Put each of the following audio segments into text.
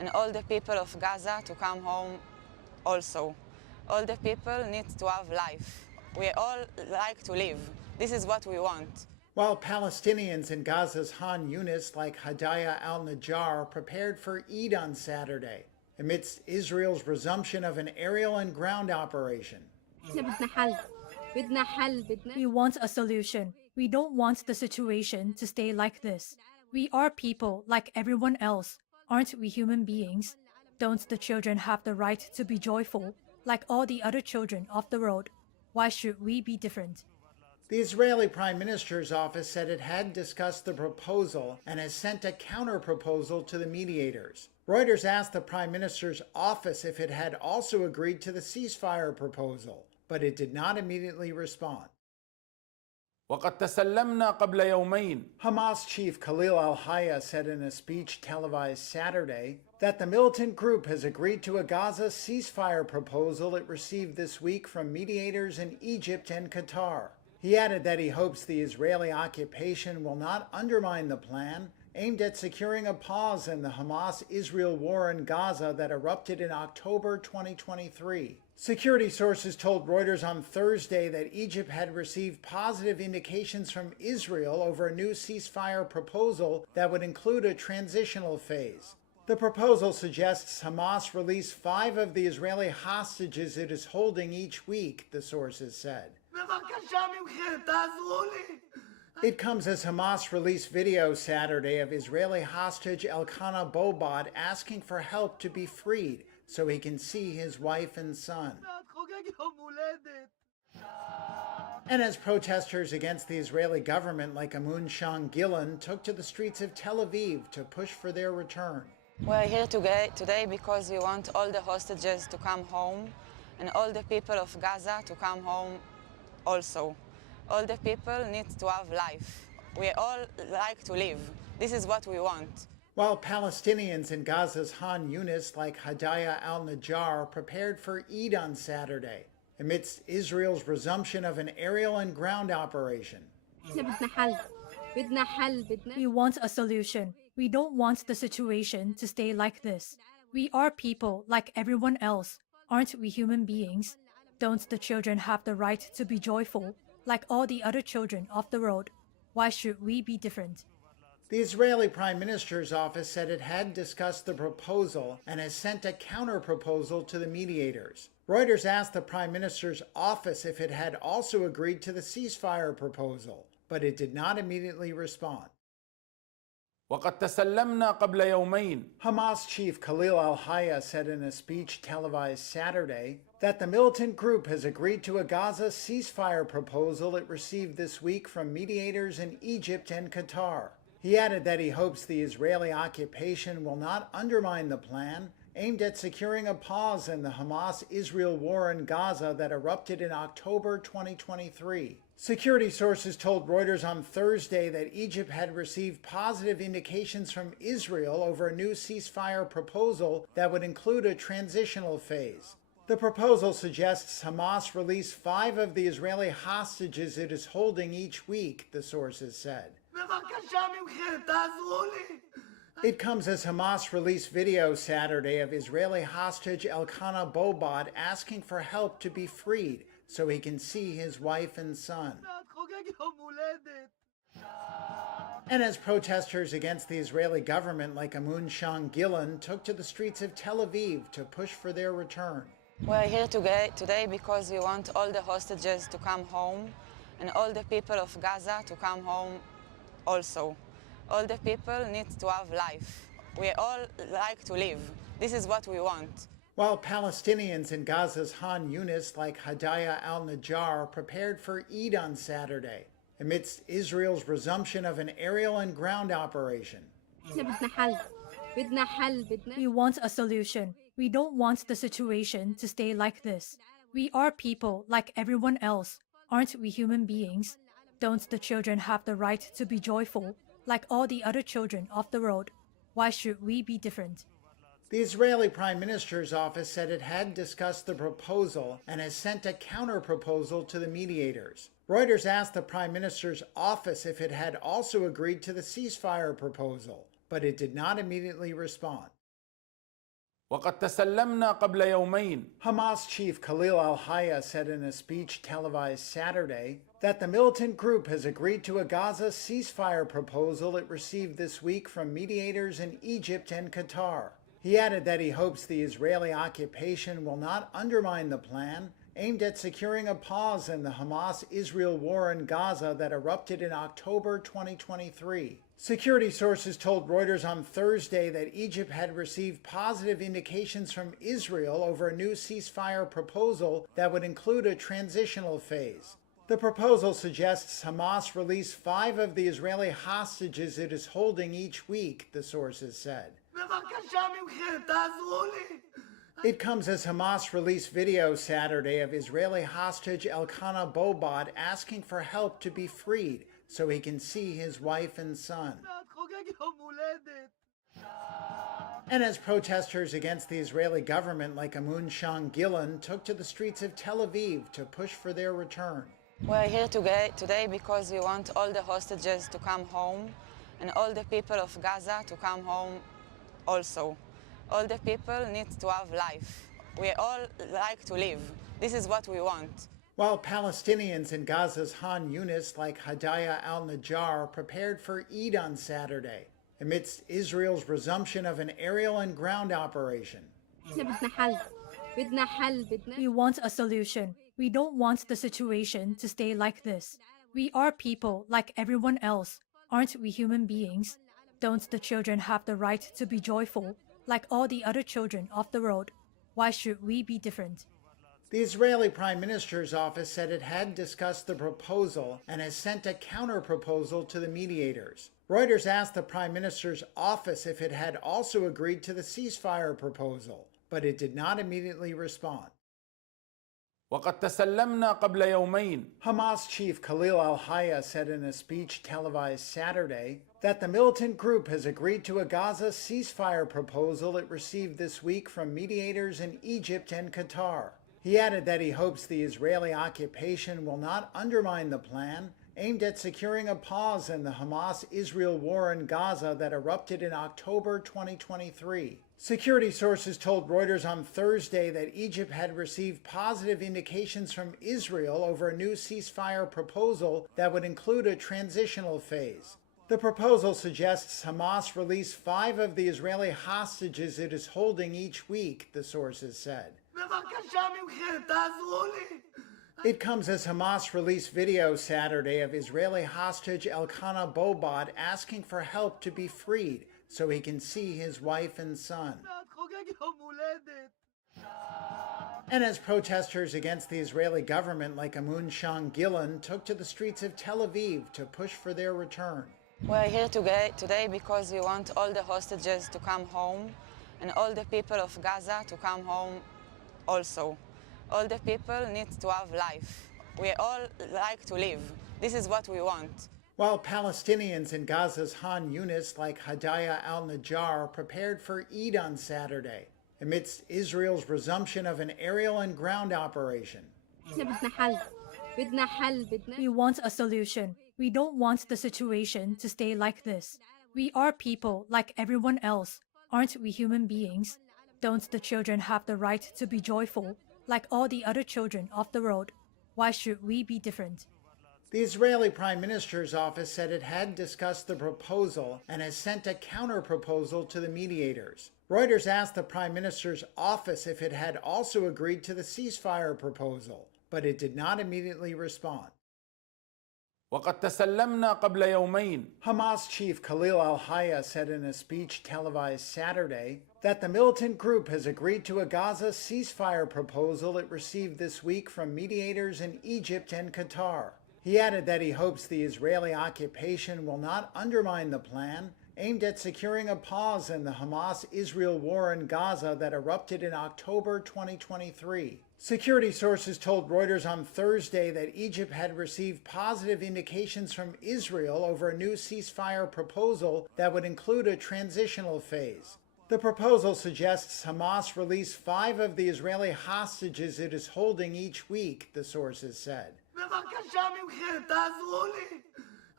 and all the people of Gaza to come home also. All the people need to have life. We all like to live. This is what we want. While Palestinians in Gaza's Han Yunis like Hadaya al-Najjar prepared for Eid on Saturday, amidst Israel's resumption of an aerial and ground operation. We want a solution. We don't want the situation to stay like this. We are people like everyone else. Aren't we human beings? Don't the children have the right to be joyful, like all the other children of the world? Why should we be different? The Israeli Prime Minister's office said it had discussed the proposal and has sent a counter-proposal to the mediators. Reuters asked the Prime Minister's office if it had also agreed to the ceasefire proposal, but it did not immediately respond. وقد تسلمنا قبل يومين. Hamas chief Khalil al-Hayya said in a speech televised Saturday that the militant group has agreed to a Gaza ceasefire proposal it received this week from mediators in Egypt and Qatar. He added that he hopes the Israeli occupation will not undermine the plan aimed at securing a pause in the Hamas-Israel war in Gaza that erupted in October 2023. Security sources told Reuters on Thursday that Egypt had received positive indications from Israel over a new ceasefire proposal that would include a transitional phase. The proposal suggests Hamas release 5 of the Israeli hostages it is holding each week, the sources said. It comes as Hamas released video Saturday of Israeli hostage Elkanah Bobat asking for help to be freed so he can see his wife and son. And as protesters against the Israeli government like Amun Gillan took to the streets of Tel Aviv to push for their return. We're here today because we want all the hostages to come home and all the people of Gaza to come home also. All the people need to have life. We all like to live. This is what we want. While Palestinians in Gaza's Han Yunis like Hadaya al-Najjar prepared for Eid on Saturday, amidst Israel's resumption of an aerial and ground operation. We want a solution. We don't want the situation to stay like this. We are people like everyone else. Aren't we human beings? Don't the children have the right to be joyful, like all the other children of the world? Why should we be different? The Israeli Prime Minister's office said it had discussed the proposal and has sent a counter-proposal to the mediators. Reuters asked the Prime Minister's office if it had also agreed to the ceasefire proposal, but it did not immediately respond. وقد تسلمنا قبل يومين. Hamas chief Khalil al-Hayya said in a speech televised Saturday that the militant group has agreed to a Gaza ceasefire proposal it received this week from mediators in Egypt and Qatar. He added that he hopes the Israeli occupation will not undermine the plan aimed at securing a pause in the Hamas-Israel war in Gaza that erupted in October 2023. Security sources told Reuters on Thursday that Egypt had received positive indications from Israel over a new ceasefire proposal that would include a transitional phase. The proposal suggests Hamas release 5 of the Israeli hostages it is holding each week, the sources said. It comes as Hamas released video Saturday of Israeli hostage Elkanah Bobat asking for help to be freed so he can see his wife and son. And as protesters against the Israeli government like Amun Gillan took to the streets of Tel Aviv to push for their return. We're here today because we want all the hostages to come home and all the people of Gaza to come home also. All the people need to have life. We all like to live. This is what we want. While Palestinians in Gaza's Han Yunis like Hadaya al-Najjar prepared for Eid on Saturday, amidst Israel's resumption of an aerial and ground operation. We want a solution. We don't want the situation to stay like this. We are people like everyone else. Aren't we human beings? Don't the children have the right to be joyful, like all the other children of the world? Why should we be different? The Israeli Prime Minister's office said it had discussed the proposal and has sent a counter-proposal to the mediators. Reuters asked the Prime Minister's office if it had also agreed to the ceasefire proposal, but it did not immediately respond. وقد تسلمنا قبل يومين. Hamas chief Khalil al-Hayya said in a speech televised Saturday that the militant group has agreed to a Gaza ceasefire proposal it received this week from mediators in Egypt and Qatar. He added that he hopes the Israeli occupation will not undermine the plan aimed at securing a pause in the Hamas-Israel war in Gaza that erupted in October 2023. Security sources told Reuters on Thursday that Egypt had received positive indications from Israel over a new ceasefire proposal that would include a transitional phase. The proposal suggests Hamas release 5 of the Israeli hostages it is holding each week, the sources said. It comes as Hamas released video Saturday of Israeli hostage Elkanah Bobat asking for help to be freed so he can see his wife and son. And as protesters against the Israeli government like N18G took to the streets of Tel Aviv to push for their return. We're here today because we want all the hostages to come home and all the people of Gaza to come home also. All the people need to have life. We all like to live. This is what we want. While Palestinians in Gaza's Han Yunis like Hadaya al-Najjar prepared for Eid on Saturday, amidst Israel's resumption of an aerial and ground operation. We want a solution. We don't want the situation to stay like this. We are people like everyone else. Aren't we human beings? Don't the children have the right to be joyful like all the other children of the world? Why should we be different? The Israeli Prime Minister's office said it had discussed the proposal and has sent a counter-proposal to the mediators. Reuters asked the Prime Minister's office if it had also agreed to the ceasefire proposal, but it did not immediately respond. وقد تسلمنا قبل يومين. Hamas chief Khalil al-Hayya said in a speech televised Saturday that the militant group has agreed to a Gaza ceasefire proposal it received this week from mediators in Egypt and Qatar. He added that he hopes the Israeli occupation will not undermine the plan aimed at securing a pause in the Hamas-Israel war in Gaza that erupted in October 2023. Security sources told Reuters on Thursday that Egypt had received positive indications from Israel over a new ceasefire proposal that would include a transitional phase. The proposal suggests Hamas release 5 of the Israeli hostages it is holding each week, the sources said. It comes as Hamas released video Saturday of Israeli hostage Elkanah Bobat asking for help to be freed so he can see his wife and son. And as protesters against the Israeli government like N18G took to the streets of Tel Aviv to push for their return. We're here today because we want all the hostages to come home and all the people of Gaza to come home also. All the people need to have life. We all like to live. This is what we want. While Palestinians in Gaza's Han Yunis like Hadaya al-Najjar prepared for Eid on Saturday, amidst Israel's resumption of an aerial and ground operation. We want a solution. We don't want the situation to stay like this. We are people like everyone else. Aren't we human beings? Don't the children have the right to be joyful like all the other children of the world? Why should we be different? The Israeli Prime Minister's office said it had discussed the proposal and has sent a counter-proposal to the mediators. Reuters asked the Prime Minister's office if it had also agreed to the ceasefire proposal, but it did not immediately respond. وقد تسلمنا قبل يومين. Hamas chief Khalil al-Hayya said in a speech televised Saturday that the militant group has agreed to a Gaza ceasefire proposal it received this week from mediators in Egypt and Qatar. He added that he hopes the Israeli occupation will not undermine the plan aimed at securing a pause in the Hamas-Israel war in Gaza that erupted in October 2023. Security sources told Reuters on Thursday that Egypt had received positive indications from Israel over a new ceasefire proposal that would include a transitional phase. The proposal suggests Hamas release 5 of the Israeli hostages it is holding each week, the sources said.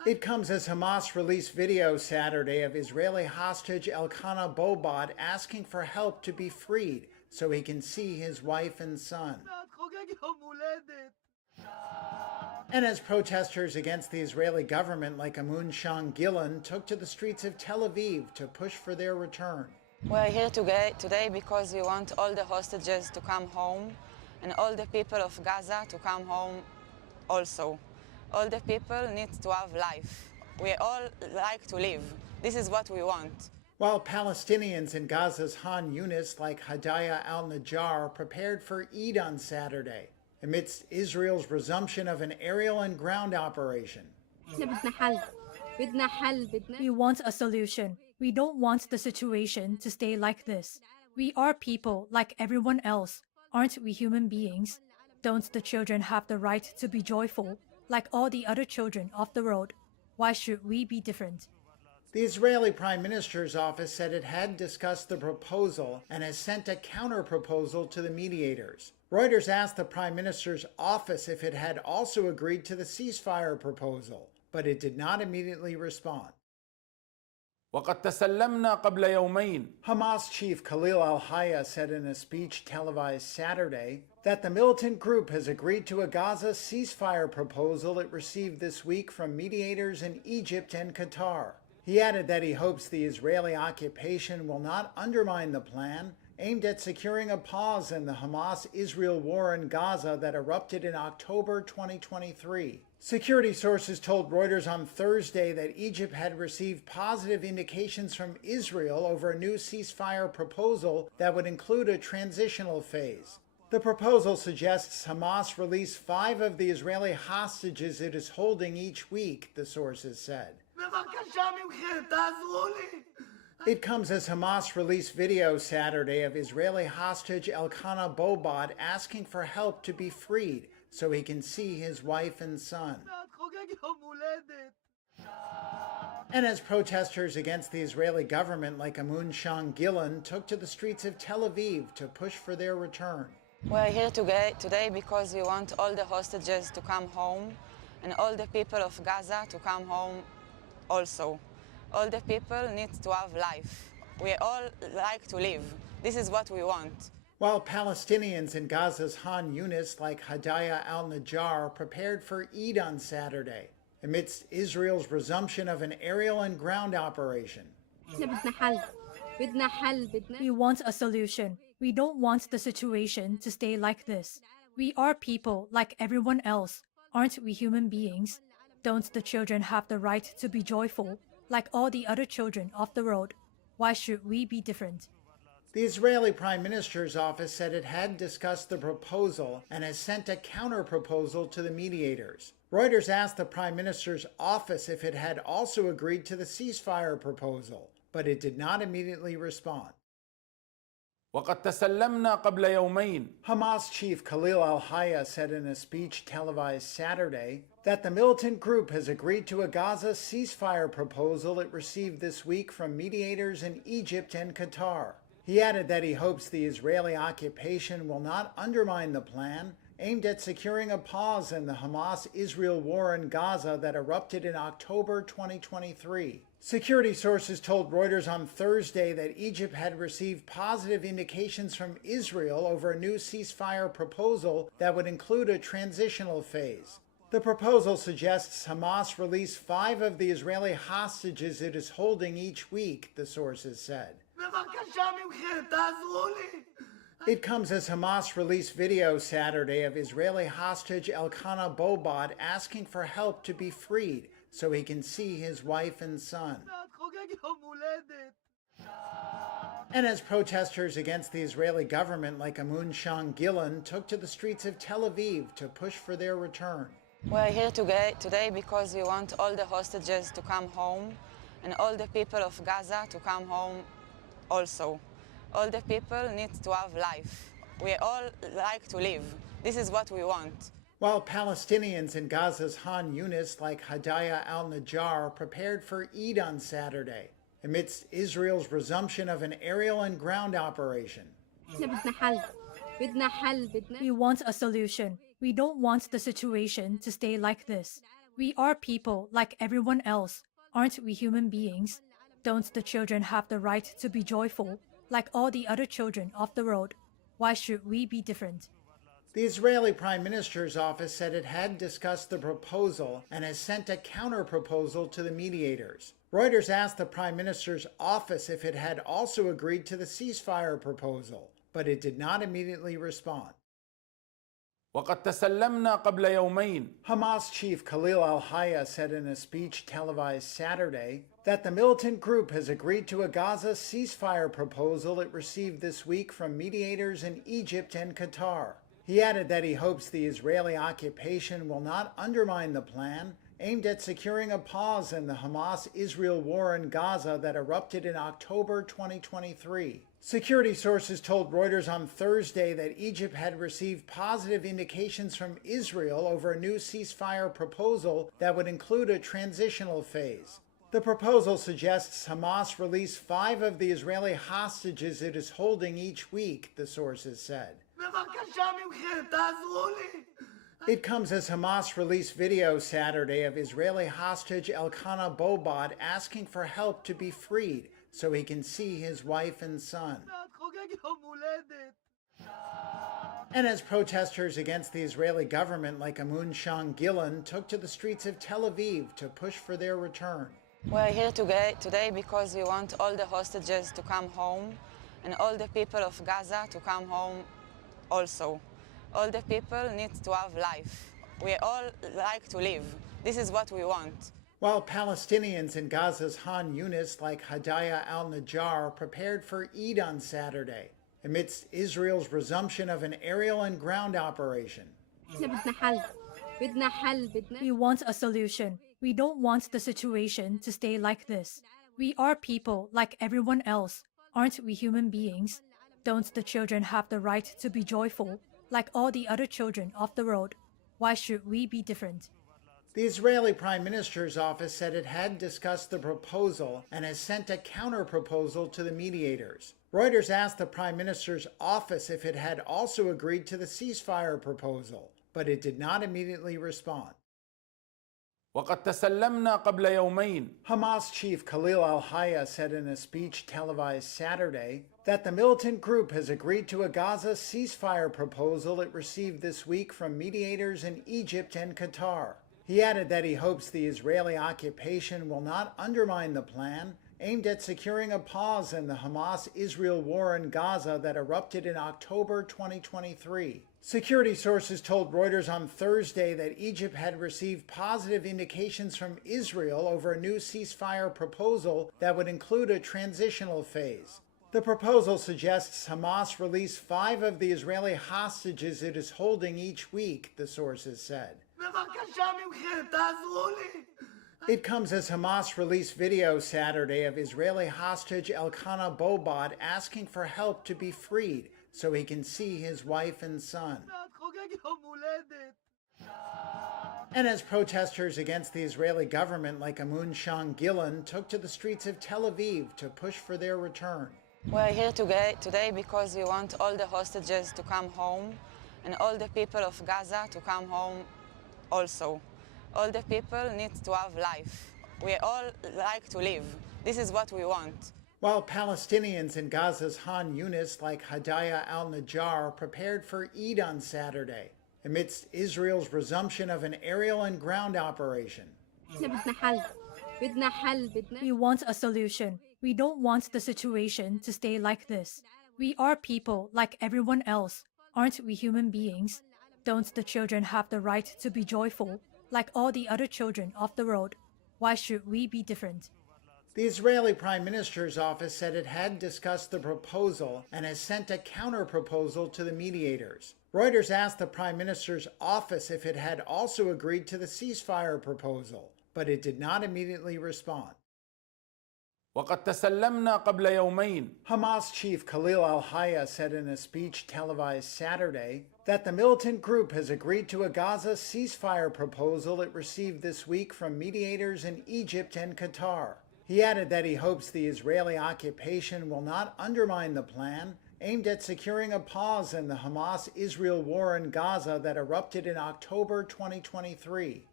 It comes as Hamas released video Saturday of Israeli hostage Elkanah Bobot asking for help to be freed so he can see his wife and son. And as protesters against the Israeli government like Amun Shan Gillan took to the streets of Tel Aviv to push for their return. We're here today because we want all the hostages to come home and all the people of Gaza to come home also. All the people need to have life. We all like to live. This is what we want. While Palestinians in Gaza's Han Yunis like Hadaya al-Najjar prepared for Eid on Saturday, amidst Israel's resumption of an aerial and ground operation. We want a solution. We don't want the situation to stay like this. We are people like everyone else. Aren't we human beings? Don't the children have the right to be joyful, like all the other children of the world? Why should we be different? The Israeli Prime Minister's office said it had discussed the proposal and has sent a counter-proposal to the mediators. Reuters asked the Prime Minister's office if it had also agreed to the ceasefire proposal, but it did not immediately respond. وقد تسلمنا قبل يومين. Hamas chief Khalil al-Hayya said in a speech televised Saturday that the militant group has agreed to a Gaza ceasefire proposal it received this week from mediators in Egypt and Qatar. He added that he hopes the Israeli occupation will not undermine the plan aimed at securing a pause in the Hamas-Israel war in Gaza that erupted in October 2023. Security sources told Reuters on Thursday that Egypt had received positive indications from Israel over a new ceasefire proposal that would include a transitional phase. The proposal suggests Hamas release 5 of the Israeli hostages it is holding each week, the sources said. It comes as Hamas released video Saturday of Israeli hostage Elkanah Bobot asking for help to be freed so he can see his wife and son. And as protesters against the Israeli government like Amun Shan Gillan took to the streets of Tel Aviv to push for their return. We're here today because we want all the hostages to come home and all the people of Gaza to come home also. All the people need to have life. We all like to live. This is what we want. While Palestinians in Gaza's Han Yunis like Hadaya al-Najjar prepared for Eid on Saturday, amidst Israel's resumption of an aerial and ground operation. We want a solution. We don't want the situation to stay like this. We are people like everyone else. Aren't we human beings? Don't the children have the right to be joyful, like all the other children of the world? Why should we be different? The Israeli Prime Minister's office said it had discussed the proposal and has sent a counter-proposal to the mediators. Reuters asked the Prime Minister's office if it had also agreed to the ceasefire proposal, but it did not immediately respond. وقد تسلمنا قبل يومين. Hamas chief Khalil al-Hayya said in a speech televised Saturday that the militant group has agreed to a Gaza ceasefire proposal it received this week from mediators in Egypt and Qatar. He added that he hopes the Israeli occupation will not undermine the plan aimed at securing a pause in the Hamas-Israel war in Gaza that erupted in October 2023. Security sources told Reuters on Thursday that Egypt had received positive indications from Israel over a new ceasefire proposal that would include a transitional phase. The proposal suggests Hamas release 5 of the Israeli hostages it is holding each week, the sources said. It comes as Hamas released video Saturday of Israeli hostage Elkanah Bobot asking for help to be freed so he can see his wife and son. And as protesters against the Israeli government like Amun Shan Gillan took to the streets of Tel Aviv to push for their return. We're here today because we want all the hostages to come home and all the people of Gaza to come home also. All the people need to have life. We all like to live. This is what we want. While Palestinians in Gaza's Han Yunis like Hadaya al-Najjar prepared for Eid on Saturday, amidst Israel's resumption of an aerial and ground operation. We want a solution. We don't want the situation to stay like this. We are people like everyone else. Aren't we human beings? Don't the children have the right to be joyful, like all the other children of the world? Why should we be different? The Israeli Prime Minister's office said it had discussed the proposal and has sent a counter-proposal to the mediators. Reuters asked the Prime Minister's office if it had also agreed to the ceasefire proposal, but it did not immediately respond. وقد تسلمنا قبل يومين Hamas chief Khalil al-Hayya said in a speech televised Saturday that the militant group has agreed to a Gaza ceasefire proposal it received this week from mediators in Egypt and Qatar. He added that he hopes the Israeli occupation will not undermine the plan aimed at securing a pause in the Hamas-Israel war in Gaza that erupted in October 2023. Security sources told Reuters on Thursday that Egypt had received positive indications from Israel over a new ceasefire proposal that would include a transitional phase. The proposal suggests Hamas release 5 of the Israeli hostages it is holding each week, the sources said. It comes as Hamas released video Saturday of Israeli hostage Elkanah Bobat asking for help to be freed so he can see his wife and son. And as protesters against the Israeli government like Amun Gillan took to the streets of Tel Aviv to push for their return. We're here today because we want all the hostages to come home and all the people of Gaza to come home also. All the people need to have life. We all like to live. This is what we want. While Palestinians in Gaza's Han Yunis like Hadaya al-Najjar prepared for Eid on Saturday, amidst Israel's resumption of an aerial and ground operation. We want a solution. We don't want the situation to stay like this. We are people like everyone else. Aren't we human beings? Don't the children have the right to be joyful, like all the other children of the world? Why should we be different? The Israeli Prime Minister's office said it had discussed the proposal and has sent a counter-proposal to the mediators. Reuters asked the Prime Minister's office if it had also agreed to the ceasefire proposal, but it did not immediately respond. وقد تسلمنا قبل يومين Hamas chief Khalil al-Hayya said in a speech televised Saturday that the militant group has agreed to a Gaza ceasefire proposal it received this week from mediators in Egypt and Qatar. He added that he hopes the Israeli occupation will not undermine the plan aimed at securing a pause in the Hamas-Israel war in Gaza that erupted in October 2023. Security sources told Reuters on Thursday that Egypt had received positive indications from Israel over a new ceasefire proposal that would include a transitional phase. The proposal suggests Hamas release 5 of the Israeli hostages it is holding each week, the sources said. It comes as Hamas released video Saturday of Israeli hostage Elkanah Bobat asking for help to be freed so he can see his wife and son. And as protesters against the Israeli government like Amun Gillan took to the streets of Tel Aviv to push for their return. We're here today because we want all the hostages to come home and all the people of Gaza to come home also. All the people need to have life. We all like to live. This is what we want. While Palestinians in Gaza's Han Yunis like Hadaya al-Najjar prepared for Eid on Saturday, amidst Israel's resumption of an aerial and ground operation. We want a solution. We don't want the situation to stay like this. We are people like everyone else. Aren't we human beings? Don't the children have the right to be joyful, like all the other children of the world? Why should we be different? The Israeli Prime Minister's office said it had discussed the proposal and has sent a counter-proposal to the mediators. Reuters asked the Prime Minister's office if it had also agreed to the ceasefire proposal, but it did not immediately respond. وقد تسلمنا قبل يومين Hamas chief Khalil al-Hayya said in a speech televised Saturday that the militant group has agreed to a Gaza ceasefire proposal it received this week from mediators in Egypt and Qatar. He added that he hopes the Israeli occupation will not undermine the plan aimed at securing a pause in the Hamas-Israel war in Gaza that erupted in October 2023.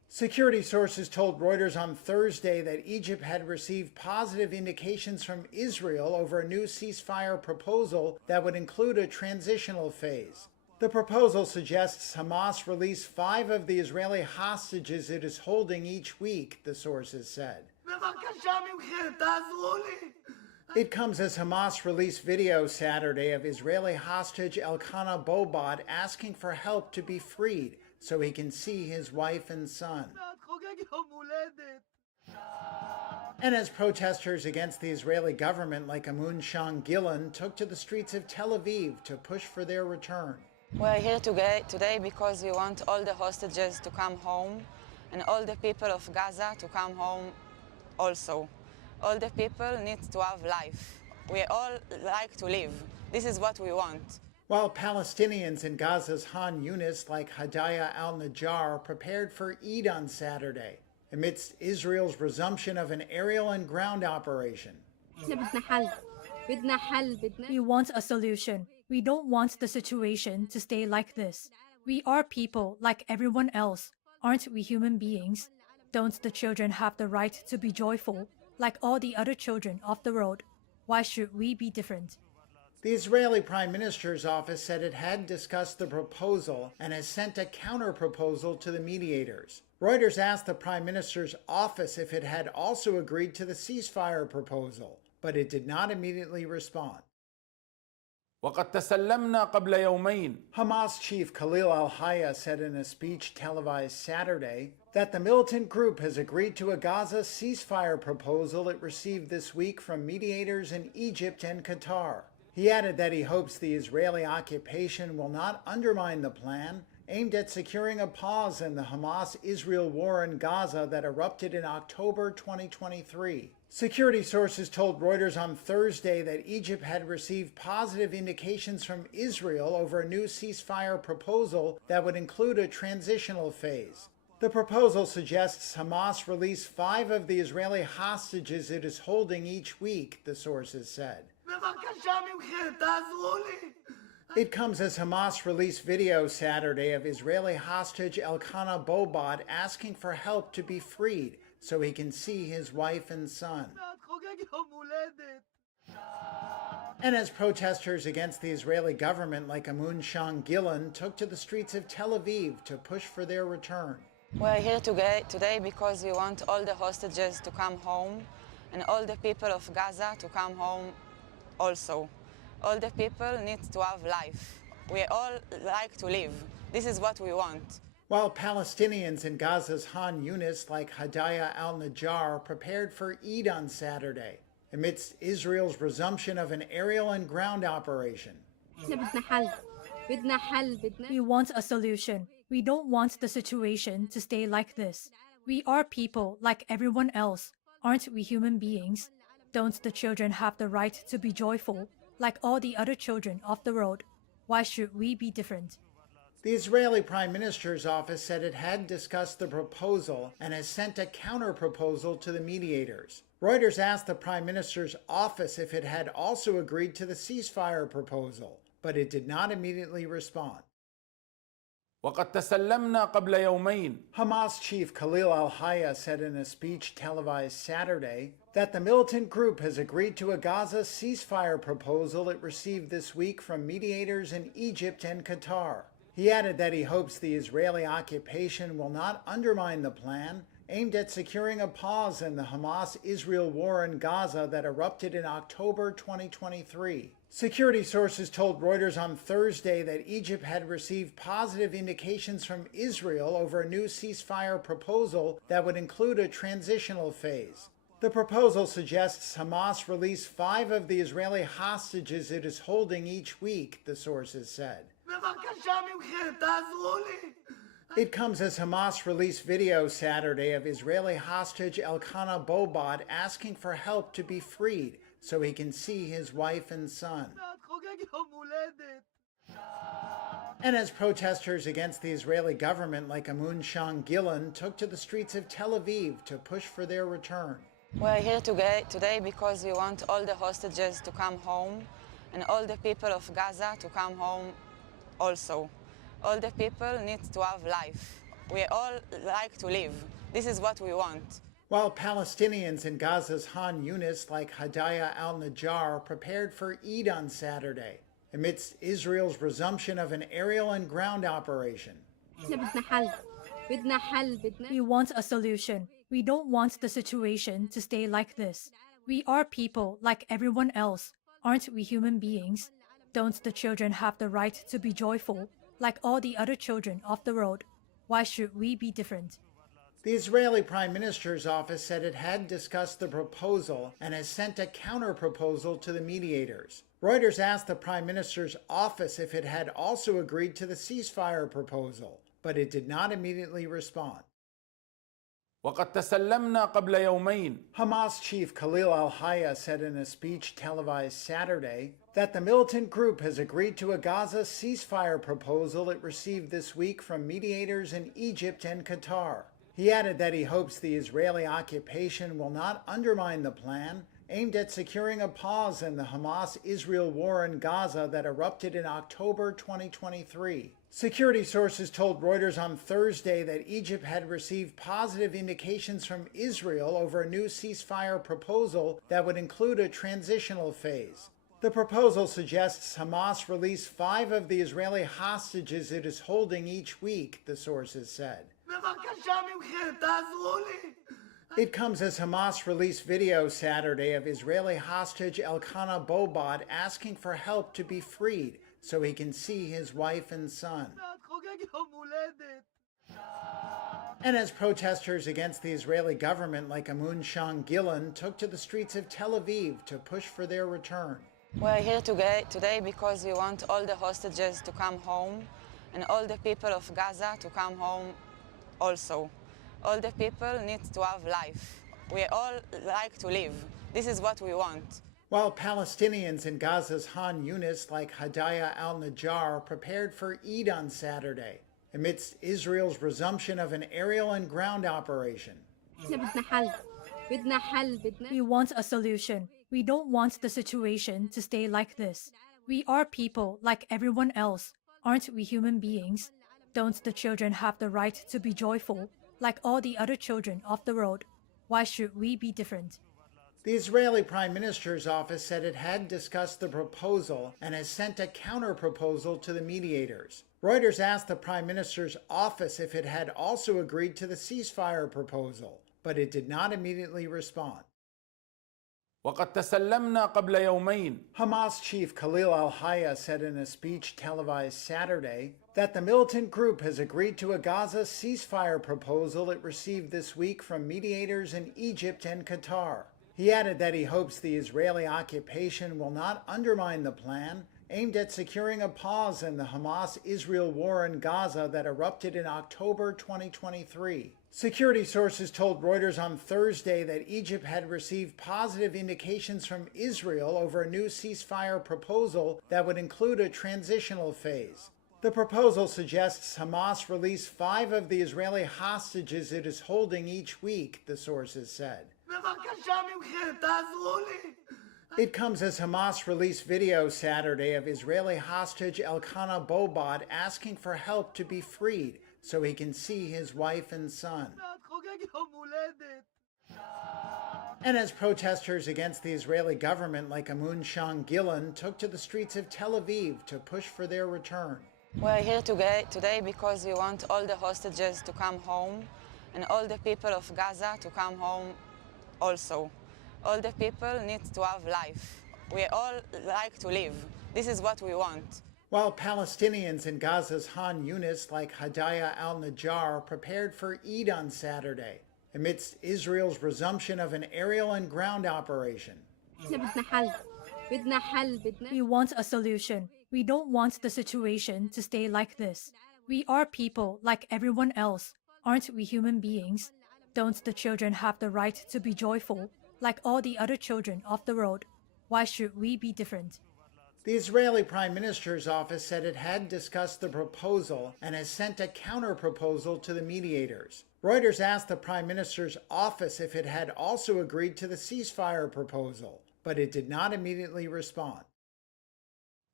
Security sources told Reuters on Thursday that Egypt had received positive indications from Israel over a new ceasefire proposal that would include a transitional phase. The proposal suggests Hamas release 5 of the Israeli hostages it is holding each week, the sources said. It comes as Hamas released video Saturday of Israeli hostage Elkanah Bobat asking for help to be freed so he can see his wife and son. And as protesters against the Israeli government like Amun Shan Gillan took to the streets of Tel Aviv to push for their return. We're here today because we want all the hostages to come home and all the people of Gaza to come home also. All the people need to have life. We all like to live. This is what we want. While Palestinians in Gaza's Han Yunis like Hadaya al-Najjar prepared for Eid on Saturday, amidst Israel's resumption of an aerial and ground operation. We want a solution. We don't want the situation to stay like this. We are people like everyone else. Aren't we human beings? Don't the children have the right to be joyful like all the other children off the road? Why should we be different? The Israeli Prime Minister's office said it had discussed the proposal and has sent a counter-proposal to the mediators. Reuters asked the Prime Minister's office if it had also agreed to the ceasefire proposal, but it did not immediately respond. وقد تسلمنا قبل يومين. Hamas chief Khalil al-Hayya said in a speech televised Saturday that the militant group has agreed to a Gaza ceasefire proposal it received this week from mediators in Egypt and Qatar. He added that he hopes the Israeli occupation will not undermine the plan aimed at securing a pause in the Hamas-Israel war in Gaza that erupted in October 2023. Security sources told Reuters on Thursday that Egypt had received positive indications from Israel over a new ceasefire proposal that would include a transitional phase. The proposal suggests Hamas release 5 of the Israeli hostages it is holding each week, the sources said. It comes as Hamas released video Saturday of Israeli hostage Elkanah Bobat asking for help to be freed so he can see his wife and son. And as protesters against the Israeli government like Amun Shan Gillan took to the streets of Tel Aviv to push for their return. We're here today because we want all the hostages to come home and all the people of Gaza to come home also. All the people need to have life. We all like to live. This is what we want. While Palestinians in Gaza's Han Yunis like Hadaya al-Najjar prepared for Eid on Saturday, amidst Israel's resumption of an aerial and ground operation. We want a solution. We don't want the situation to stay like this. We are people like everyone else. Aren't we human beings? Don't the children have the right to be joyful like all the other children off the road? Why should we be different? The Israeli Prime Minister's office said it had discussed the proposal and has sent a counter-proposal to the mediators. Reuters asked the Prime Minister's office if it had also agreed to the ceasefire proposal, but it did not immediately respond. وقد تسلمنا قبل يومين. Hamas chief Khalil al-Hayya said in a speech televised Saturday that the militant group has agreed to a Gaza ceasefire proposal it received this week from mediators in Egypt and Qatar. He added that he hopes the Israeli occupation will not undermine the plan aimed at securing a pause in the Hamas-Israel war in Gaza that erupted in October 2023. Security sources told Reuters on Thursday that Egypt had received positive indications from Israel over a new ceasefire proposal that would include a transitional phase. The proposal suggests Hamas release 5 of the Israeli hostages it is holding each week, the sources said. It comes as Hamas released video Saturday of Israeli hostage Elkanah Bobat asking for help to be freed so he can see his wife and son. And as protesters against the Israeli government like Amun Shan Gillan took to the streets of Tel Aviv to push for their return. We're here today because we want all the hostages to come home and all the people of Gaza to come home also. All the people need to have life. We all like to live. This is what we want. While Palestinians in Gaza's Han Yunis like Hadaya al-Najjar prepared for Eid on Saturday, amidst Israel's resumption of an aerial and ground operation. We want a solution. We don't want the situation to stay like this. We are people like everyone else. Aren't we human beings? Don't the children have the right to be joyful like all the other children of the world? Why should we be different? The Israeli Prime Minister's office said it had discussed the proposal and has sent a counter-proposal to the mediators. Reuters asked the Prime Minister's office if it had also agreed to the ceasefire proposal, but it did not immediately respond. وقد تسلمنا قبل يومين. Hamas chief Khalil al-Hayya said in a speech televised Saturday that the militant group has agreed to a Gaza ceasefire proposal it received this week from mediators in Egypt and Qatar. He added that he hopes the Israeli occupation will not undermine the plan aimed at securing a pause in the Hamas-Israel war in Gaza that erupted in October 2023. Security sources told Reuters on Thursday that Egypt had received positive indications from Israel over a new ceasefire proposal that would include a transitional phase. The proposal suggests Hamas release 5 of the Israeli hostages it is holding each week, the sources said. It comes as Hamas released video Saturday of Israeli hostage Elkanah Bobat asking for help to be freed so he can see his wife and son. And as protesters against the Israeli government like Amun Gillan took to the streets of Tel Aviv to push for their return. We're here today because we want all the hostages to come home and all the people of Gaza to come home also. All the people need to have life. We all like to live. This is what we want. While Palestinians in Gaza's Han Yunis like Hadaya al-Najjar prepared for Eid on Saturday, amidst Israel's resumption of an aerial and ground operation. We want a solution. We don't want the situation to stay like this. We are people like everyone else. Aren't we human beings? Don't the children have the right to be joyful like all the other children of the world? Why should we be different? The Israeli Prime Minister's office said it had discussed the proposal and has sent a counter-proposal to the mediators. Reuters asked the Prime Minister's office if it had also agreed to the ceasefire proposal, but it did not immediately respond. وقد تسلمنا قبل يومين. Hamas chief Khalil al-Hayya said in a speech televised Saturday that the militant group has agreed to a Gaza ceasefire proposal it received this week from mediators in Egypt and Qatar. He added that he hopes the Israeli occupation will not undermine the plan aimed at securing a pause in the Hamas-Israel war in Gaza that erupted in October 2023. Security sources told Reuters on Thursday that Egypt had received positive indications from Israel over a new ceasefire proposal that would include a transitional phase. The proposal suggests Hamas release 5 of the Israeli hostages it is holding each week, the sources said. It comes as Hamas released video Saturday of Israeli hostage Elkanah Bobat asking for help to be freed so he can see his wife and son. And as protesters against the Israeli government like Amun Gillan took to the streets of Tel Aviv to push for their return. We're here today because we want all the hostages to come home and all the people of Gaza to come home also. All the people need to have life. We all like to live. This is what we want. While Palestinians in Gaza's Han Yunis like Hadaya al-Najjar prepared for Eid on Saturday, amidst Israel's resumption of an aerial and ground operation. We want a solution. We don't want the situation to stay like this. We are people like everyone else. Aren't we human beings? Don't the children have the right to be joyful like all the other children of the world? Why should we be different? The Israeli Prime Minister's office said it had discussed the proposal and has sent a counter-proposal to the mediators. Reuters asked the Prime Minister's office if it had also agreed to the ceasefire proposal, but it did not immediately respond.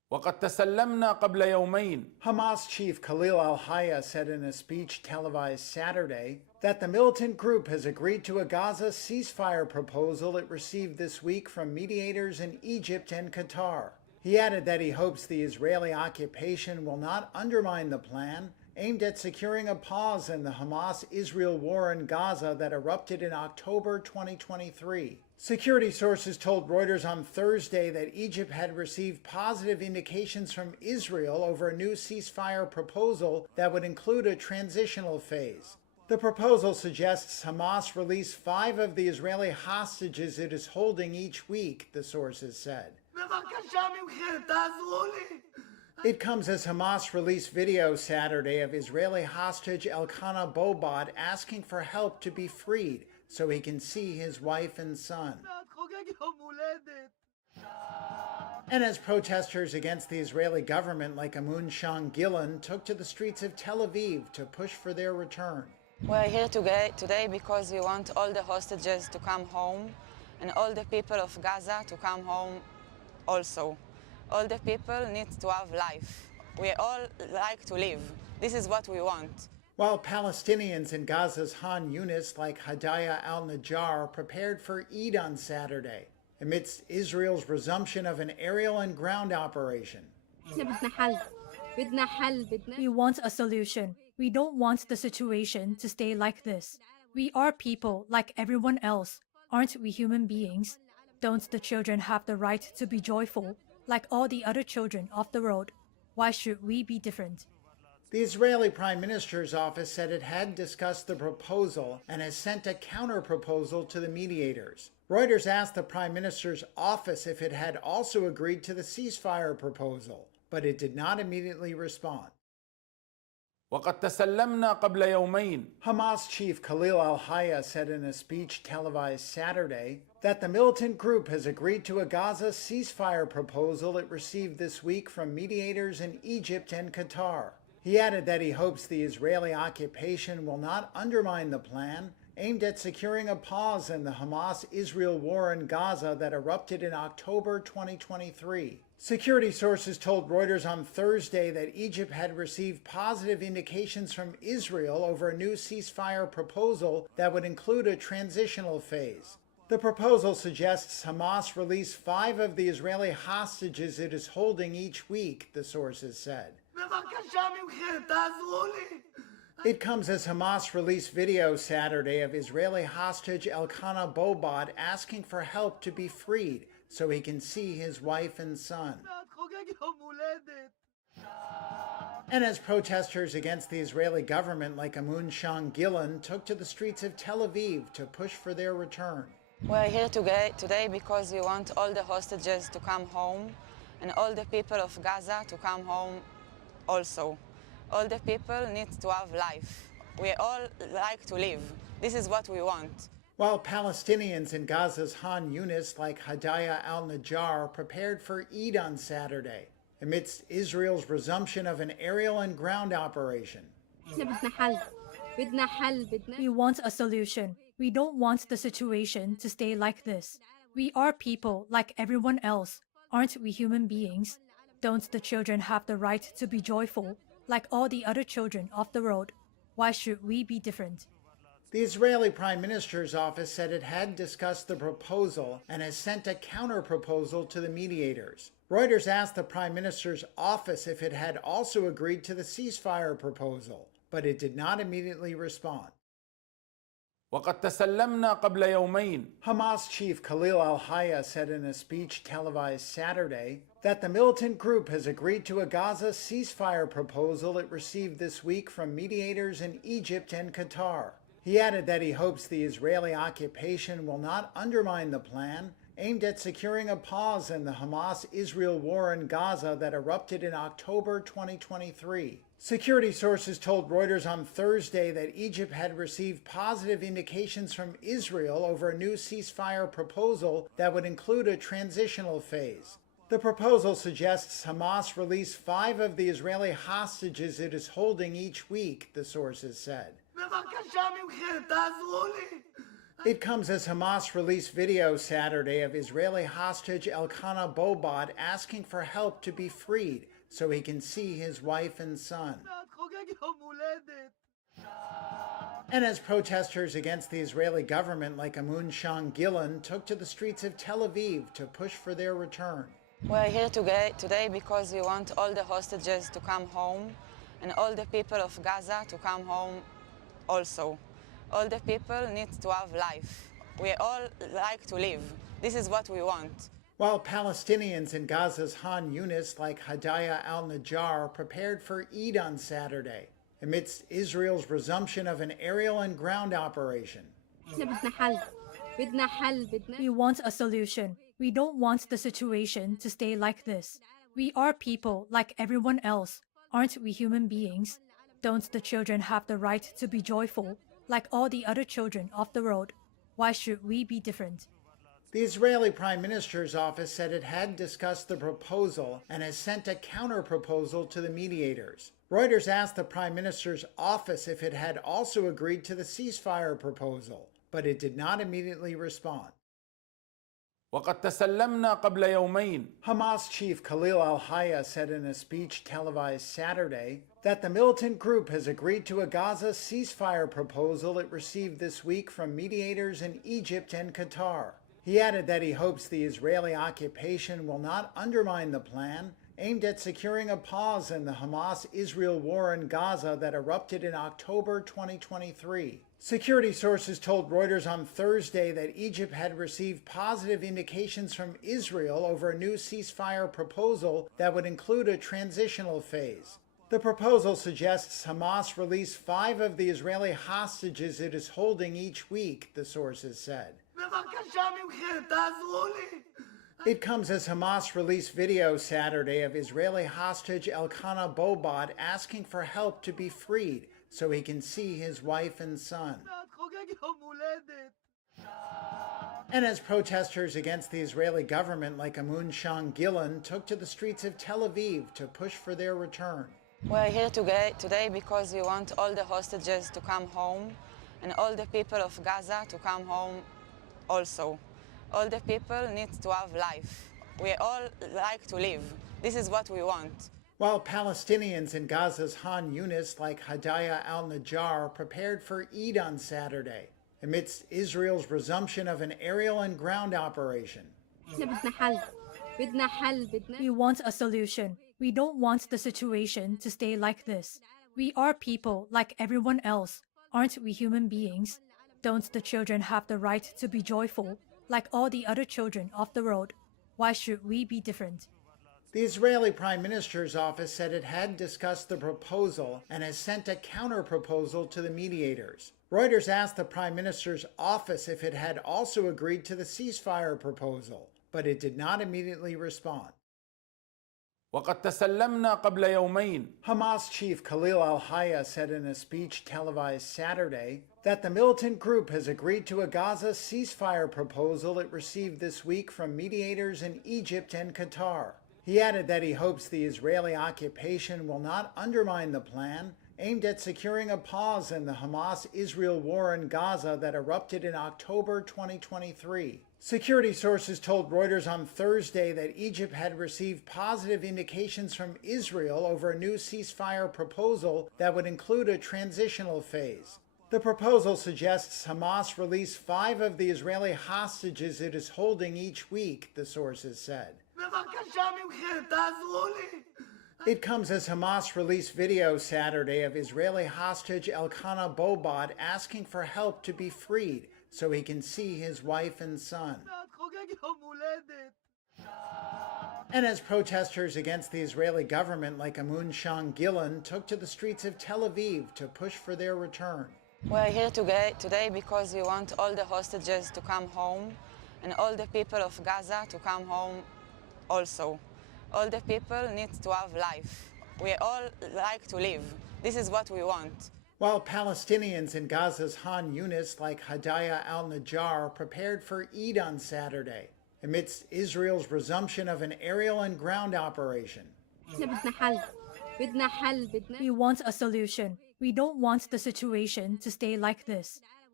وقد تسلمنا قبل يومين Hamas chief Khalil al-Hayya said in a speech televised Saturday that the militant group has agreed to a Gaza ceasefire proposal it received this week from mediators in Egypt and Qatar. He added that he hopes the Israeli occupation will not undermine the plan aimed at securing a pause in the Hamas-Israel war in Gaza that erupted in October 2023. Security sources told Reuters on Thursday that Egypt had received positive indications from Israel over a new ceasefire proposal that would include a transitional phase. The proposal suggests Hamas release 5 of the Israeli hostages it is holding each week, the sources said. It comes as Hamas released video Saturday of Israeli hostage Elkanah Bobad asking for help to be freed so he can see his wife and son. And as protesters against the Israeli government like Amun Gillan took to the streets of Tel Aviv to push for their return. We're here today because we want all the hostages to come home and all the people of Gaza to come home also. All the people need to have life. We all like to live. This is what we want. While Palestinians in Gaza's Han Yunis like Hadaya al-Najjar prepared for Eid on Saturday, amidst Israel's resumption of an aerial and ground operation. We want a solution. We don't want the situation to stay like this. We are people like everyone else. Aren't we human beings? Don't the children have the right to be joyful like all the other children of the world? Why should we be different? The Israeli Prime Minister's office said it had discussed the proposal and has sent a counter-proposal to the mediators. Reuters asked the Prime Minister's office if it had also agreed to the ceasefire proposal, but it did not immediately respond. وقد تسلمنا قبل يومين Hamas chief Khalil al-Hayya said in a speech televised Saturday that the militant group has agreed to a Gaza ceasefire proposal it received this week from mediators in Egypt and Qatar. He added that he hopes the Israeli occupation will not undermine the plan aimed at securing a pause in the Hamas-Israel war in Gaza that erupted in October 2023. Security sources told Reuters on Thursday that Egypt had received positive indications from Israel over a new ceasefire proposal that would include a transitional phase. The proposal suggests Hamas release 5 of the Israeli hostages it is holding each week, the sources said. It comes as Hamas released video Saturday of Israeli hostage Elkanah Bobad asking for help to be freed so he can see his wife and son. And as protesters against the Israeli government like Amun Gillan took to the streets of Tel Aviv to push for their return. We're here today because we want all the hostages to come home and all the people of Gaza to come home also. All the people need to have life. We all like to live. This is what we want. While Palestinians in Gaza's Han Yunis like Hadaya al-Najjar prepared for Eid on Saturday, amidst Israel's resumption of an aerial and ground operation. We want a solution. We don't want the situation to stay like this. We are people like everyone else. Aren't we human beings? Don't the children have the right to be joyful like all the other children of the world? Why should we be different? The Israeli Prime Minister's office said it had discussed the proposal and has sent a counter-proposal to the mediators. Reuters asked the Prime Minister's office if it had also agreed to the ceasefire proposal, but it did not immediately respond. وقد تسلمنا قبل يومين Hamas chief Khalil al-Hayya said in a speech televised Saturday that the militant group has agreed to a Gaza ceasefire proposal it received this week from mediators in Egypt and Qatar. He added that he hopes the Israeli occupation will not undermine the plan aimed at securing a pause in the Hamas-Israel war in Gaza that erupted in October 2023. Security sources told Reuters on Thursday that Egypt had received positive indications from Israel over a new ceasefire proposal that would include a transitional phase. The proposal suggests Hamas release 5 of the Israeli hostages it is holding each week, the sources said. It comes as Hamas released video Saturday of Israeli hostage Elkanah Bobad asking for help to be freed so he can see his wife and son. And as protesters against the Israeli government like Amun Gillan took to the streets of Tel Aviv to push for their return. We're here today because we want all the hostages to come home and all the people of Gaza to come home also. All the people need to have life. We all like to live. This is what we want. While Palestinians in Gaza's Han Yunis like Hadaya al-Najjar prepared for Eid on Saturday, amidst Israel's resumption of an aerial and ground operation. We want a solution. We don't want the situation to stay like this. We are people like everyone else. Aren't we human beings? Don't the children have the right to be joyful like all the other children off the road? Why should we be different? The Israeli Prime Minister's office said it had discussed the proposal and has sent a counter-proposal to the mediators. Reuters asked the Prime Minister's office if it had also agreed to the ceasefire proposal, but it did not immediately respond. وقد تسلمنا قبل يومين. Hamas chief Khalil al-Hayya said in a speech televised Saturday that the militant group has agreed to a Gaza ceasefire proposal it received this week from mediators in Egypt and Qatar. He added that he hopes the Israeli occupation will not undermine the plan aimed at securing a pause in the Hamas-Israel war in Gaza that erupted in October 2023. Security sources told Reuters on Thursday that Egypt had received positive indications from Israel over a new ceasefire proposal that would include a transitional phase. The proposal suggests Hamas release 5 of the Israeli hostages it is holding each week, the sources said. It comes as Hamas released video Saturday of Israeli hostage Elkanah Bobad asking for help to be freed so he can see his wife and son. And as protesters against the Israeli government like Amun Gillan took to the streets of Tel Aviv to push for their return. We're here today because we want all the hostages to come home and all the people of Gaza to come home also. All the people need to have life. We all like to live. This is what we want. While Palestinians in Gaza's Han Yunis like Hadaya al-Najjar prepared for Eid on Saturday, amidst Israel's resumption of an aerial and ground operation. We want a solution. We don't want the situation to stay like this. We are people like everyone else. Aren't we human beings? Don't the children have the right to be joyful like all the other children off the road? Why should we be different? The Israeli Prime Minister's office said it had discussed the proposal and has sent a counter-proposal to the mediators. Reuters asked the Prime Minister's office if it had also agreed to the ceasefire proposal, but it did not immediately respond. وقد تسلمنا قبل يومين. Hamas chief Khalil al-Hayya said in a speech televised Saturday that the militant group has agreed to a Gaza ceasefire proposal it received this week from mediators in Egypt and Qatar. He added that he hopes the Israeli occupation will not undermine the plan aimed at securing a pause in the Hamas-Israel war in Gaza that erupted in October 2023. Security sources told Reuters on Thursday that Egypt had received positive indications from Israel over a new ceasefire proposal that would include a transitional phase. The proposal suggests Hamas release 5 of the Israeli hostages it is holding each week, the sources said. It comes as Hamas released video Saturday of Israeli hostage Elkanah Bobad asking for help to be freed so he can see his wife and son. And as protesters against the Israeli government like Amun Gillan took to the streets of Tel Aviv to push for their return. We're here today because we want all the hostages to come home and all the people of Gaza to come home also. All the people need to have life. We all like to live. This is what we want. While Palestinians in Gaza's Han Yunis like Hadaya al-Najjar prepared for Eid on Saturday, amidst Israel's resumption of an aerial and ground operation. We want a solution. We don't want the situation to stay like this.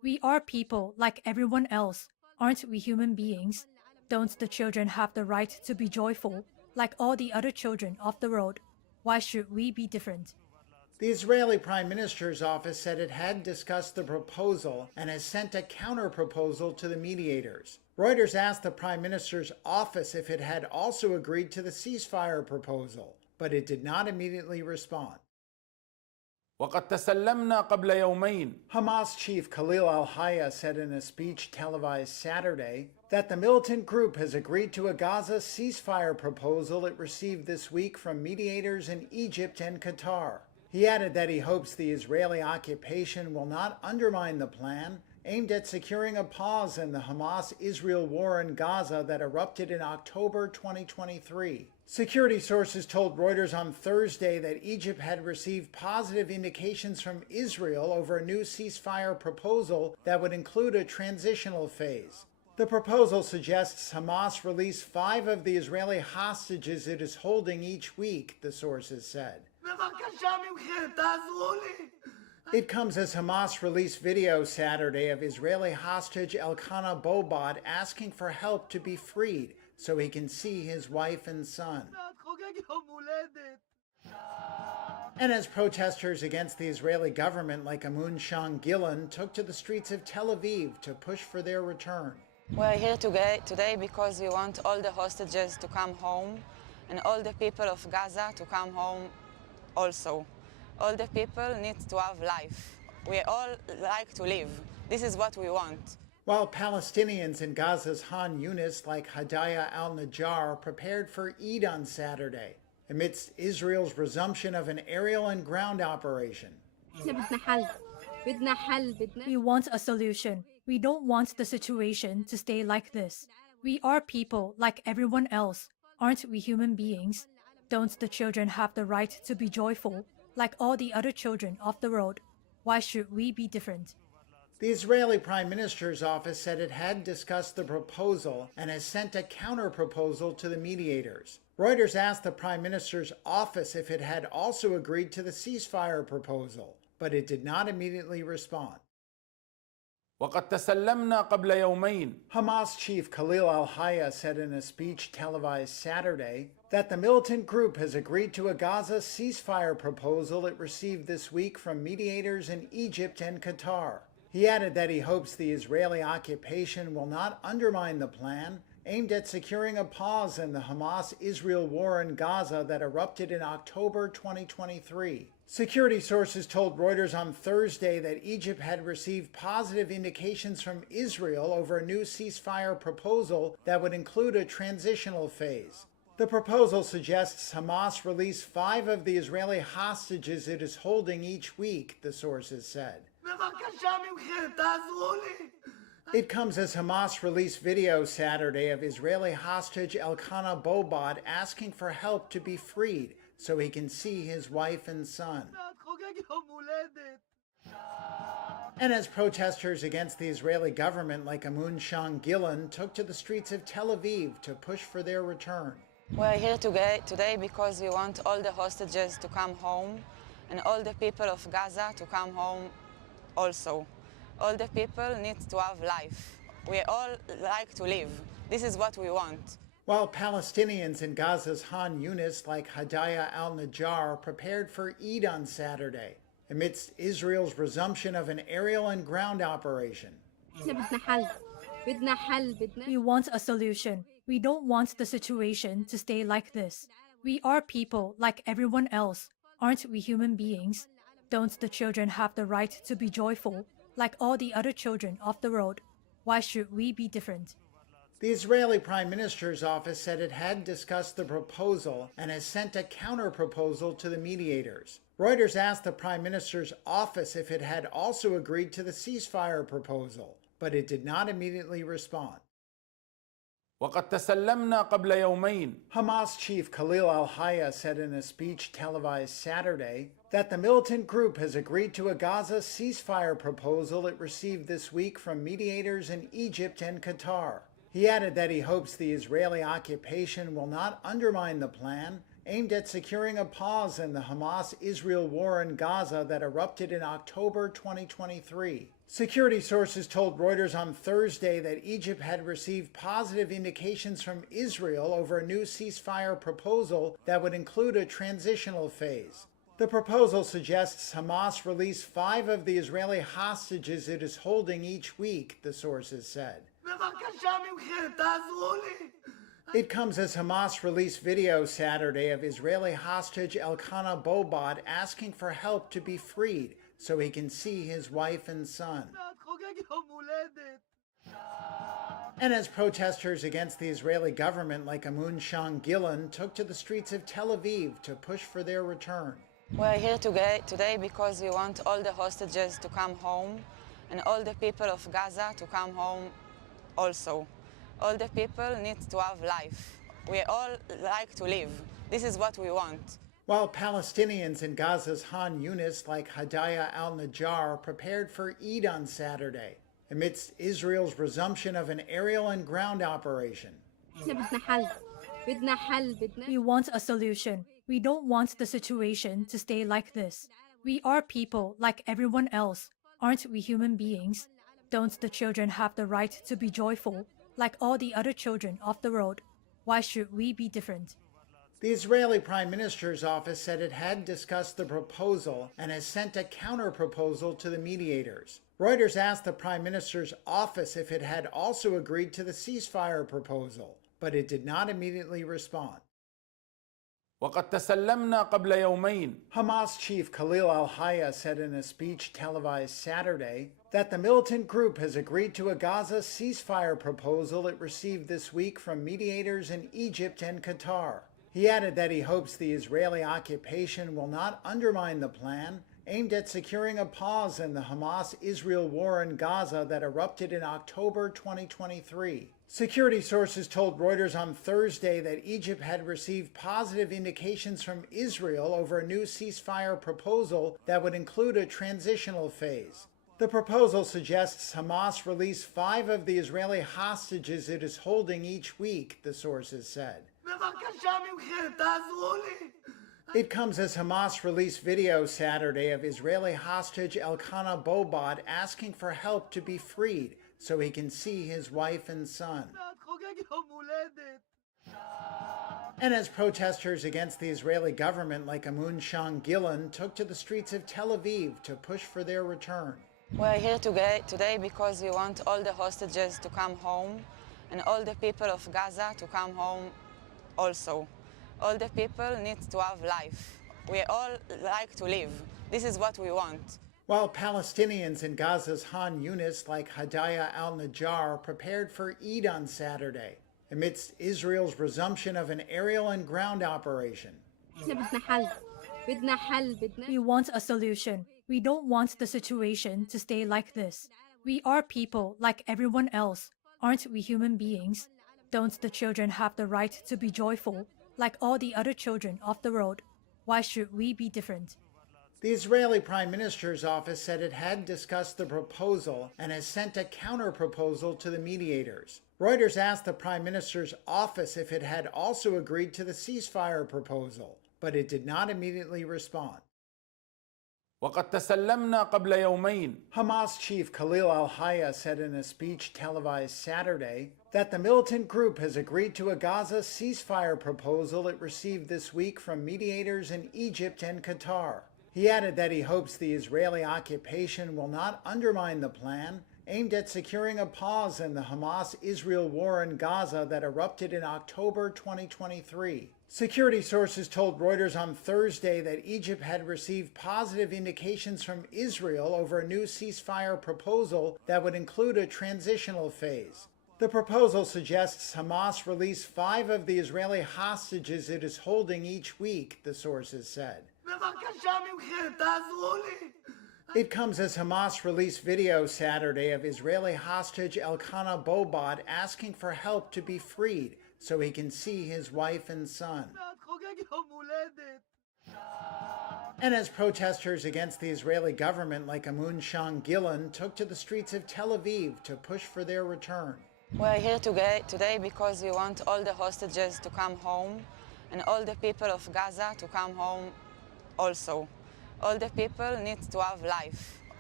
We are people like everyone else. Aren't we human beings? Don't the children have the right to be joyful, like all the other children of the world? Why should we be different? The Israeli Prime Minister's office said it had discussed the proposal and has sent a counter-proposal to the mediators. Reuters asked the Prime Minister's office if it had also agreed to the ceasefire proposal, but it did not immediately respond. وقد تسلمنا قبل يومين. Hamas chief Khalil al-Hayya said in a speech televised Saturday that the militant group has agreed to a Gaza ceasefire proposal it received this week from mediators in Egypt and Qatar. He added that he hopes the Israeli occupation will not undermine the plan aimed at securing a pause in the Hamas-Israel war in Gaza that erupted in October 2023. Security sources told Reuters on Thursday that Egypt had received positive indications from Israel over a new ceasefire proposal that would include a transitional phase. The proposal suggests Hamas release 5 of the Israeli hostages it is holding each week, the sources said. It comes as Hamas released video Saturday of Israeli hostage Elkanah Bobad asking for help to be freed so he can see his wife and son. And as protesters against the Israeli government like Amun Gillan took to the streets of Tel Aviv to push for their return. We're here today because we want all the hostages to come home and all the people of Gaza to come home also. All the people need to have life. We all like to live. This is what we want. While Palestinians in Gaza's Han Yunis like Hadaya al-Najjar prepared for Eid on Saturday, amidst Israel's resumption of an aerial and ground operation. We want a solution. We don't want the situation to stay like this. We are people like everyone else. Aren't we human beings? Don't the children have the right to be joyful, like all the other children of the world? Why should we be different? The Israeli Prime Minister's office said it had discussed the proposal and has sent a counter-proposal to the mediators. Reuters asked the Prime Minister's office if it had also agreed to the ceasefire proposal, but it did not immediately respond. وقد تسلمنا قبل يومين. Hamas chief Khalil al-Hayya said in a speech televised Saturday that the militant group has agreed to a Gaza ceasefire proposal it received this week from mediators in Egypt and Qatar. He added that he hopes the Israeli occupation will not undermine the plan aimed at securing a pause in the Hamas-Israel war in Gaza that erupted in October 2023. Security sources told Reuters on Thursday that Egypt had received positive indications from Israel over a new ceasefire proposal that would include a transitional phase. The proposal suggests Hamas release 5 of the Israeli hostages it is holding each week, the sources said. It comes as Hamas released video Saturday of Israeli hostage Elkanah Bobad asking for help to be freed so he can see his wife and son. And as protesters against the Israeli government like Amun Gillan took to the streets of Tel Aviv to push for their return. We're here today because we want all the hostages to come home and all the people of Gaza to come home also. All the people need to have life. We all like to live. This is what we want. While Palestinians in Gaza's Han Yunis like Hadaya al-Najjar prepared for Eid on Saturday, amidst Israel's resumption of an aerial and ground operation. We want a solution. We don't want the situation to stay like this. We are people like everyone else. Aren't we human beings? Don't the children have the right to be joyful, like all the other children of the world? Why should we be different? The Israeli Prime Minister's office said it had discussed the proposal and has sent a counter-proposal to the mediators. Reuters asked the Prime Minister's office if it had also agreed to the ceasefire proposal, but it did not immediately respond. وقد تسلمنا قبل يومين. Hamas chief Khalil al-Hayya said in a speech televised Saturday that the militant group has agreed to a Gaza ceasefire proposal it received this week from mediators in Egypt and Qatar. He added that he hopes the Israeli occupation will not undermine the plan aimed at securing a pause in the Hamas-Israel war in Gaza that erupted in October 2023. Security sources told Reuters on Thursday that Egypt had received positive indications from Israel over a new ceasefire proposal that would include a transitional phase. The proposal suggests Hamas release 5 of the Israeli hostages it is holding each week, the sources said. It comes as Hamas released video Saturday of Israeli hostage Elkanah Bobat asking for help to be freed so he can see his wife and son. And as protesters against the Israeli government like Amun Gillan took to the streets of Tel Aviv to push for their return. We're here today because we want all the hostages to come home and all the people of Gaza to come home also. All the people need to have life. We all like to live. This is what we want. While Palestinians in Gaza's Han Yunis like Hadaya al-Najjar prepared for Eid on Saturday, amidst Israel's resumption of an aerial and ground operation. We want a solution. We don't want the situation to stay like this. We are people like everyone else. Aren't we human beings? Don't the children have the right to be joyful like all the other children of the world? Why should we be different? The Israeli Prime Minister's office said it had discussed the proposal and has sent a counter-proposal to the mediators. Reuters asked the Prime Minister's office if it had also agreed to the ceasefire proposal, but it did not immediately respond. وقد تسلمنا قبل يومين. Hamas chief Khalil al-Hayya said in a speech televised Saturday that the militant group has agreed to a Gaza ceasefire proposal it received this week from mediators in Egypt and Qatar. He added that he hopes the Israeli occupation will not undermine the plan aimed at securing a pause in the Hamas-Israel war in Gaza that erupted in October 2023. Security sources told Reuters on Thursday that Egypt had received positive indications from Israel over a new ceasefire proposal that would include a transitional phase. The proposal suggests Hamas release 5 of the Israeli hostages it is holding each week, the sources said. It comes as Hamas released video Saturday of Israeli hostage Elkanah Bobat asking for help to be freed so he can see his wife and son. And as protesters against the Israeli government like Amun Gillan took to the streets of Tel Aviv to push for their return. We're here today because we want all the hostages to come home and all the people of Gaza to come home also. All the people need to have life. We all like to live. This is what we want. While Palestinians in Gaza's Han Yunis like Hadaya al-Najjar prepared for Eid on Saturday, amidst Israel's resumption of an aerial and ground operation. We want a solution. We don't want the situation to stay like this. We are people like everyone else. Aren't we human beings? Don't the children have the right to be joyful like all the other children of the world? Why should we be different? The Israeli Prime Minister's office said it had discussed the proposal and has sent a counter-proposal to the mediators. Reuters asked the Prime Minister's office if it had also agreed to the ceasefire proposal, but it did not immediately respond. وقد تسلمنا قبل يومين. Hamas chief Khalil al-Hayya said in a speech televised Saturday that the militant group has agreed to a Gaza ceasefire proposal it received this week from mediators in Egypt and Qatar. He added that he hopes the Israeli occupation will not undermine the plan aimed at securing a pause in the Hamas-Israel war in Gaza that erupted in October 2023. Security sources told Reuters on Thursday that Egypt had received positive indications from Israel over a new ceasefire proposal that would include a transitional phase. The proposal suggests Hamas release 5 of the Israeli hostages it is holding each week, the sources said. It comes as Hamas released video Saturday of Israeli hostage Elkanah Bobat asking for help to be freed so he can see his wife and son. And as protesters against the Israeli government like Amun Gillan took to the streets of Tel Aviv to push for their return. We're here today because we want all the hostages to come home and all the people of Gaza to come home also. All the people need to have life.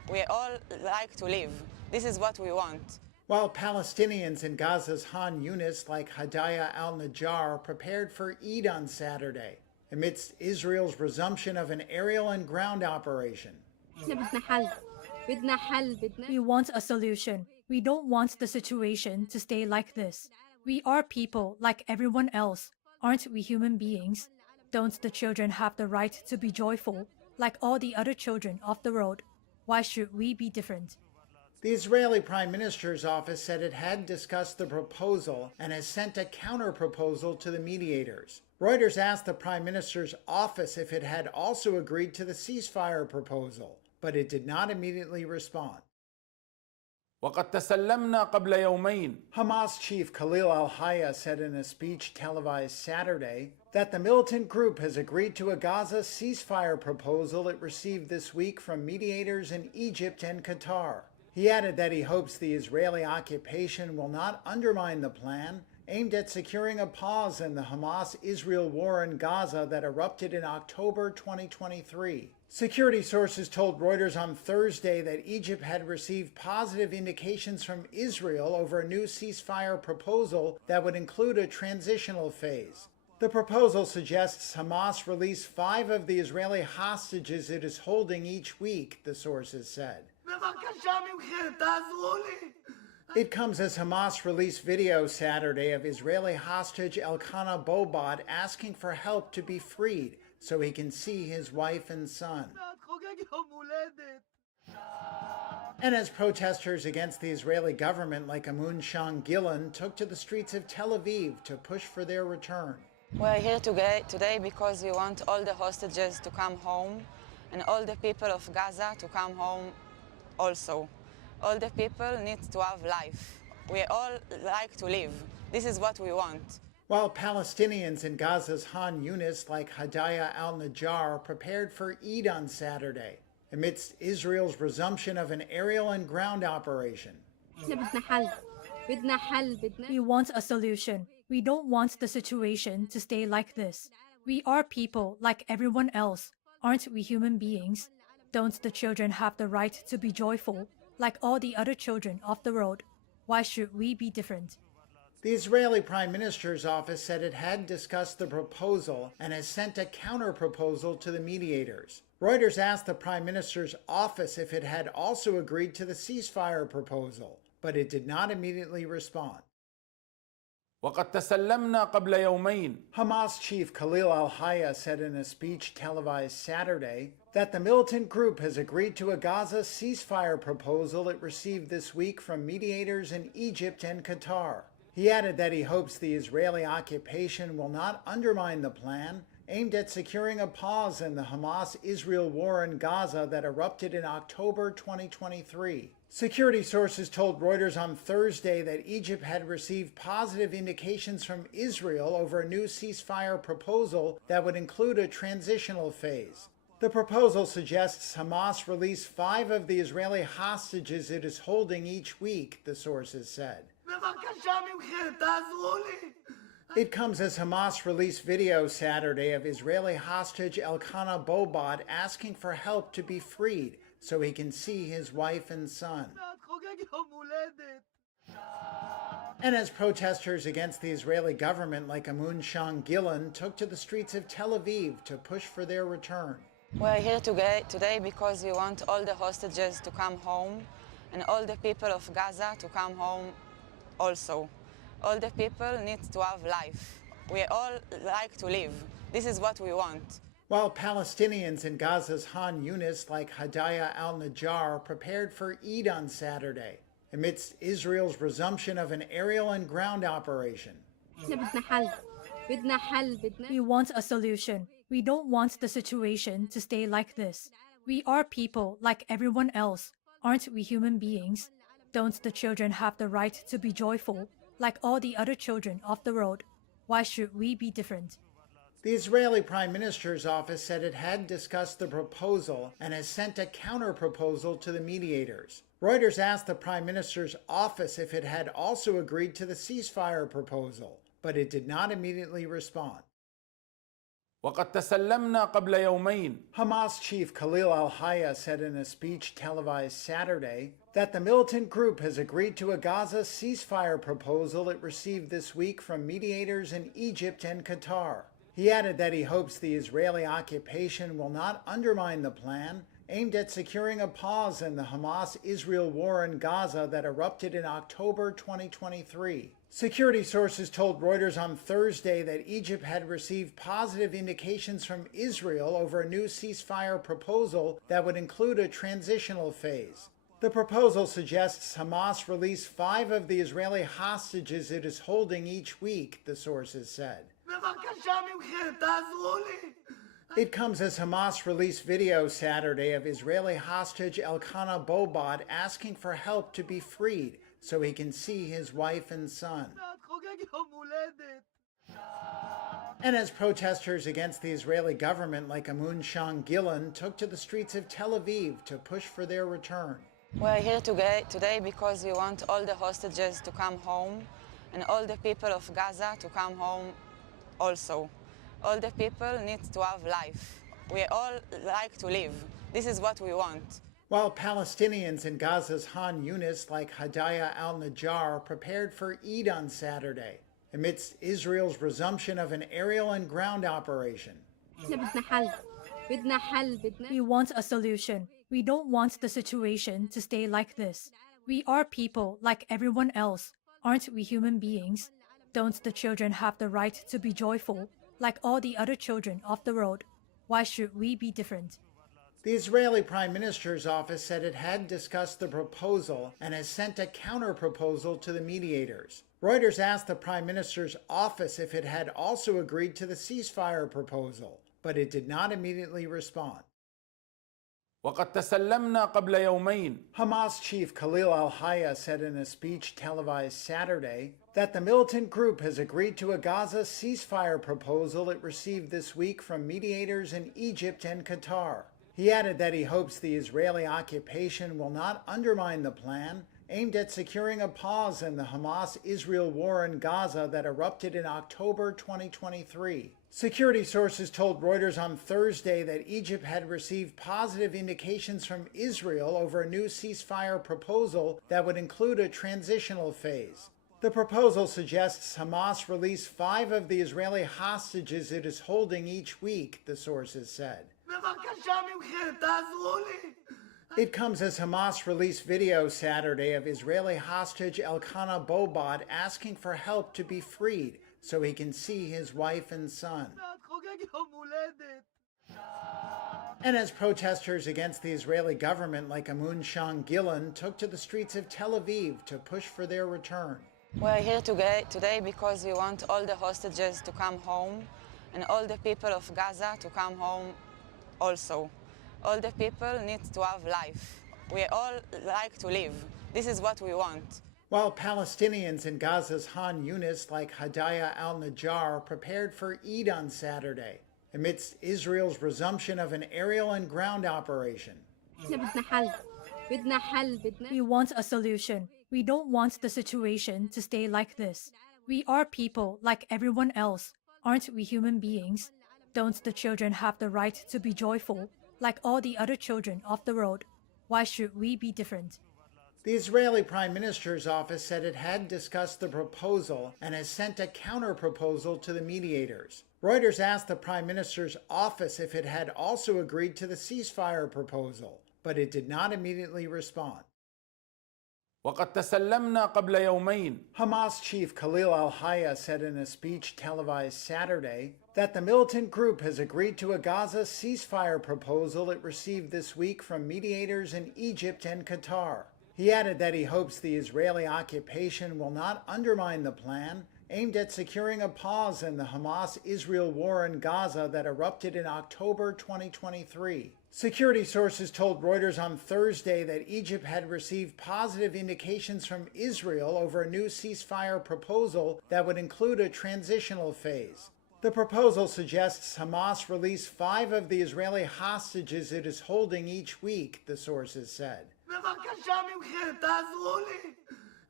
We all like to live. This is what we want. While Palestinians in Gaza's Han Yunis like Hadaya al-Najjar prepared for Eid on Saturday, amidst Israel's resumption of an aerial and ground operation. We want a solution. We don't want the situation to stay like this. We are people like everyone else. Aren't we human beings? Don't the children have the right to be joyful like all the other children of the world? Why should we be different? The Israeli Prime Minister's office said it had discussed the proposal and has sent a counter-proposal to the mediators. Reuters asked the Prime Minister's office if it had also agreed to the ceasefire proposal, but it did not immediately respond. وقد تسلمنا قبل يومين. Hamas chief Khalil al-Hayya said in a speech televised Saturday that the militant group has agreed to a Gaza ceasefire proposal it received this week from mediators in Egypt and Qatar. He added that he hopes the Israeli occupation will not undermine the plan aimed at securing a pause in the Hamas-Israel war in Gaza that erupted in October 2023. Security sources told Reuters on Thursday that Egypt had received positive indications from Israel over a new ceasefire proposal that would include a transitional phase. The proposal suggests Hamas release 5 of the Israeli hostages it is holding each week, the sources said. It comes as Hamas released video Saturday of Israeli hostage Elkanah Bobat asking for help to be freed so he can see his wife and son. And as protesters against the Israeli government like Amun Gillan took to the streets of Tel Aviv to push for their return. We're here today because we want all the hostages to come home and all the people of Gaza to come home also. All the people need to have life. We all like to live. This is what we want. While Palestinians in Gaza's Han Yunis like Hadaya al-Najjar prepared for Eid on Saturday, amidst Israel's resumption of an aerial and ground operation. We want a solution. We don't want the situation to stay like this. We are people like everyone else. Aren't we human beings? Don't the children have the right to be joyful like all the other children of the world? Why should we be different? The Israeli Prime Minister's office said it had discussed the proposal and has sent a counter-proposal to the mediators. Reuters asked the Prime Minister's office if it had also agreed to the ceasefire proposal, but it did not immediately respond. وقد تسلمنا قبل يومين. Hamas chief Khalil al-Hayya said in a speech televised Saturday that the militant group has agreed to a Gaza ceasefire proposal it received this week from mediators in Egypt and Qatar. He added that he hopes the Israeli occupation will not undermine the plan aimed at securing a pause in the Hamas-Israel war in Gaza that erupted in October 2023. Security sources told Reuters on Thursday that Egypt had received positive indications from Israel over a new ceasefire proposal that would include a transitional phase. The proposal suggests Hamas release 5 of the Israeli hostages it is holding each week, the sources said. It comes as Hamas released video Saturday of Israeli hostage Elkanah Bobat asking for help to be freed so he can see his wife and son. And as protesters against the Israeli government like Amun Gillan took to the streets of Tel Aviv to push for their return. We're here today because we want all the hostages to come home and all the people of Gaza to come home also. All the people need to have life. We all like to live. This is what we want. While Palestinians in Gaza's Han Yunis like Hadaya al-Najjar prepared for Eid on Saturday, amidst Israel's resumption of an aerial and ground operation. We want a solution. We don't want the situation to stay like this. We are people like everyone else. Aren't we human beings? Don't the children have the right to be joyful like all the other children of the world? Why should we be different? The Israeli Prime Minister's office said it had discussed the proposal and has sent a counter-proposal to the mediators. Reuters asked the Prime Minister's office if it had also agreed to the ceasefire proposal, but it did not immediately respond. وقد تسلمنا قبل يومين. Hamas chief Khalil al-Hayya said in a speech televised Saturday that the militant group has agreed to a Gaza ceasefire proposal it received this week from mediators in Egypt and Qatar. He added that he hopes the Israeli occupation will not undermine the plan aimed at securing a pause in the Hamas-Israel war in Gaza that erupted in October 2023. Security sources told Reuters on Thursday that Egypt had received positive indications from Israel over a new ceasefire proposal that would include a transitional phase. The proposal suggests Hamas release 5 of the Israeli hostages it is holding each week, the sources said. It comes as Hamas released video Saturday of Israeli hostage Elkanah Bobat asking for help to be freed so he can see his wife and son. And as protesters against the Israeli government like Amun Gillan took to the streets of Tel Aviv to push for their return. We're here today because we want all the hostages to come home and all the people of Gaza to come home also. All the people need to have life. We all like to live. This is what we want. While Palestinians in Gaza's Han Yunis like Hadaya al-Najjar prepared for Eid on Saturday, amidst Israel's resumption of an aerial and ground operation. We want a solution. We don't want the situation to stay like this. We are people like everyone else. Aren't we human beings? Don't the children have the right to be joyful like all the other children off the road? Why should we be different? The Israeli Prime Minister's office said it had discussed the proposal and has sent a counter-proposal to the mediators. Reuters asked the Prime Minister's office if it had also agreed to the ceasefire proposal, but it did not immediately respond. وقد تسلمنا قبل يومين. Hamas chief Khalil al-Hayya said in a speech televised Saturday that the militant group has agreed to a Gaza ceasefire proposal it received this week from mediators in Egypt and Qatar. He added that he hopes the Israeli occupation will not undermine the plan aimed at securing a pause in the Hamas-Israel war in Gaza that erupted in October 2023. Security sources told Reuters on Thursday that Egypt had received positive indications from Israel over a new ceasefire proposal that would include a transitional phase. The proposal suggests Hamas release 5 of the Israeli hostages it is holding each week, the sources said. It comes as Hamas released video Saturday of Israeli hostage Elkanah Bobat asking for help to be freed so he can see his wife and son. And as protesters against the Israeli government like Amun Gillan took to the streets of Tel Aviv to push for their return. We're here today because we want all the hostages to come home and all the people of Gaza to come home also. All the people need to have life. We all like to live. This is what we want. While Palestinians in Gaza's Han Yunis like Hadaya al-Najjar prepared for Eid on Saturday, amidst Israel's resumption of an aerial and ground operation. We want a solution. We don't want the situation to stay like this. We are people like everyone else. Aren't we human beings? Don't the children have the right to be joyful like all the other children off the road? Why should we be different? The Israeli Prime Minister's office said it had discussed the proposal and has sent a counter-proposal to the mediators. Reuters asked the Prime Minister's office if it had also agreed to the ceasefire proposal, but it did not immediately respond. وقد تسلمنا قبل يومين. Hamas chief Khalil al-Hayya said in a speech televised Saturday that the militant group has agreed to a Gaza ceasefire proposal it received this week from mediators in Egypt and Qatar. He added that he hopes the Israeli occupation will not undermine the plan aimed at securing a pause in the Hamas-Israel war in Gaza that erupted in October 2023. Security sources told Reuters on Thursday that Egypt had received positive indications from Israel over a new ceasefire proposal that would include a transitional phase. The proposal suggests Hamas release 5 of the Israeli hostages it is holding each week, the sources said.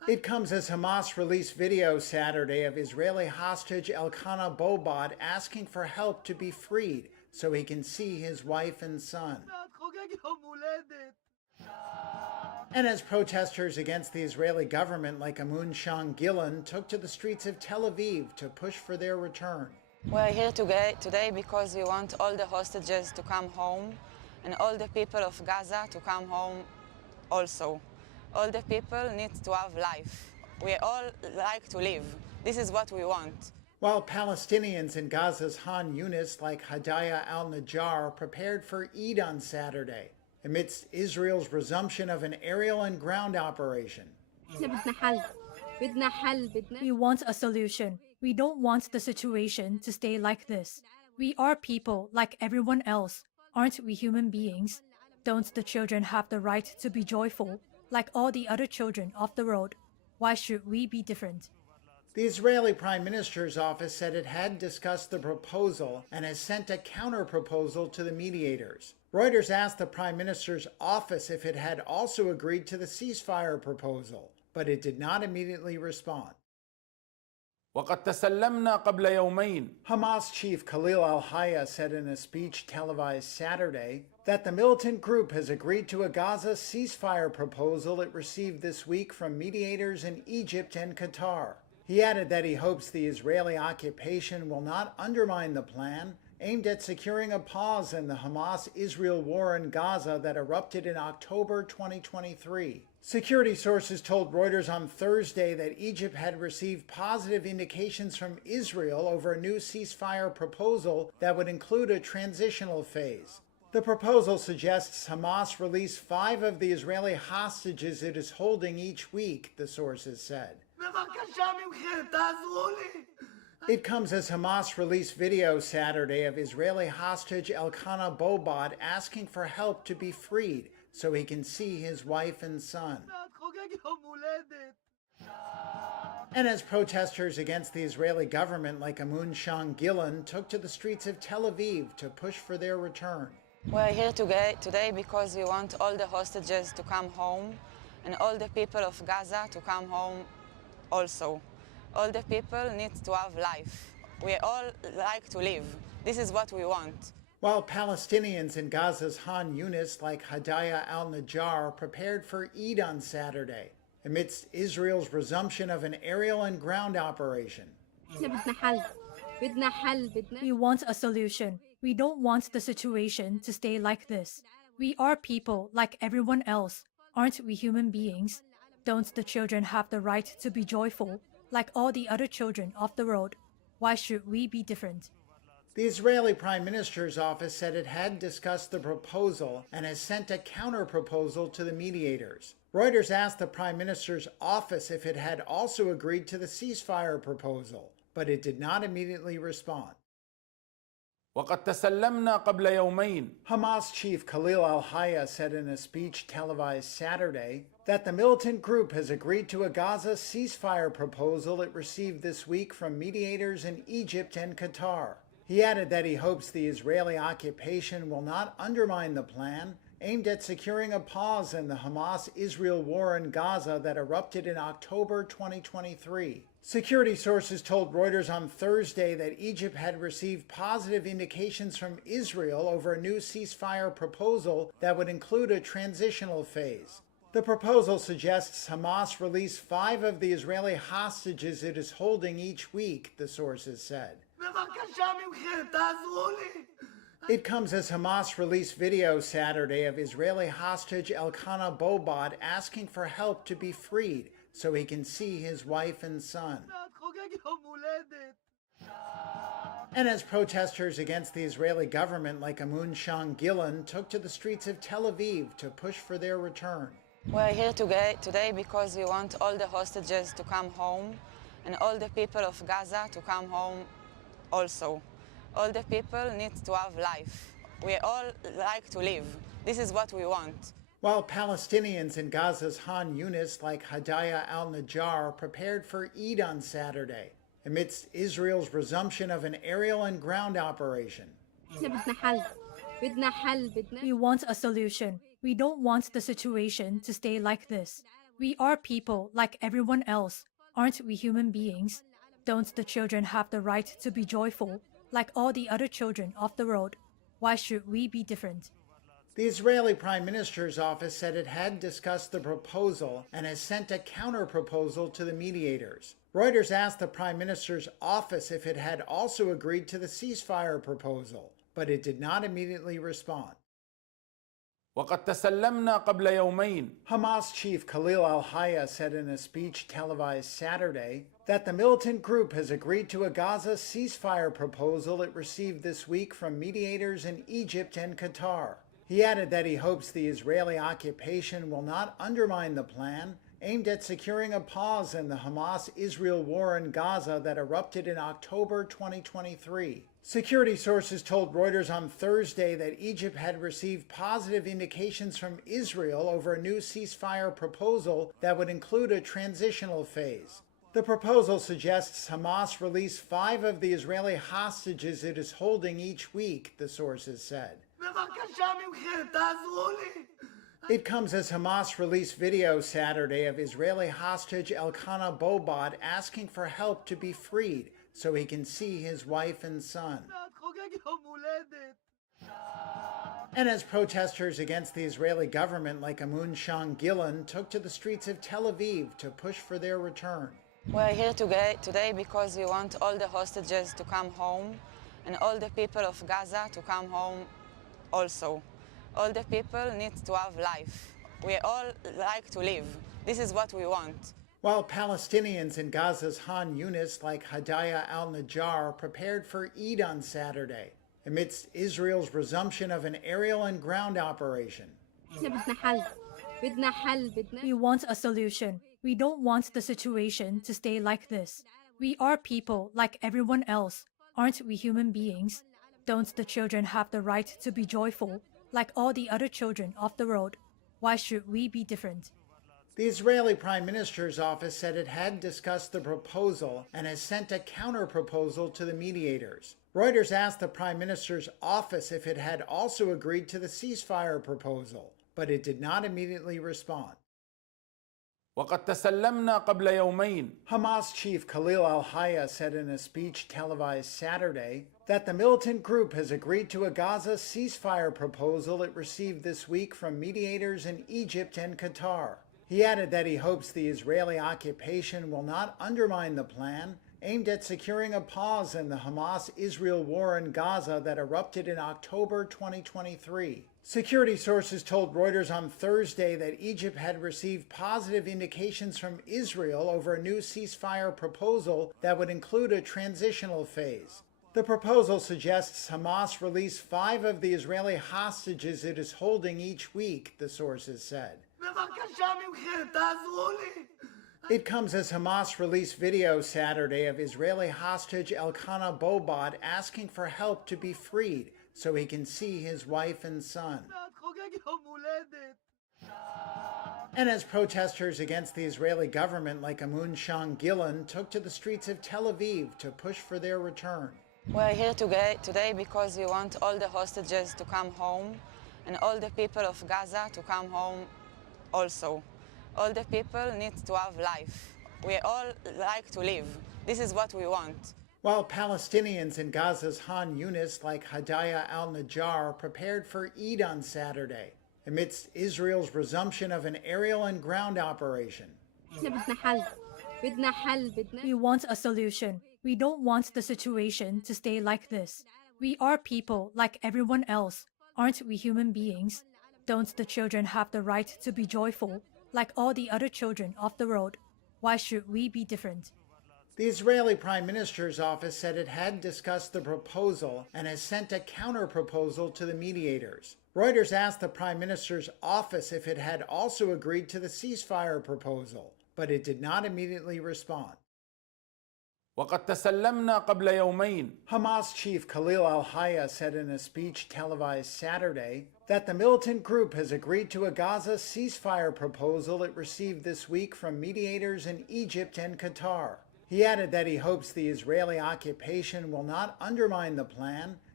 It comes as Hamas released video Saturday of Israeli hostage Elkanah Bobot asking for help to be freed so he can see his wife and son. And as protesters against the Israeli government like Amun Gillan took to the streets of Tel Aviv to push for their return. We're here today because we want all the hostages to come home and all the people of Gaza to come home also. All the people need to have life. We all like to live. This is what we want. While Palestinians in Gaza's Han Yunis like Hadaya al-Najjar prepared for Eid on Saturday, amidst Israel's resumption of an aerial and ground operation. We want a solution. We don't want the situation to stay like this. We are people like everyone else. Aren't we human beings? Don't the children have the right to be joyful, like all the other children off the road? Why should we be different? The Israeli Prime Minister's office said it had discussed the proposal and has sent a counter-proposal to the mediators. Reuters asked the Prime Minister's office if it had also agreed to the ceasefire proposal, but it did not immediately respond. وقد تسلمنا قبل يومين. Hamas chief Khalil al-Hayya said in a speech televised Saturday that the militant group has agreed to a Gaza ceasefire proposal it received this week from mediators in Egypt and Qatar. He added that he hopes the Israeli occupation will not undermine the plan aimed at securing a pause in the Hamas-Israel war in Gaza that erupted in October 2023. Security sources told Reuters on Thursday that Egypt had received positive indications from Israel over a new ceasefire proposal that would include a transitional phase. The proposal suggests Hamas release 5 of the Israeli hostages it is holding each week, the sources said. It comes as Hamas released video Saturday of Israeli hostage Elkanah Bobot asking for help to be freed so he can see his wife and son. And as protesters against the Israeli government like Amun Gillan took to the streets of Tel Aviv to push for their return. We're here today because we want all the hostages to come home and all the people of Gaza to come home also. All the people need to have life. We all like to live. This is what we want. While Palestinians in Gaza's Han Yunis like Hadaya al-Najjar prepared for Eid on Saturday, amidst Israel's resumption of an aerial and ground operation. We want a solution. We don't want the situation to stay like this. We are people like everyone else. Aren't we human beings? Don't the children have the right to be joyful, like all the other children off the road? Why should we be different? The Israeli Prime Minister's office said it had discussed the proposal and has sent a counter-proposal to the mediators. Reuters asked the Prime Minister's office if it had also agreed to the ceasefire proposal, but it did not immediately respond. وقد تسلمنا قبل يومين. Hamas chief Khalil al-Hayya said in a speech televised Saturday that the militant group has agreed to a Gaza ceasefire proposal it received this week from mediators in Egypt and Qatar. He added that he hopes the Israeli occupation will not undermine the plan aimed at securing a pause in the Hamas-Israel war in Gaza that erupted in October 2023. Security sources told Reuters on Thursday that Egypt had received positive indications from Israel over a new ceasefire proposal that would include a transitional phase. The proposal suggests Hamas release 5 of the Israeli hostages it is holding each week, the sources said. It comes as Hamas released video Saturday of Israeli hostage Elkanah Bobot asking for help to be freed so he can see his wife and son. And as protesters against the Israeli government like Amun Gillan took to the streets of Tel Aviv to push for their return. We're here today because we want all the hostages to come home and all the people of Gaza to come home also. All the people need to have life. We all like to live. This is what we want. While Palestinians in Gaza's Han Yunis like Hadaya al-Najjar prepared for Eid on Saturday, amidst Israel's resumption of an aerial and ground operation. We want a solution. We don't want the situation to stay like this. We are people like everyone else. Aren't we human beings? Don't the children have the right to be joyful, like all the other children of the world? Why should we be different? The Israeli Prime Minister's office said it had discussed the proposal and has sent a counter-proposal to the mediators. Reuters asked the Prime Minister's office if it had also agreed to the ceasefire proposal, but it did not immediately respond. وقد تسلمنا قبل يومين Hamas chief Khalil al-Hayya said in a speech televised Saturday that the militant group has agreed to a Gaza ceasefire proposal it received this week from mediators in Egypt and Qatar. He added that he hopes the Israeli occupation will not undermine the plan aimed at securing a pause in the Hamas-Israel war in Gaza that erupted in October 2023. Security sources told Reuters on Thursday that Egypt had received positive indications from Israel over a new ceasefire proposal that would include a transitional phase. The proposal suggests Hamas release 5 of the Israeli hostages it is holding each week, the sources said. It comes as Hamas released video Saturday of Israeli hostage Elkanah Bobat asking for help to be freed so he can see his wife and son. And as protesters against the Israeli government like Amun Gillan took to the streets of Tel Aviv to push for their return. We're here today because we want all the hostages to come home and all the people of Gaza to come home also. All the people need to have life. We all like to live. This is what we want. While Palestinians in Gaza's Han Yunis like Hadaya al-Najjar prepared for Eid on Saturday, amidst Israel's resumption of an aerial and ground operation. We want a solution. We don't want the situation to stay like this. We are people like everyone else. Aren't we human beings? Don't the children have the right to be joyful, like all the other children of the world? Why should we be different? The Israeli Prime Minister's office said it had discussed the proposal and has sent a counter-proposal to the mediators. Reuters asked the Prime Minister's office if it had also agreed to the ceasefire proposal, but it did not immediately respond. وقد تسلمنا قبل يومين Hamas chief Khalil al-Hayya said in a speech televised Saturday that the militant group has agreed to a Gaza ceasefire proposal it received this week from mediators in Egypt and Qatar. He added that he hopes the Israeli occupation will not undermine the plan aimed at securing a pause in the Hamas-Israel war in Gaza that erupted in October 2023. Security sources told Reuters on Thursday that Egypt had received positive indications from Israel over a new ceasefire proposal that would include a transitional phase. The proposal suggests Hamas release 5 of the Israeli hostages it is holding each week, the sources said. It comes as Hamas released video Saturday of Israeli hostage Elkanah Bobat asking for help to be freed so he can see his wife and son. And as protesters against the Israeli government like Amun Gillan took to the streets of Tel Aviv to push for their return. We're here today because we want all the hostages to come home and all the people of Gaza to come home also. All the people need to have life. We all like to live. This is what we want. While Palestinians in Gaza's Han Yunis like Hadaya al-Najjar prepared for Eid on Saturday, amidst Israel's resumption of an aerial and ground operation. We want a solution. We don't want the situation to stay like this. We are people like everyone else. Aren't we human beings? Don't the children have the right to be joyful, like all the other children of the world? Why should we be different? The Israeli Prime Minister's office said it had discussed the proposal and has sent a counter-proposal to the mediators. Reuters asked the Prime Minister's office if it had also agreed to the ceasefire proposal, but it did not immediately respond. وقد تسلمنا قبل يومين Hamas chief Khalil al-Hayya said in a speech televised Saturday that the militant group has agreed to a Gaza ceasefire proposal it received this week from mediators in Egypt and Qatar. He added that he hopes the Israeli occupation will not undermine the plan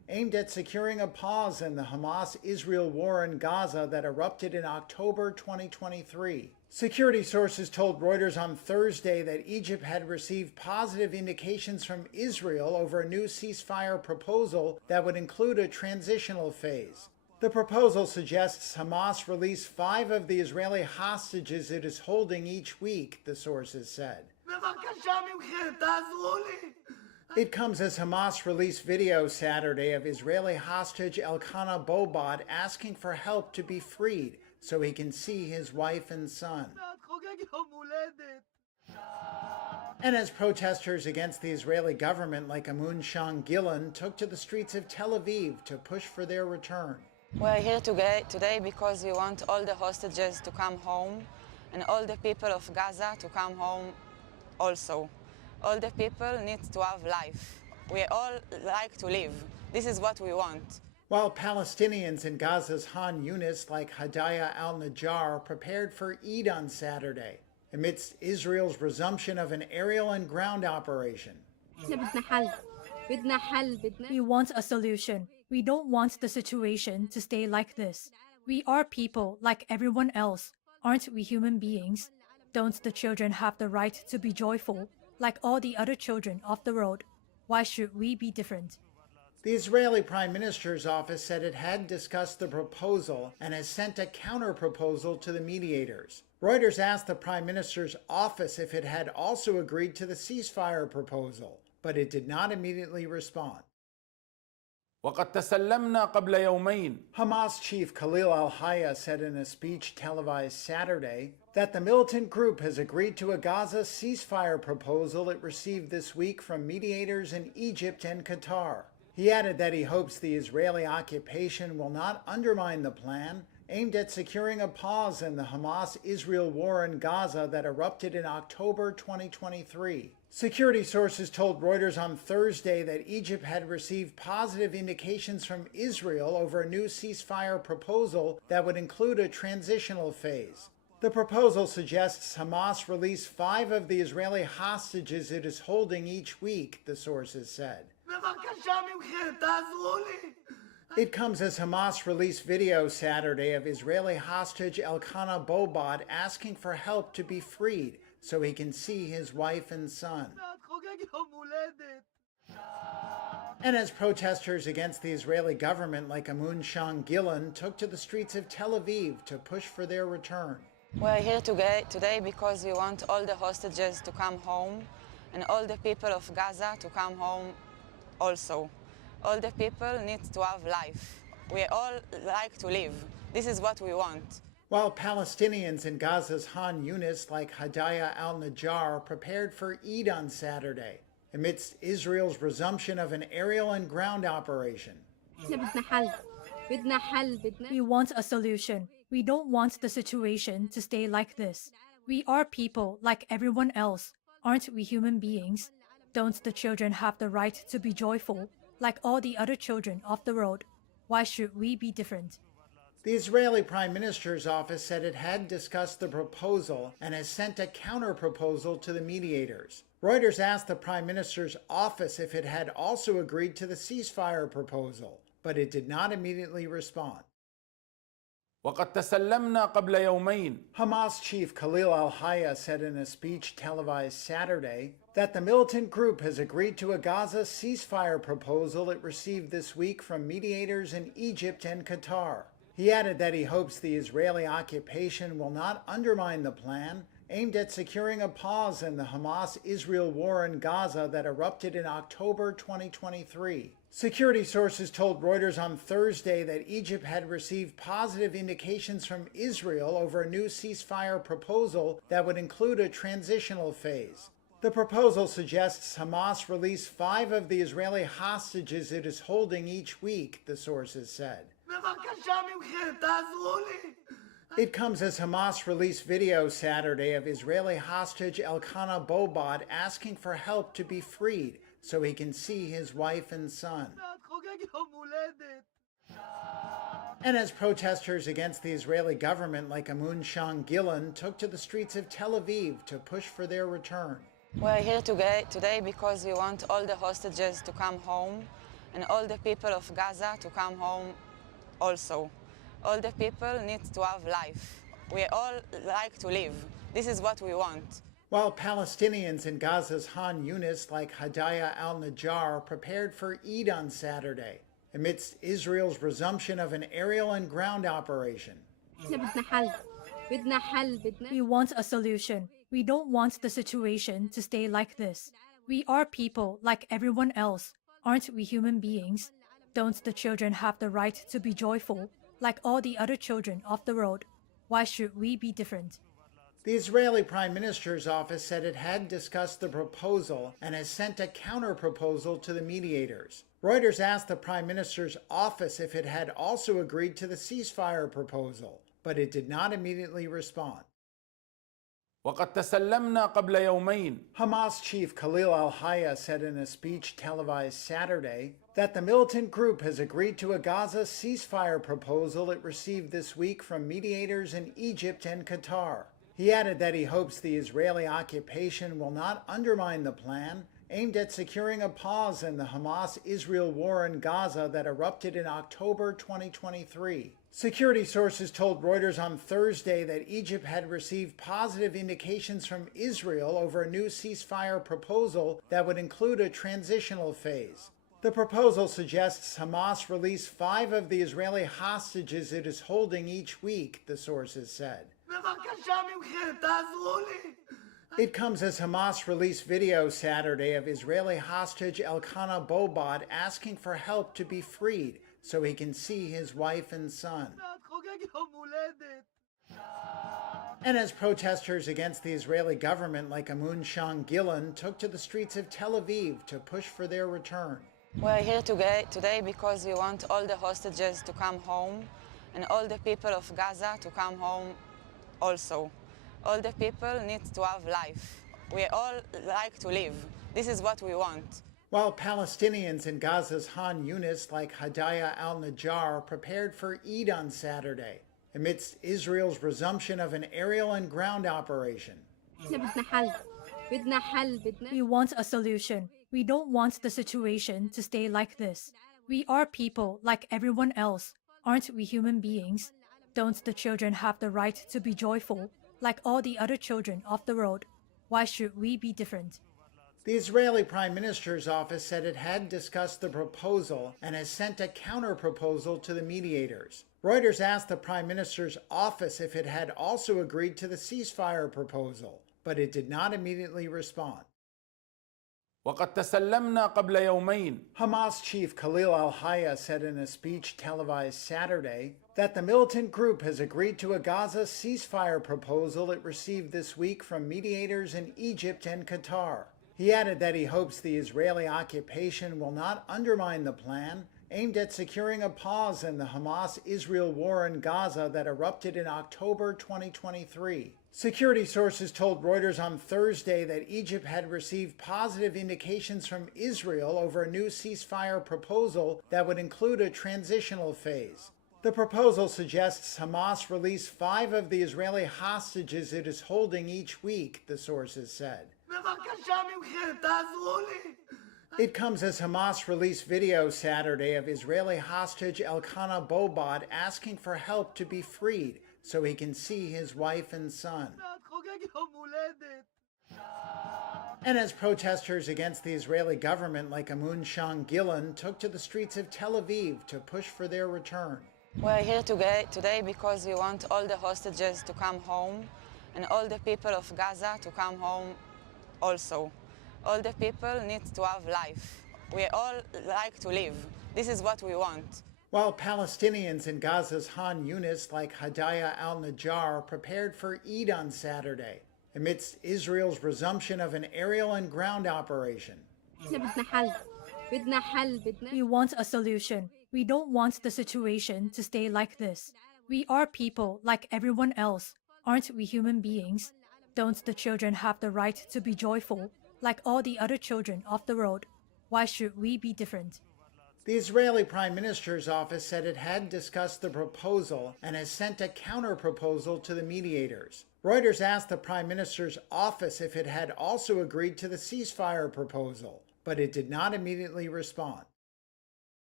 aimed at securing a pause in the Hamas-Israel war in Gaza that erupted in October 2023. Security sources told Reuters on Thursday that Egypt had received positive indications from Israel over a new ceasefire proposal that would include a transitional phase. The proposal suggests Hamas release 5 of the Israeli hostages it is holding each week, the sources said. It comes as Hamas released video Saturday of Israeli hostage Elkanah Bobad asking for help to be freed so he can see his wife and son. And as protesters against the Israeli government like Amun Gillan took to the streets of Tel Aviv to push for their return. We're here today because we want all the hostages to come home and all the people of Gaza to come home also. All the people need to have life. We all like to live. This is what we want. While Palestinians in Gaza's Han Yunis like Hadaya al-Najjar prepared for Eid on Saturday, amidst Israel's resumption of an aerial and ground operation. We want a solution. We don't want the situation to stay like this. We are people like everyone else. Aren't we human beings? Don't the children have the right to be joyful like all the other children of the world? Why should we be different? The Israeli Prime Minister's office said it had discussed the proposal and has sent a counter-proposal to the mediators. Reuters asked the Prime Minister's office if it had also agreed to the ceasefire proposal, but it did not immediately respond. وقد تسلمنا قبل يومين. Hamas chief Khalil al-Hayya said in a speech televised Saturday that the militant group has agreed to a Gaza ceasefire proposal it received this week from mediators in Egypt and Qatar. He added that he hopes the Israeli occupation will not undermine the plan aimed at securing a pause in the Hamas-Israel war in Gaza that erupted in October 2023. Security sources told Reuters on Thursday that Egypt had received positive indications from Israel over a new ceasefire proposal that would include a transitional phase. The proposal suggests Hamas release 5 of the Israeli hostages it is holding each week, the sources said. It comes as Hamas released video Saturday of Israeli hostage Elkanah Bobad asking for help to be freed so he can see his wife and son. And as protesters against the Israeli government like Amun Gillan took to the streets of Tel Aviv to push for their return. We're here today because we want all the hostages to come home and all the people of Gaza to come home also. All the people need to have life. We all like to live. This is what we want. While Palestinians in Gaza's Han Yunis like Hadaya al-Najjar prepared for Eid on Saturday, amidst Israel's resumption of an aerial and ground operation. We want a solution. We don't want the situation to stay like this. We are people like everyone else. Aren't we human beings? Don't the children have the right to be joyful like all the other children of the world? Why should we be different? The Israeli Prime Minister's office said it had discussed the proposal and has sent a counter-proposal to the mediators. Reuters asked the Prime Minister's office if it had also agreed to the ceasefire proposal, but it did not immediately respond. وقد تسلمنا قبل يومين. Hamas chief Khalil al-Hayya said in a speech televised Saturday that the militant group has agreed to a Gaza ceasefire proposal it received this week from mediators in Egypt and Qatar. He added that he hopes the Israeli occupation will not undermine the plan aimed at securing a pause in the Hamas-Israel war in Gaza that erupted in October 2023. Security sources told Reuters on Thursday that Egypt had received positive indications from Israel over a new ceasefire proposal that would include a transitional phase. The proposal suggests Hamas release 5 of the Israeli hostages it is holding each week, the sources said. It comes as Hamas released video Saturday of Israeli hostage Elkanah Bobad asking for help to be freed so he can see his wife and son. And as protesters against the Israeli government like Amun Gillan took to the streets of Tel Aviv to push for their return. We're here today because we want all the hostages to come home and all the people of Gaza to come home also. All the people need to have life. We all like to live. This is what we want. While Palestinians in Gaza's Han Yunis like Hadaya al-Najjar prepared for Eid on Saturday, amidst Israel's resumption of an aerial and ground operation. We want a solution. We don't want the situation to stay like this. We are people like everyone else. Aren't we human beings? Don't the children have the right to be joyful like all the other children of the world? Why should we be different? The Israeli Prime Minister's office said it had discussed the proposal and has sent a counter-proposal to the mediators. Reuters asked the Prime Minister's office if it had also agreed to the ceasefire proposal, but it did not immediately respond. وقد تسلمنا قبل يومين. Hamas chief Khalil al-Hayya said in a speech televised Saturday that the militant group has agreed to a Gaza ceasefire proposal it received this week from mediators in Egypt and Qatar. He added that he hopes the Israeli occupation will not undermine the plan aimed at securing a pause in the Hamas-Israel war in Gaza that erupted in October 2023. Security sources told Reuters on Thursday that Egypt had received positive indications from Israel over a new ceasefire proposal that would include a transitional phase. The proposal suggests Hamas release 5 of the Israeli hostages it is holding each week, the sources said. It comes as Hamas released video Saturday of Israeli hostage Elkanah Bobad asking for help to be freed so he can see his wife and son. And as protesters against the Israeli government like Amun Shang Gillan took to the streets of Tel Aviv to push for their return. We're here today because we want all the hostages to come home and all the people of Gaza to come home also. All the people need to have life. We all like to live. This is what we want. While Palestinians in Gaza's Han Yunis like Hadaya al-Najjar prepared for Eid on Saturday, amidst Israel's resumption of an aerial and ground operation. We want a solution. We don't want the situation to stay like this. We are people like everyone else. Aren't we human beings? Don't the children have the right to be joyful like all the other children of the world? Why should we be different? The Israeli Prime Minister's office said it had discussed the proposal and has sent a counter-proposal to the mediators. Reuters asked the Prime Minister's office if it had also agreed to the ceasefire proposal, but it did not immediately respond. وقد تسلمنا قبل يومين. Hamas chief Khalil al-Hayya said in a speech televised Saturday that the militant group has agreed to a Gaza ceasefire proposal it received this week from mediators in Egypt and Qatar. He added that he hopes the Israeli occupation will not undermine the plan aimed at securing a pause in the Hamas-Israel war in Gaza that erupted in October 2023. Security sources told Reuters on Thursday that Egypt had received positive indications from Israel over a new ceasefire proposal that would include a transitional phase. The proposal suggests Hamas release 5 of the Israeli hostages it is holding each week, the sources said. It comes as Hamas released video Saturday of Israeli hostage Elkanah Bobad asking for help to be freed so he can see his wife and son. And as protesters against the Israeli government like Amun Shang Gillan took to the streets of Tel Aviv to push for their return. We're here today because we want all the hostages to come home and all the people of Gaza to come home also. All the people need to have life. We all like to live. This is what we want. While Palestinians in Gaza's Han Yunis like Hadaya al-Najjar prepared for Eid on Saturday, amidst Israel's resumption of an aerial and ground operation. We want a solution. We don't want the situation to stay like this. We are people like everyone else. Aren't we human beings? Don't the children have the right to be joyful like all the other children of the world? Why should we be different? The Israeli Prime Minister's office said it had discussed the proposal and has sent a counter-proposal to the mediators. Reuters asked the Prime Minister's office if it had also agreed to the ceasefire proposal, but it did not immediately respond.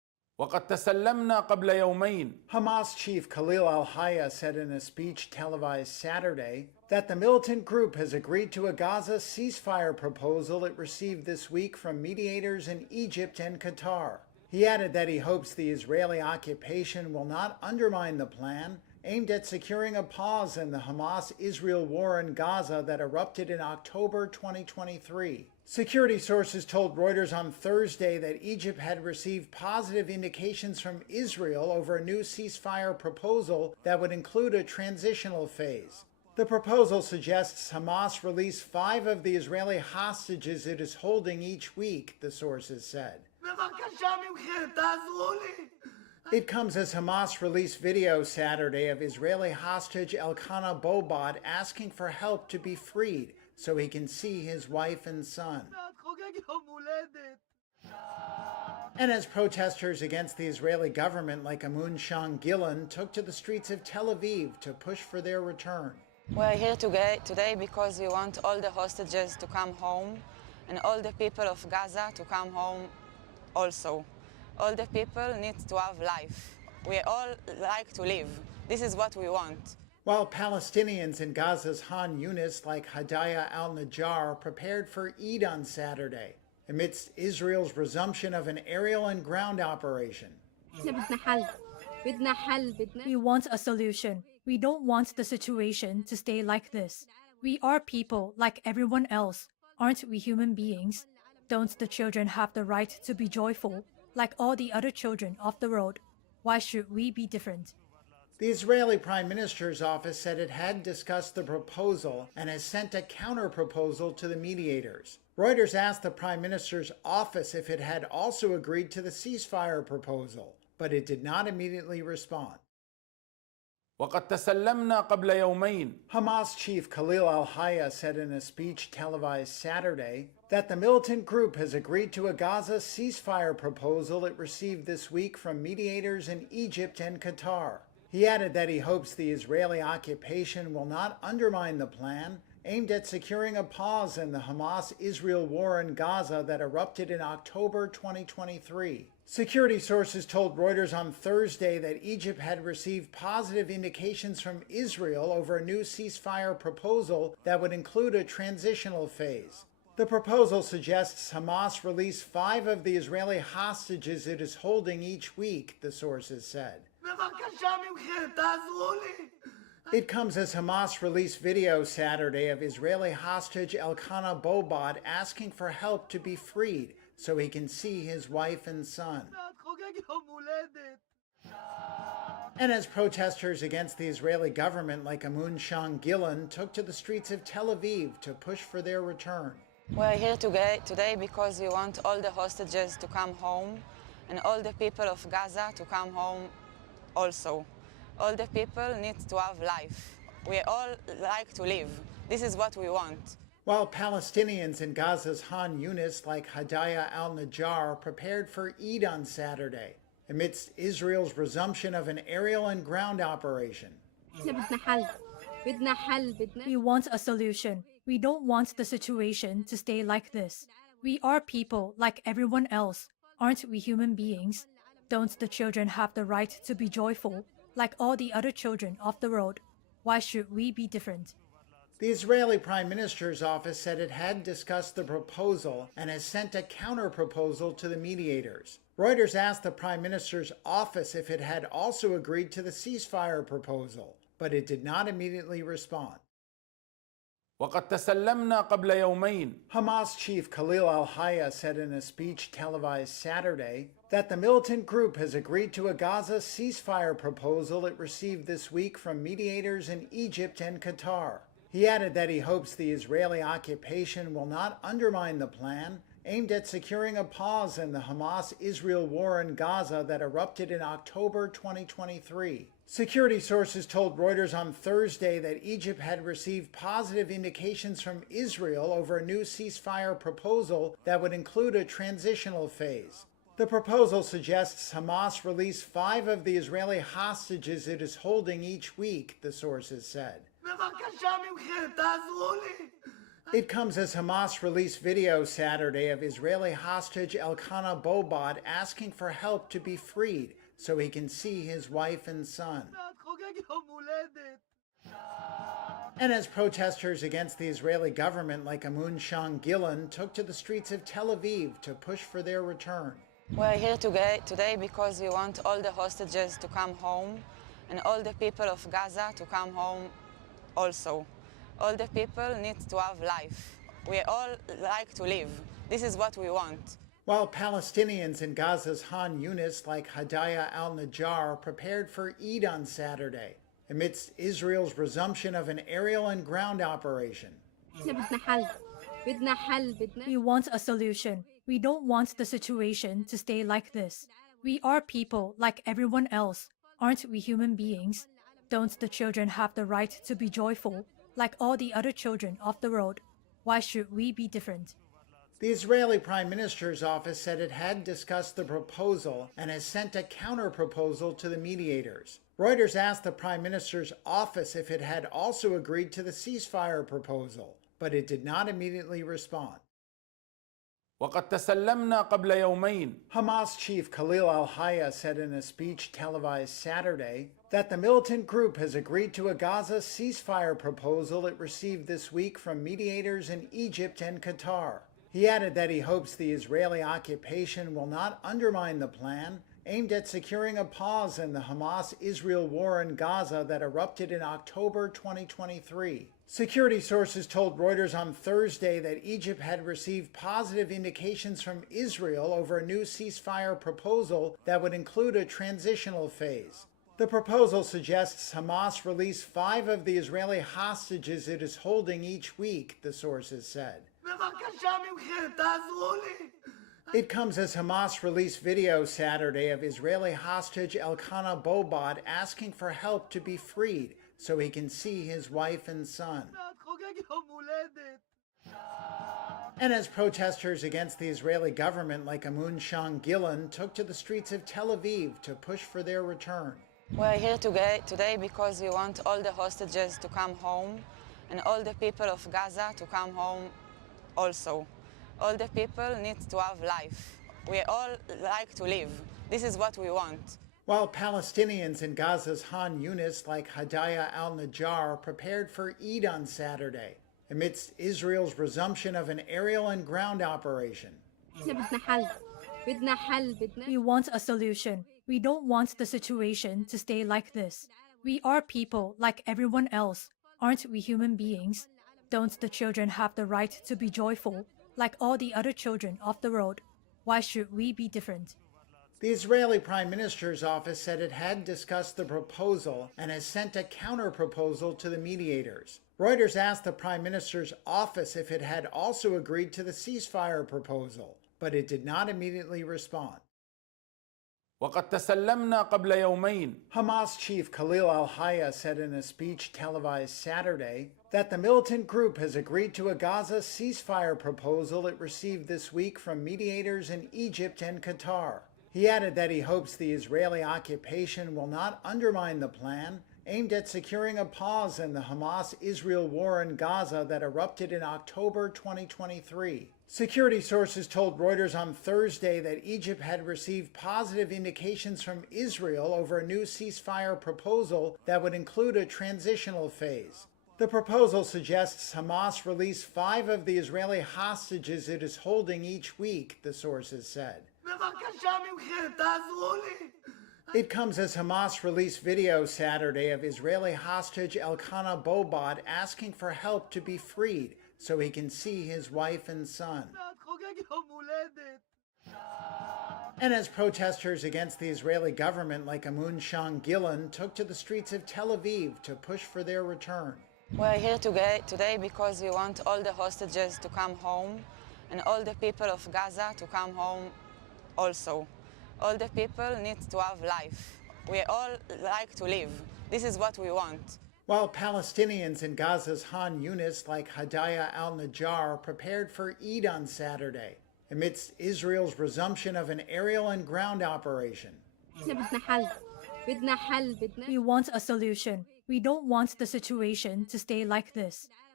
وقد تسلمنا قبل يومين. Hamas chief Khalil al-Hayya said in a speech televised Saturday that the militant group has agreed to a Gaza ceasefire proposal it received this week from mediators in Egypt and Qatar. He added that he hopes the Israeli occupation will not undermine the plan aimed at securing a pause in the Hamas-Israel war in Gaza that erupted in October 2023. Security sources told Reuters on Thursday that Egypt had received positive indications from Israel over a new ceasefire proposal that would include a transitional phase. The proposal suggests Hamas release 5 of the Israeli hostages it is holding each week, the sources said. It comes as Hamas released video Saturday of Israeli hostage Elkanah Bobat asking for help to be freed so he can see his wife and son. And as protesters against the Israeli government like Amun Gillan took to the streets of Tel Aviv to push for their return. We're here today because we want all the hostages to come home and all the people of Gaza to come home also. All the people need to have life. We all like to live. This is what we want. While Palestinians in Gaza's Han Yunis like Hadaya al-Najjar prepared for Eid on Saturday, amidst Israel's resumption of an aerial and ground operation. We want a solution. We don't want the situation to stay like this. We are people like everyone else. Aren't we human beings? Don't the children have the right to be joyful like all the other children off the road? Why should we be different? The Israeli Prime Minister's office said it had discussed the proposal and has sent a counter-proposal to the mediators. Reuters asked the Prime Minister's office if it had also agreed to the ceasefire proposal, but it did not immediately respond. وقد تسلمنا قبل يومين. Hamas chief Khalil al-Hayya said in a speech televised Saturday that the militant group has agreed to a Gaza ceasefire proposal it received this week from mediators in Egypt and Qatar. He added that he hopes the Israeli occupation will not undermine the plan aimed at securing a pause in the Hamas-Israel war in Gaza that erupted in October 2023. Security sources told Reuters on Thursday that Egypt had received positive indications from Israel over a new ceasefire proposal that would include a transitional phase. The proposal suggests Hamas release 5 of the Israeli hostages it is holding each week, the sources said. It comes as Hamas released video Saturday of Israeli hostage Elkanah Bobat asking for help to be freed so he can see his wife and son. And as protesters against the Israeli government like Amun Gillan took to the streets of Tel Aviv to push for their return. We're here today because we want all the hostages to come home and all the people of Gaza to come home also. All the people need to have life. We all like to live. This is what we want. While Palestinians in Gaza's Han Yunis like Hadaya al-Najjar prepared for Eid on Saturday, amidst Israel's resumption of an aerial and ground operation. We want a solution. We don't want the situation to stay like this. We are people like everyone else. Aren't we human beings? Don't the children have the right to be joyful like all the other children off the road? Why should we be different? The Israeli Prime Minister's office said it had discussed the proposal and has sent a counter-proposal to the mediators. Reuters asked the Prime Minister's office if it had also agreed to the ceasefire proposal, but it did not immediately respond. وقد تسلمنا قبل يومين. Hamas chief Khalil al-Hayya said in a speech televised Saturday that the militant group has agreed to a Gaza ceasefire proposal it received this week from mediators in Egypt and Qatar. He added that he hopes the Israeli occupation will not undermine the plan aimed at securing a pause in the Hamas-Israel war in Gaza that erupted in October 2023. Security sources told Reuters on Thursday that Egypt had received positive indications from Israel over a new ceasefire proposal that would include a transitional phase. The proposal suggests Hamas release 5 of the Israeli hostages it is holding each week, the sources said. It comes as Hamas released video Saturday of Israeli hostage Elkanah Bobot asking for help to be freed so he can see his wife and son. And as protesters against the Israeli government like Amun Gillan took to the streets of Tel Aviv to push for their return. We're here today because we want all the hostages to come home and all the people of Gaza to come home also. All the people need to have life. We all like to live. This is what we want. While Palestinians in Gaza's Han Yunis like Hadaya al-Najjar prepared for Eid on Saturday, amidst Israel's resumption of an aerial and ground operation. We want a solution. We don't want the situation to stay like this. We are people like everyone else. Aren't we human beings? Don't the children have the right to be joyful like all the other children of the world? Why should we be different? The Israeli Prime Minister's office said it had discussed the proposal and has sent a counter-proposal to the mediators. Reuters asked the Prime Minister's office if it had also agreed to the ceasefire proposal, but it did not immediately respond. وقد تسلمنا قبل يومين. Hamas chief Khalil al-Hayya said in a speech televised Saturday that the militant group has agreed to a Gaza ceasefire proposal it received this week from mediators in Egypt and Qatar. He added that he hopes the Israeli occupation will not undermine the plan aimed at securing a pause in the Hamas-Israel war in Gaza that erupted in October 2023. Security sources told Reuters on Thursday that Egypt had received positive indications from Israel over a new ceasefire proposal that would include a transitional phase. The proposal suggests Hamas release 5 of the Israeli hostages it is holding each week, the sources said. It comes as Hamas released video Saturday of Israeli hostage Elkanah Bobot asking for help to be freed so he can see his wife and son. And as protesters against the Israeli government like Amun Gillan took to the streets of Tel Aviv to push for their return. We're here today because we want all the hostages to come home and all the people of Gaza to come home also. All the people need to have life. We all like to live. This is what we want. While Palestinians in Gaza's Han Yunis like Hadaya al-Najjar prepared for Eid on Saturday, amidst Israel's resumption of an aerial and ground operation. We want a solution. We don't want the situation to stay like this. We are people like everyone else. Aren't we human beings? Don't the children have the right to be joyful like all the other children of the world? Why should we be different? The Israeli Prime Minister's office said it had discussed the proposal and has sent a counter-proposal to the mediators. Reuters asked the Prime Minister's office if it had also agreed to the ceasefire proposal, but it did not immediately respond. وقد تسلمنا قبل يومين. Hamas chief Khalil al-Hayya said in a speech televised Saturday that the militant group has agreed to a Gaza ceasefire proposal it received this week from mediators in Egypt and Qatar. He added that he hopes the Israeli occupation will not undermine the plan aimed at securing a pause in the Hamas-Israel war in Gaza that erupted in October 2023. Security sources told Reuters on Thursday that Egypt had received positive indications from Israel over a new ceasefire proposal that would include a transitional phase. The proposal suggests Hamas release 5 of the Israeli hostages it is holding each week, the sources said. It comes as Hamas released video Saturday of Israeli hostage Elkanah Bobot asking for help to be freed so he can see his wife and son. And as protesters against the Israeli government like Amun Gillan took to the streets of Tel Aviv to push for their return. We're here today because we want all the hostages to come home and all the people of Gaza to come home also. All the people need to have life. We all like to live. This is what we want. While Palestinians in Gaza's Han Yunis like Hadaya al-Najjar prepared for Eid on Saturday, amidst Israel's resumption of an aerial and ground operation. We want a solution. We don't want the situation to stay like this.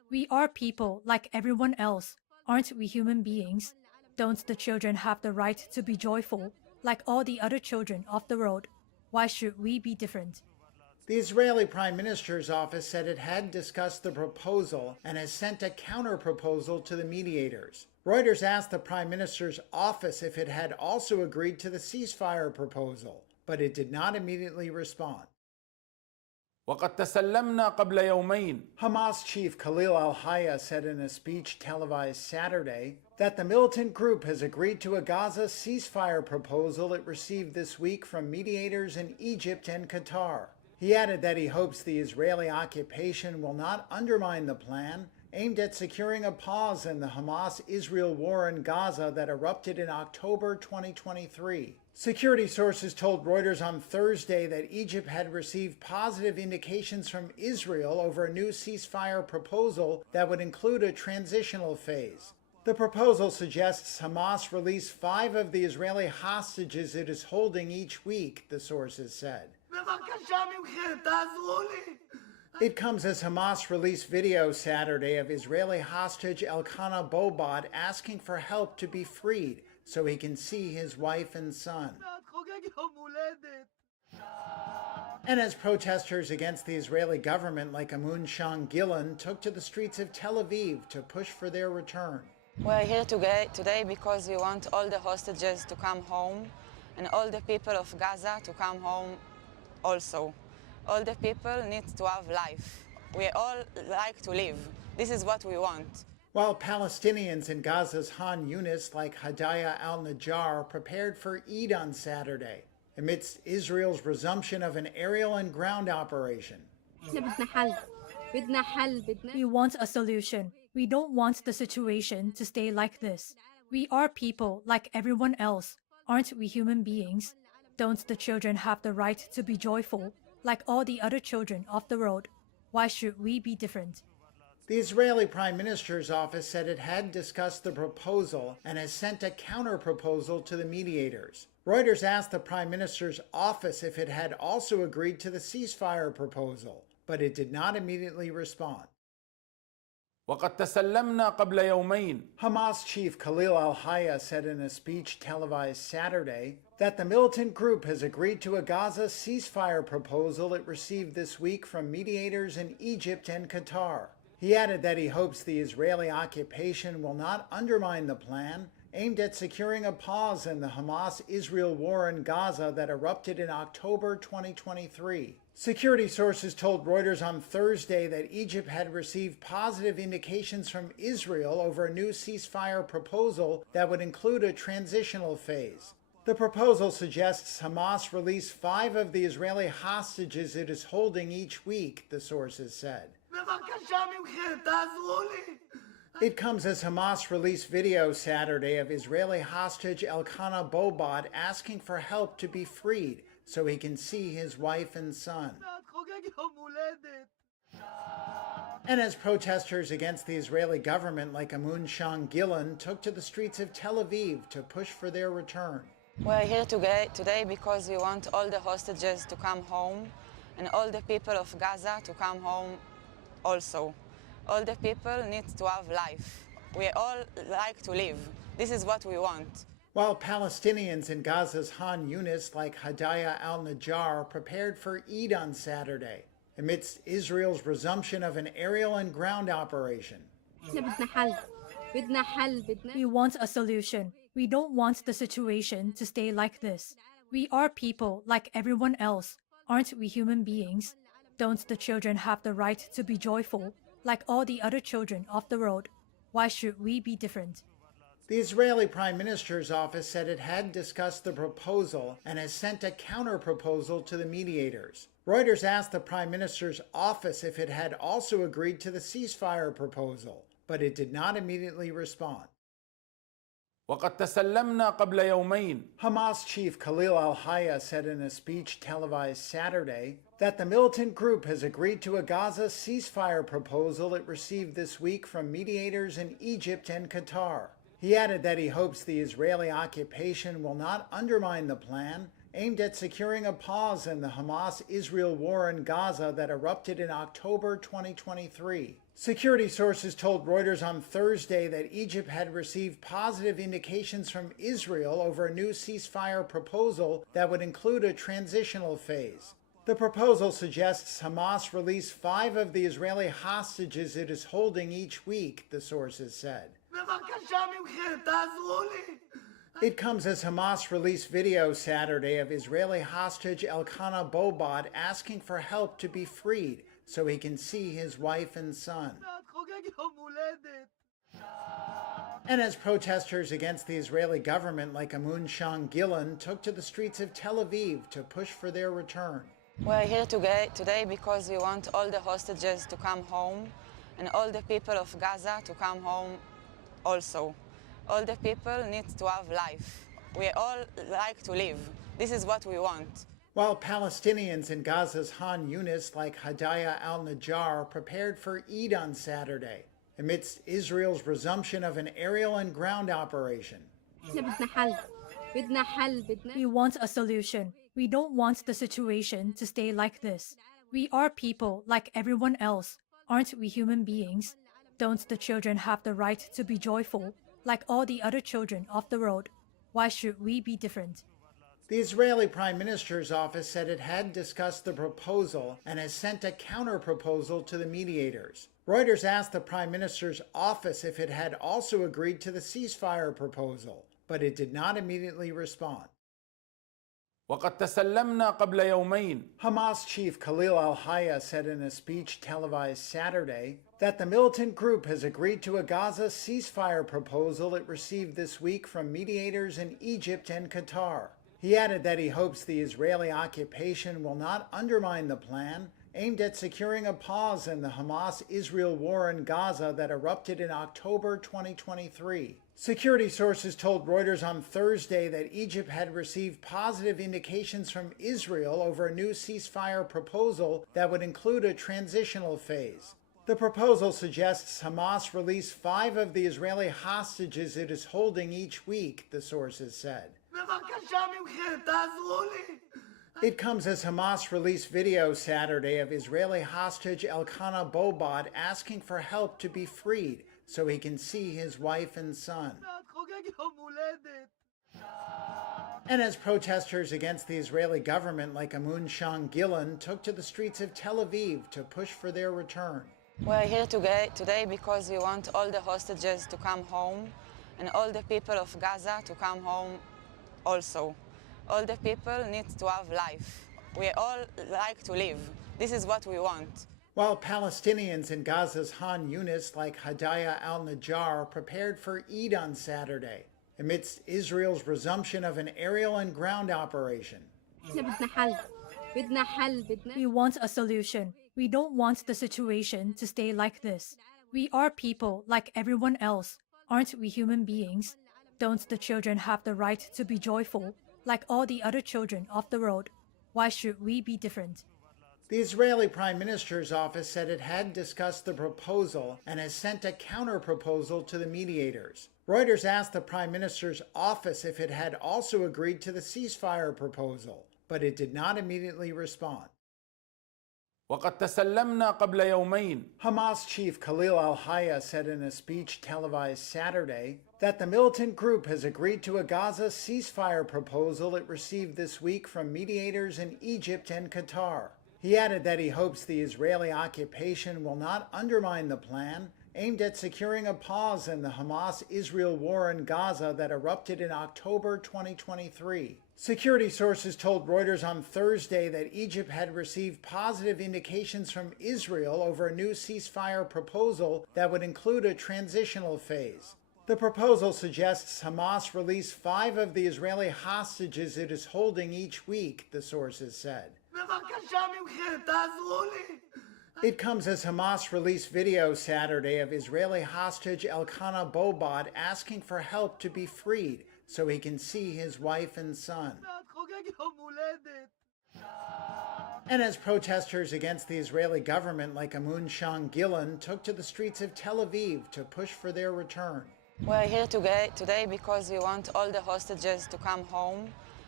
We are people like everyone else. Aren't we human beings? Don't the children have the right to be joyful, like all the other children of the world? Why should we be different? The Israeli Prime Minister's office said it had discussed the proposal and has sent a counter-proposal to the mediators. Reuters asked the Prime Minister's office if it had also agreed to the ceasefire proposal, but it did not immediately respond. وقد تسلمنا قبل يومين. Hamas chief Khalil al-Hayya said in a speech televised Saturday that the militant group has agreed to a Gaza ceasefire proposal it received this week from mediators in Egypt and Qatar. He added that he hopes the Israeli occupation will not undermine the plan aimed at securing a pause in the Hamas-Israel war in Gaza that erupted in October 2023. Security sources told Reuters on Thursday that Egypt had received positive indications from Israel over a new ceasefire proposal that would include a transitional phase. The proposal suggests Hamas release 5 of the Israeli hostages it is holding each week, the sources said. It comes as Hamas released video Saturday of Israeli hostage Elkanah Bobat asking for help to be freed so he can see his wife and son. And as protesters against the Israeli government like Amun Shan Gillan took to the streets of Tel Aviv to push for their return. We're here today because we want all the hostages to come home and all the people of Gaza to come home also. All the people need to have life. We all like to live. This is what we want. While Palestinians in Gaza's Han Yunis like Hadaya al-Najjar prepared for Eid on Saturday, amidst Israel's resumption of an aerial and ground operation. We want a solution. We don't want the situation to stay like this. We are people like everyone else. Aren't we human beings? Don't the children have the right to be joyful, like all the other children of the world? Why should we be different? The Israeli Prime Minister's office said it had discussed the proposal and has sent a counter-proposal to the mediators. Reuters asked the Prime Minister's office if it had also agreed to the ceasefire proposal, but it did not immediately respond. وقد تسلمنا قبل يومين. Hamas chief Khalil al-Hayya said in a speech televised Saturday that the militant group has agreed to a Gaza ceasefire proposal it received this week from mediators in Egypt and Qatar. He added that he hopes the Israeli occupation will not undermine the plan aimed at securing a pause in the Hamas-Israel war in Gaza that erupted in October 2023. Security sources told Reuters on Thursday that Egypt had received positive indications from Israel over a new ceasefire proposal that would include a transitional phase. The proposal suggests Hamas release 5 of the Israeli hostages it is holding each week, the sources said. It comes as Hamas released video Saturday of Israeli hostage Elkanah Bobat asking for help to be freed so he can see his wife and son. And as protesters against the Israeli government like Amun Shan Gillan took to the streets of Tel Aviv to push for their return. We're here today because we want all the hostages to come home and all the people of Gaza to come home also. All the people need to have life. We all like to live. This is what we want. While Palestinians in Gaza's Han Yunis like Hadaya al-Najjar prepared for Eid on Saturday, amidst Israel's resumption of an aerial and ground operation. We want a solution. We don't want the situation to stay like this. We are people like everyone else. Aren't we human beings? Don't the children have the right to be joyful, like all the other children of the world? Why should we be different? The Israeli Prime Minister's office said it had discussed the proposal and has sent a counter-proposal to the mediators. Reuters asked the Prime Minister's office if it had also agreed to the ceasefire proposal, but it did not immediately respond. وقد تسلمنا قبل يومين. Hamas chief Khalil al-Hayya said in a speech televised Saturday that the militant group has agreed to a Gaza ceasefire proposal it received this week from mediators in Egypt and Qatar. He added that he hopes the Israeli occupation will not undermine the plan aimed at securing a pause in the Hamas-Israel war in Gaza that erupted in October 2023. Security sources told Reuters on Thursday that Egypt had received positive indications from Israel over a new ceasefire proposal that would include a transitional phase. The proposal suggests Hamas release 5 of the Israeli hostages it is holding each week, the sources said. It comes as Hamas released video Saturday of Israeli hostage Elkanah Bobat asking for help to be freed so he can see his wife and son. And as protesters against the Israeli government like Amun Gillan took to the streets of Tel Aviv to push for their return. We're here today because we want all the hostages to come home and all the people of Gaza to come home also. All the people need to have life. We all like to live. This is what we want. While Palestinians in Gaza's Han Yunis like Hadaya al-Najjar prepared for Eid on Saturday, amidst Israel's resumption of an aerial and ground operation. We want a solution. We don't want the situation to stay like this. We are people like everyone else. Aren't we human beings? Don't the children have the right to be joyful like all the other children off the road? Why should we be different? The Israeli Prime Minister's office said it had discussed the proposal and has sent a counter-proposal to the mediators. Reuters asked the Prime Minister's office if it had also agreed to the ceasefire proposal, but it did not immediately respond. وقد تسلمنا قبل يومين. Hamas chief Khalil al-Hayya said in a speech televised Saturday that the militant group has agreed to a Gaza ceasefire proposal it received this week from mediators in Egypt and Qatar. He added that he hopes the Israeli occupation will not undermine the plan aimed at securing a pause in the Hamas-Israel war in Gaza that erupted in October 2023. Security sources told Reuters on Thursday that Egypt had received positive indications from Israel over a new ceasefire proposal that would include a transitional phase. The proposal suggests Hamas release 5 of the Israeli hostages it is holding each week, the sources said. It comes as Hamas released video Saturday of Israeli hostage Elkanah Bobat asking for help to be freed so he can see his wife and son. And as protesters against the Israeli government like Amun Gillan took to the streets of Tel Aviv to push for their return. We're here today because we want all the hostages to come home and all the people of Gaza to come home also. All the people need to have life. We all like to live. This is what we want. While Palestinians in Gaza's Han Yunis like Hadaya al-Najjar prepared for Eid on Saturday, amidst Israel's resumption of an aerial and ground operation. We want a solution. We don't want the situation to stay like this. We are people like everyone else. Aren't we human beings? Don't the children have the right to be joyful like all the other children off the road? Why should we be different? The Israeli Prime Minister's office said it had discussed the proposal and has sent a counter-proposal to the mediators. Reuters asked the Prime Minister's office if it had also agreed to the ceasefire proposal, but it did not immediately respond. وقد تسلمنا قبل يومين. Hamas chief Khalil al-Hayya said in a speech televised Saturday that the militant group has agreed to a Gaza ceasefire proposal it received this week from mediators in Egypt and Qatar. He added that he hopes the Israeli occupation will not undermine the plan aimed at securing a pause in the Hamas-Israel war in Gaza that erupted in October 2023. Security sources told Reuters on Thursday that Egypt had received positive indications from Israel over a new ceasefire proposal that would include a transitional phase. The proposal suggests Hamas release 5 of the Israeli hostages it is holding each week, the sources said. It comes as Hamas released video Saturday of Israeli hostage Elkanah Bobat asking for help to be freed so he can see his wife and son. And as protesters against the Israeli government like Amun Gillan took to the streets of Tel Aviv to push for their return. We're here today because we want all the hostages to come home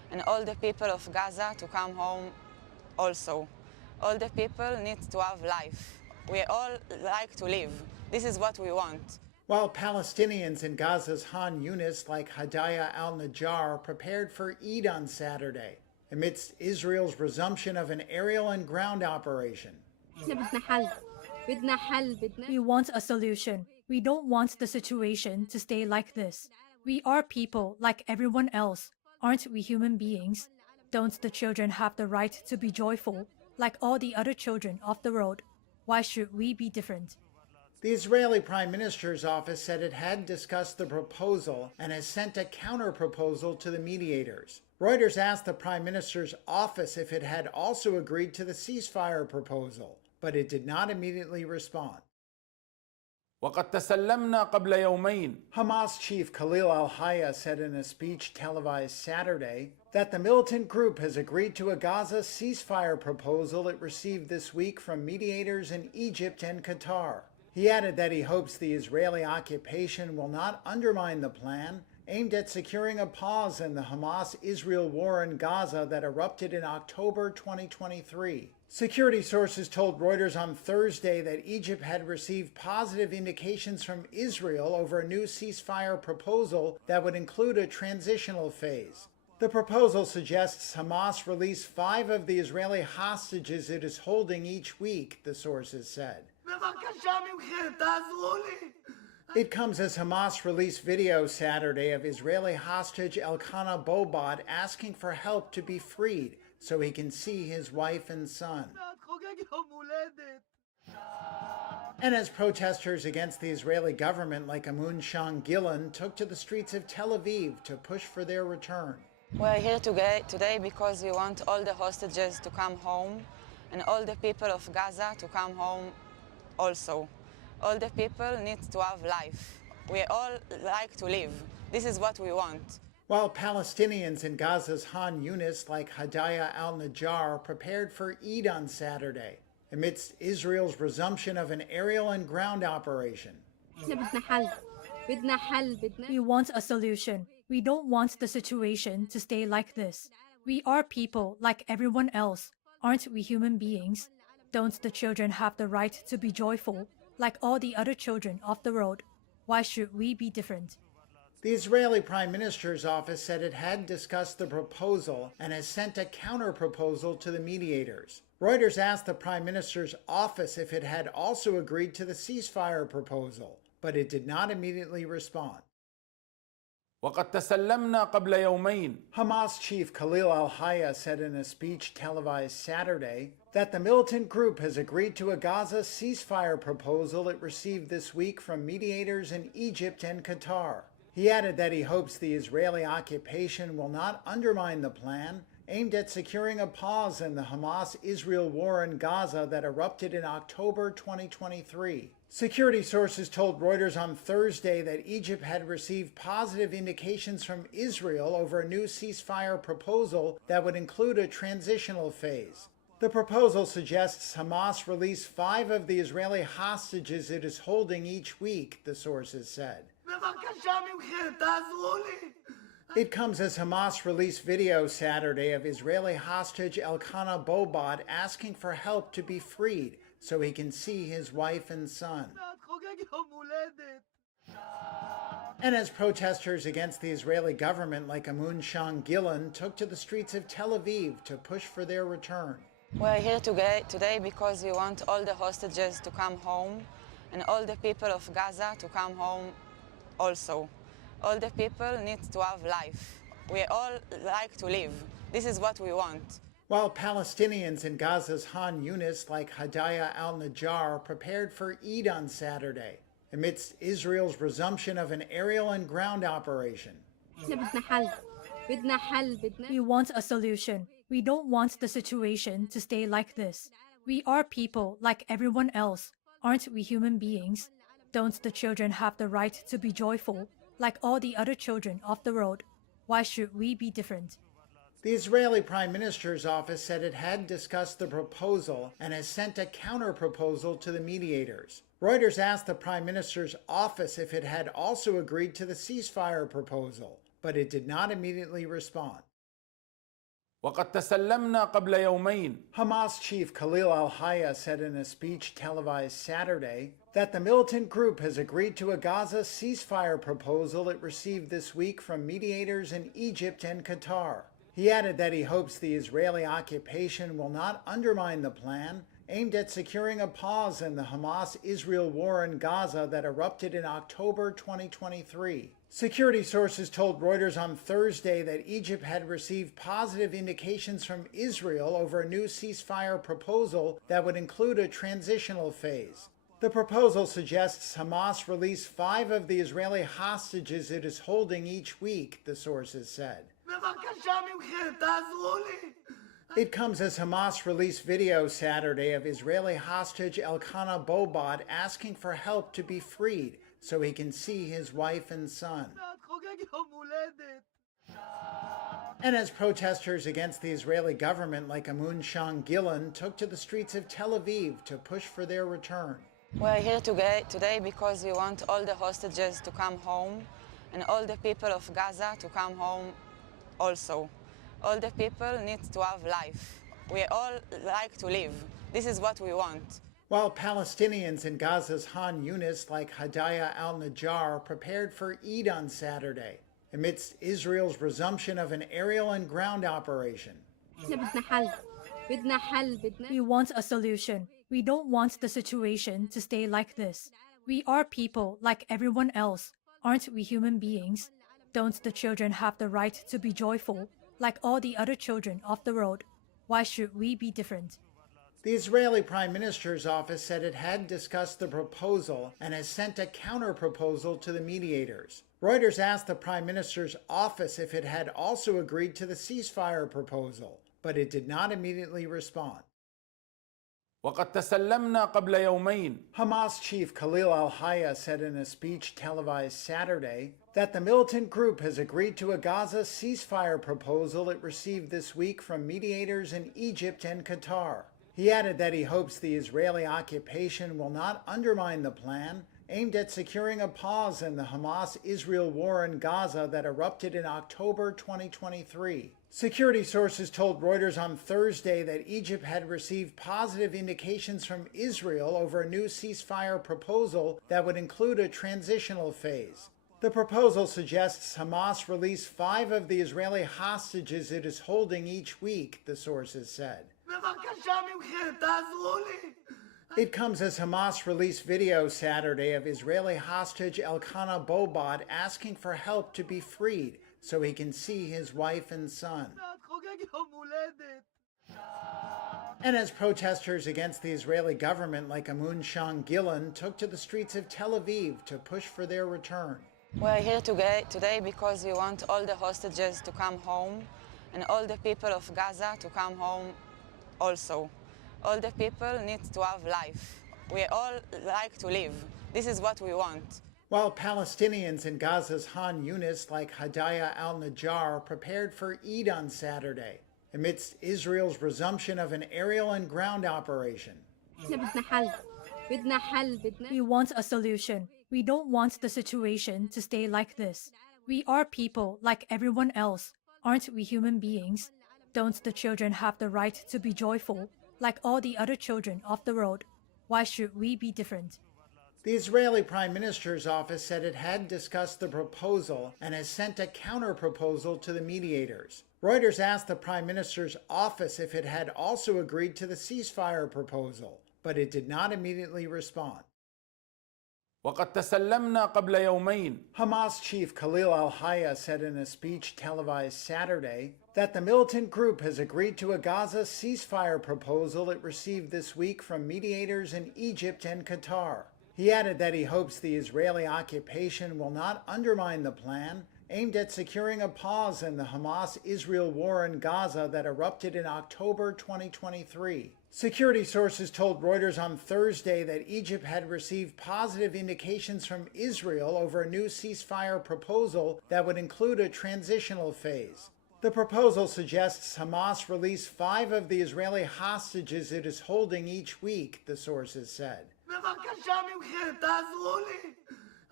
and all the people of Gaza to come home also. All the people need to have life. We all like to live. This is what we want. While Palestinians in Gaza's Han Yunis like Hadaya al-Najjar prepared for Eid on Saturday, amidst Israel's resumption of an aerial and ground operation. We want a solution. We don't want the situation to stay like this. We are people like everyone else. Aren't we human beings? Don't the children have the right to be joyful like all the other children of the world? Why should we be different? The Israeli Prime Minister's office said it had discussed the proposal and has sent a counter-proposal to the mediators. Reuters asked the Prime Minister's office if it had also agreed to the ceasefire proposal, but it did not immediately respond. وقد تسلمنا قبل يومين. Hamas chief Khalil al-Hayya said in a speech televised Saturday that the militant group has agreed to a Gaza ceasefire proposal it received this week from mediators in Egypt and Qatar. He added that he hopes the Israeli occupation will not undermine the plan aimed at securing a pause in the Hamas-Israel war in Gaza that erupted in October 2023. Security sources told Reuters on Thursday that Egypt had received positive indications from Israel over a new ceasefire proposal that would include a transitional phase. The proposal suggests Hamas release 5 of the Israeli hostages it is holding each week, the sources said. It comes as Hamas released video Saturday of Israeli hostage Elkanah Bobat asking for help to be freed so he can see his wife and son. And as protesters against the Israeli government like Amun Gillan took to the streets of Tel Aviv to push for their return. We're here today because we want all the hostages to come home and all the people of Gaza to come home also. All the people need to have life. We all like to live. This is what we want. While Palestinians in Gaza's Han Yunis like Hadaya al-Najjar prepared for Eid on Saturday, amidst Israel's resumption of an aerial and ground operation. We want a solution. We don't want the situation to stay like this. We are people like everyone else. Aren't we human beings? Don't the children have the right to be joyful like all the other children of the world? Why should we be different? The Israeli Prime Minister's office said it had discussed the proposal and has sent a counter-proposal to the mediators. Reuters asked the Prime Minister's office if it had also agreed to the ceasefire proposal, but it did not immediately respond. وقد تسلمنا قبل يومين. Hamas chief Khalil al-Hayya said in a speech televised Saturday that the militant group has agreed to a Gaza ceasefire proposal it received this week from mediators in Egypt and Qatar. He added that he hopes the Israeli occupation will not undermine the plan aimed at securing a pause in the Hamas-Israel war in Gaza that erupted in October 2023. Security sources told Reuters on Thursday that Egypt had received positive indications from Israel over a new ceasefire proposal that would include a transitional phase. The proposal suggests Hamas release 5 of the Israeli hostages it is holding each week, the sources said. It comes as Hamas released video Saturday of Israeli hostage Elkanah Bobat asking for help to be freed so he can see his wife and son. And as protesters against the Israeli government like Amun Gillan took to the streets of Tel Aviv to push for their return. We're here today because we want all the hostages to come home and all the people of Gaza to come home also. All the people need to have life. We all like to live. This is what we want. While Palestinians in Gaza's Han Yunis like Hadaya al-Najjar prepared for Eid on Saturday, amidst Israel's resumption of an aerial and ground operation. We want a solution. We don't want the situation to stay like this. We are people like everyone else. Aren't we human beings? Don't the children have the right to be joyful like all the other children of the world? Why should we be different? The Israeli Prime Minister's office said it had discussed the proposal and has sent a counter-proposal to the mediators. Reuters asked the Prime Minister's office if it had also agreed to the ceasefire proposal, but it did not immediately respond. وقد تسلمنا قبل يومين Hamas chief Khalil al-Hayya said in a speech televised Saturday that the militant group has agreed to a Gaza ceasefire proposal it received this week from mediators in Egypt and Qatar. He added that he hopes the Israeli occupation will not undermine the plan aimed at securing a pause in the Hamas-Israel war in Gaza that erupted in October 2023. Security sources told Reuters on Thursday that Egypt had received positive indications from Israel over a new ceasefire proposal that would include a transitional phase. The proposal suggests Hamas release 5 of the Israeli hostages it is holding each week, the sources said. It comes as Hamas released video Saturday of Israeli hostage Elkanah Bobot asking for help to be freed so he can see his wife and son. And as protesters against the Israeli government like Amun Gillan took to the streets of Tel Aviv to push for their return. We're here today because we want all the hostages to come home and all the people of Gaza to come home also. All the people need to have life. We all like to live. This is what we want. While Palestinians in Gaza's Han Yunis like Hadaya al-Najjar prepared for Eid on Saturday, amidst Israel's resumption of an aerial and ground operation. We want a solution. We don't want the situation to stay like this. We are people like everyone else. Aren't we human beings? Don't the children have the right to be joyful like all the other children of the world? Why should we be different? The Israeli Prime Minister's office said it had discussed the proposal and has sent a counter-proposal to the mediators. Reuters asked the Prime Minister's office if it had also agreed to the ceasefire proposal, but it did not immediately respond. وقد تسلمنا قبل يومين Hamas chief Khalil al-Hayya said in a speech televised Saturday that the militant group has agreed to a Gaza ceasefire proposal it received this week from mediators in Egypt and Qatar. He added that he hopes the Israeli occupation will not undermine the plan aimed at securing a pause in the Hamas-Israel war in Gaza that erupted in October 2023. Security sources told Reuters on Thursday that Egypt had received positive indications from Israel over a new ceasefire proposal that would include a transitional phase. The proposal suggests Hamas release 5 of the Israeli hostages it is holding each week, the sources said. It comes as Hamas released video Saturday of Israeli hostage Elkanah Bobot asking for help to be freed so he can see his wife and son. And as protesters against the Israeli government like Amun Gillan took to the streets of Tel Aviv to push for their return. We're here today because we want all the hostages to come home and all the people of Gaza to come home also. All the people need to have life. We all like to live. This is what we want. While Palestinians in Gaza's Han Yunis like Hadaya al-Najjar prepared for Eid on Saturday, amidst Israel's resumption of an aerial and ground operation. We want a solution. We don't want the situation to stay like this. We are people like everyone else. Aren't we human beings? Don't the children have the right to be joyful like all the other children of the world? Why should we be different? The Israeli Prime Minister's office said it had discussed the proposal and has sent a counter-proposal to the mediators. Reuters asked the Prime Minister's office if it had also agreed to the ceasefire proposal, but it did not immediately respond. وقد تسلمنا قبل يومين Hamas chief Khalil al-Hayya said in a speech televised Saturday that the militant group has agreed to a Gaza ceasefire proposal it received this week from mediators in Egypt and Qatar. He added that he hopes the Israeli occupation will not undermine the plan aimed at securing a pause in the Hamas-Israel war in Gaza that erupted in October 2023. Security sources told Reuters on Thursday that Egypt had received positive indications from Israel over a new ceasefire proposal that would include a transitional phase. The proposal suggests Hamas release 5 of the Israeli hostages it is holding each week, the sources said.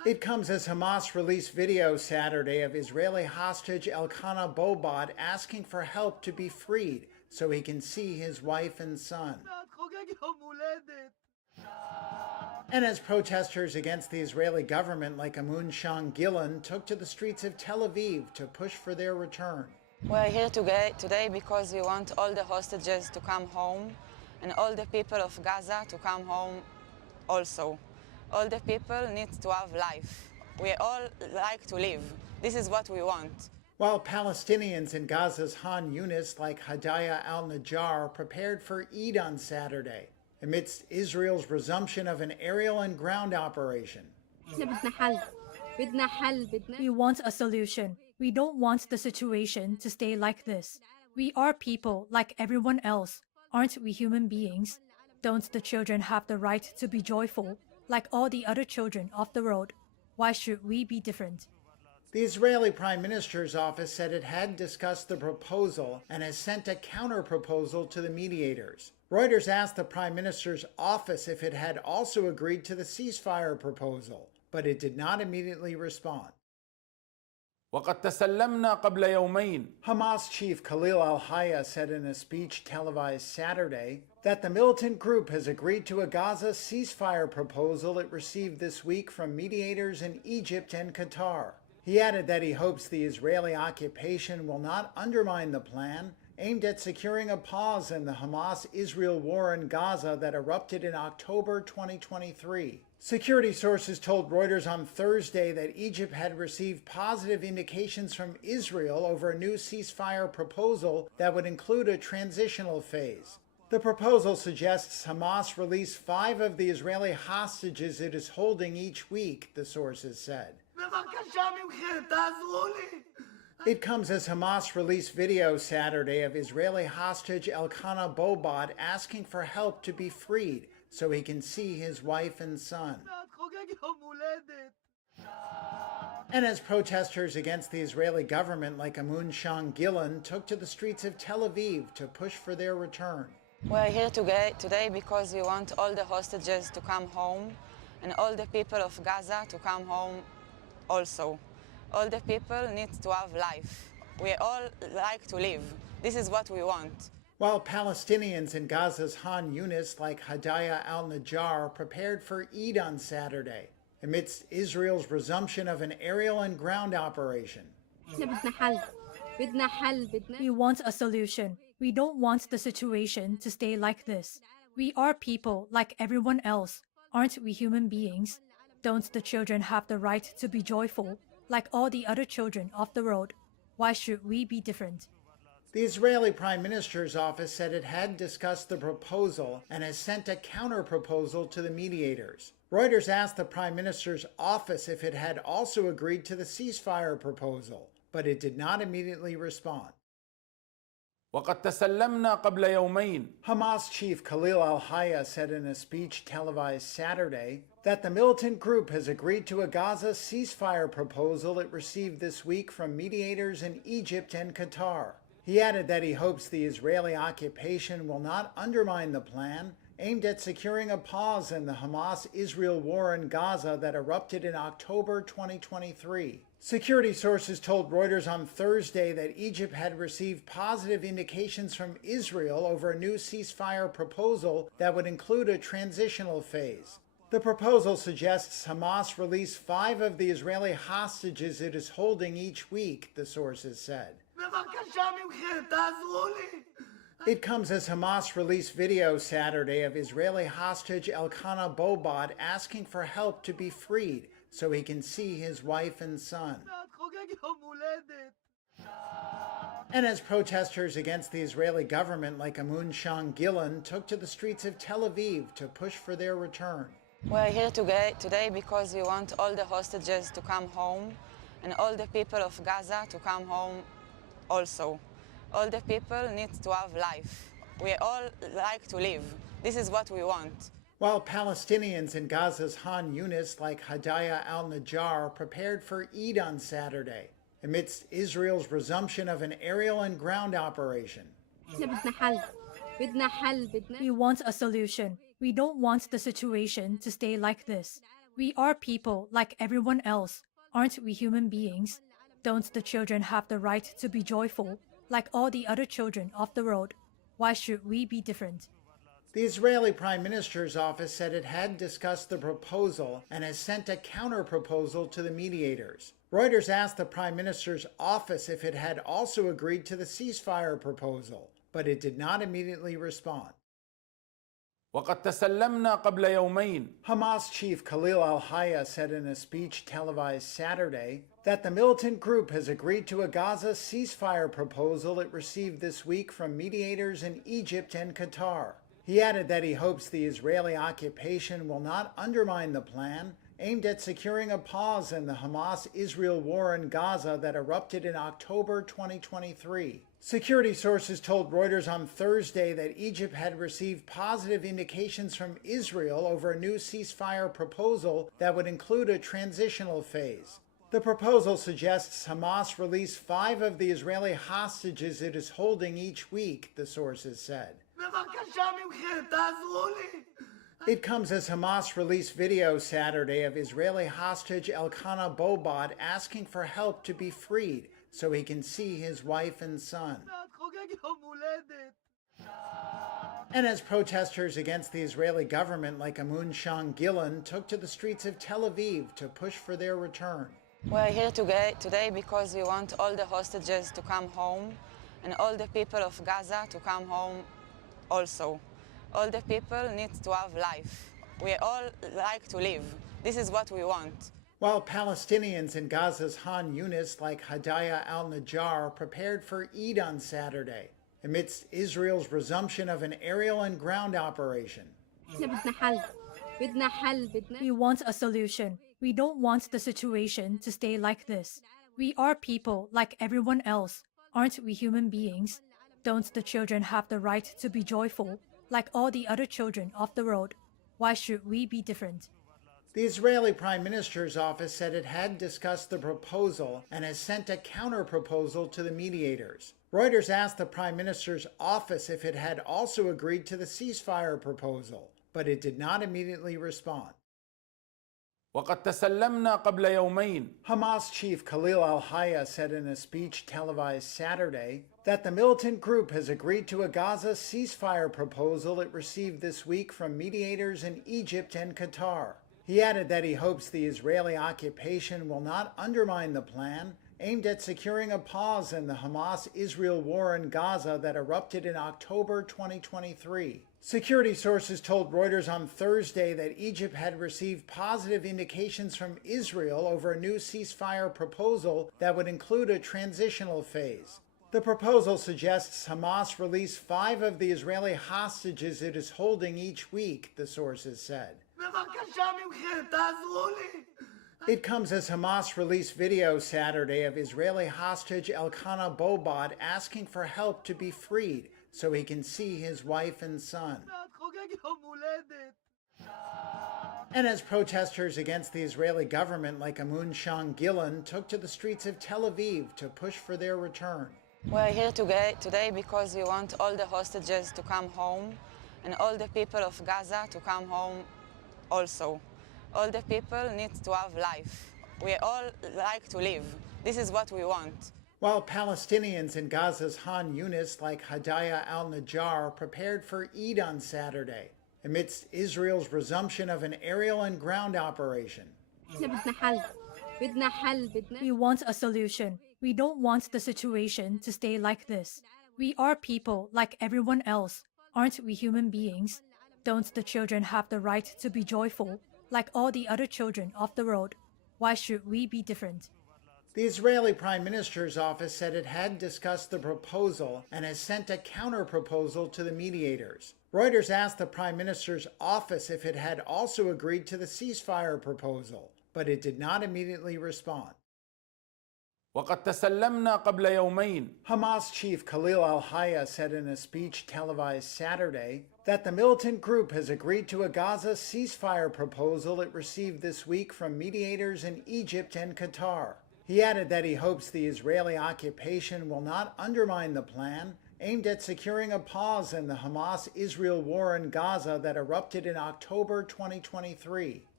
It comes as Hamas released video Saturday of Israeli hostage Elkanah Bobad asking for help to be freed so he can see his wife and son. And as protesters against the Israeli government like Amun Shan Gillan took to the streets of Tel Aviv to push for their return. We're here today because we want all the hostages to come home and all the people of Gaza to come home also. All the people need to have life. We all like to live. This is what we want. While Palestinians in Gaza's Han Yunis like Hadaya al-Najjar prepared for Eid on Saturday, amidst Israel's resumption of an aerial and ground operation. We want a solution. We don't want the situation to stay like this. We are people like everyone else. Aren't we human beings? Don't the children have the right to be joyful like all the other children of the world? Why should we be different? The Israeli Prime Minister's office said it had discussed the proposal and has sent a counter-proposal to the mediators. Reuters asked the Prime Minister's office if it had also agreed to the ceasefire proposal, but it did not immediately respond. وقد تسلمنا قبل يومين. Hamas chief Khalil al-Hayya said in a speech televised Saturday that the militant group has agreed to a Gaza ceasefire proposal it received this week from mediators in Egypt and Qatar. He added that he hopes the Israeli occupation will not undermine the plan aimed at securing a pause in the Hamas-Israel war in Gaza that erupted in October 2023. Security sources told Reuters on Thursday that Egypt had received positive indications from Israel over a new ceasefire proposal that would include a transitional phase. The proposal suggests Hamas release 5 of the Israeli hostages it is holding each week, the sources said. It comes as Hamas released video Saturday of Israeli hostage Elkanah Bobad asking for help to be freed so he can see his wife and son. And as protesters against the Israeli government like Amun Shan Gillan took to the streets of Tel Aviv to push for their return. We're here today because we want all the hostages to come home and all the people of Gaza to come home also. All the people need to have life. We all like to live. This is what we want. While Palestinians in Gaza's Han Yunis like Hadaya al-Najjar prepared for Eid on Saturday, amidst Israel's resumption of an aerial and ground operation. We want a solution. We don't want the situation to stay like this. We are people like everyone else. Aren't we human beings? Don't the children have the right to be joyful like all the other children of the world? Why should we be different? The Israeli Prime Minister's office said it had discussed the proposal and has sent a counter-proposal to the mediators. Reuters asked the Prime Minister's office if it had also agreed to the ceasefire proposal, but it did not immediately respond. وقد تسلمنا قبل يومين. Hamas chief Khalil al-Hayya said in a speech televised Saturday that the militant group has agreed to a Gaza ceasefire proposal it received this week from mediators in Egypt and Qatar. He added that he hopes the Israeli occupation will not undermine the plan aimed at securing a pause in the Hamas-Israel war in Gaza that erupted in October 2023. Security sources told Reuters on Thursday that Egypt had received positive indications from Israel over a new ceasefire proposal that would include a transitional phase. The proposal suggests Hamas release 5 of the Israeli hostages it is holding each week, the sources said. It comes as Hamas released video Saturday of Israeli hostage Elkanah Bobad asking for help to be freed so he can see his wife and son. And as protesters against the Israeli government like Amun Shan Gillan took to the streets of Tel Aviv to push for their return. We're here today because we want all the hostages to come home and all the people of Gaza to come home also. All the people need to have life. We all like to live. This is what we want. While Palestinians in Gaza's Han Yunis like Hadaya al-Najjar prepared for Eid on Saturday, amidst Israel's resumption of an aerial and ground operation. We want a solution. We don't want the situation to stay like this. We are people like everyone else. Aren't we human beings? Don't the children have the right to be joyful, like all the other children of the world? Why should we be different? The Israeli Prime Minister's office said it had discussed the proposal and has sent a counter-proposal to the mediators. Reuters asked the Prime Minister's office if it had also agreed to the ceasefire proposal, but it did not immediately respond. وقد تسلمنا قبل يومين. Hamas chief Khalil al-Hayya said in a speech televised Saturday that the militant group has agreed to a Gaza ceasefire proposal it received this week from mediators in Egypt and Qatar. He added that he hopes the Israeli occupation will not undermine the plan aimed at securing a pause in the Hamas-Israel war in Gaza that erupted in October 2023. Security sources told Reuters on Thursday that Egypt had received positive indications from Israel over a new ceasefire proposal that would include a transitional phase. The proposal suggests Hamas release 5 of the Israeli hostages it is holding each week, the sources said. It comes as Hamas released video Saturday of Israeli hostage Elkanah Bobad asking for help to be freed so he can see his wife and son. And as protesters against the Israeli government like N18G Gillen took to the streets of Tel Aviv to push for their return. We're here today because we want all the hostages to come home and all the people of Gaza to come home also. All the people need to have life. We all like to live. This is what we want. While Palestinians in Gaza's Han Yunis like Hadaya al-Najjar prepared for Eid on Saturday, amidst Israel's resumption of an aerial and ground operation. We want a solution. We don't want the situation to stay like this. We are people like everyone else. Aren't we human beings? Don't the children have the right to be joyful, like all the other children of the world? Why should we be different? The Israeli Prime Minister's office said it had discussed the proposal and has sent a counter-proposal to the mediators. Reuters asked the Prime Minister's office if it had also agreed to the ceasefire proposal, but it did not immediately respond. وقد تسلمنا قبل يومين. Hamas chief Khalil al-Hayya said in a speech televised Saturday that the militant group has agreed to a Gaza ceasefire proposal it received this week from mediators in Egypt and Qatar. He added that he hopes the Israeli occupation will not undermine the plan aimed at securing a pause in the Hamas-Israel war in Gaza that erupted in October 2023. Security sources told Reuters on Thursday that Egypt had received positive indications from Israel over a new ceasefire proposal that would include a transitional phase. The proposal suggests Hamas release 5 of the Israeli hostages it is holding each week, the sources said. It comes as Hamas released video Saturday of Israeli hostage Elkanah Bobad asking for help to be freed so he can see his wife and son. And as protesters against the Israeli government like N18G Gillen took to the streets of Tel Aviv to push for their return. We're here today because we want all the hostages to come home and all the people of Gaza to come home also. All the people need to have life. We all like to live. This is what we want. While Palestinians in Gaza's Han Yunis like Hadaya al-Najjar prepared for Eid on Saturday, amidst Israel's resumption of an aerial and ground operation. We want a solution. We don't want the situation to stay like this. We are people like everyone else. Aren't we human beings? Don't the children have the right to be joyful, like all the other children of the world? Why should we be different? The Israeli Prime Minister's office said it had discussed the proposal and has sent a counter-proposal to the mediators. Reuters asked the Prime Minister's office if it had also agreed to the ceasefire proposal, but it did not immediately respond. وقد تسلمنا قبل يومين. Hamas chief Khalil al-Hayya said in a speech televised Saturday that the militant group has agreed to a Gaza ceasefire proposal it received this week from mediators in Egypt and Qatar. He added that he hopes the Israeli occupation will not undermine the plan aimed at securing a pause in the Hamas-Israel war in Gaza that erupted in October 2023.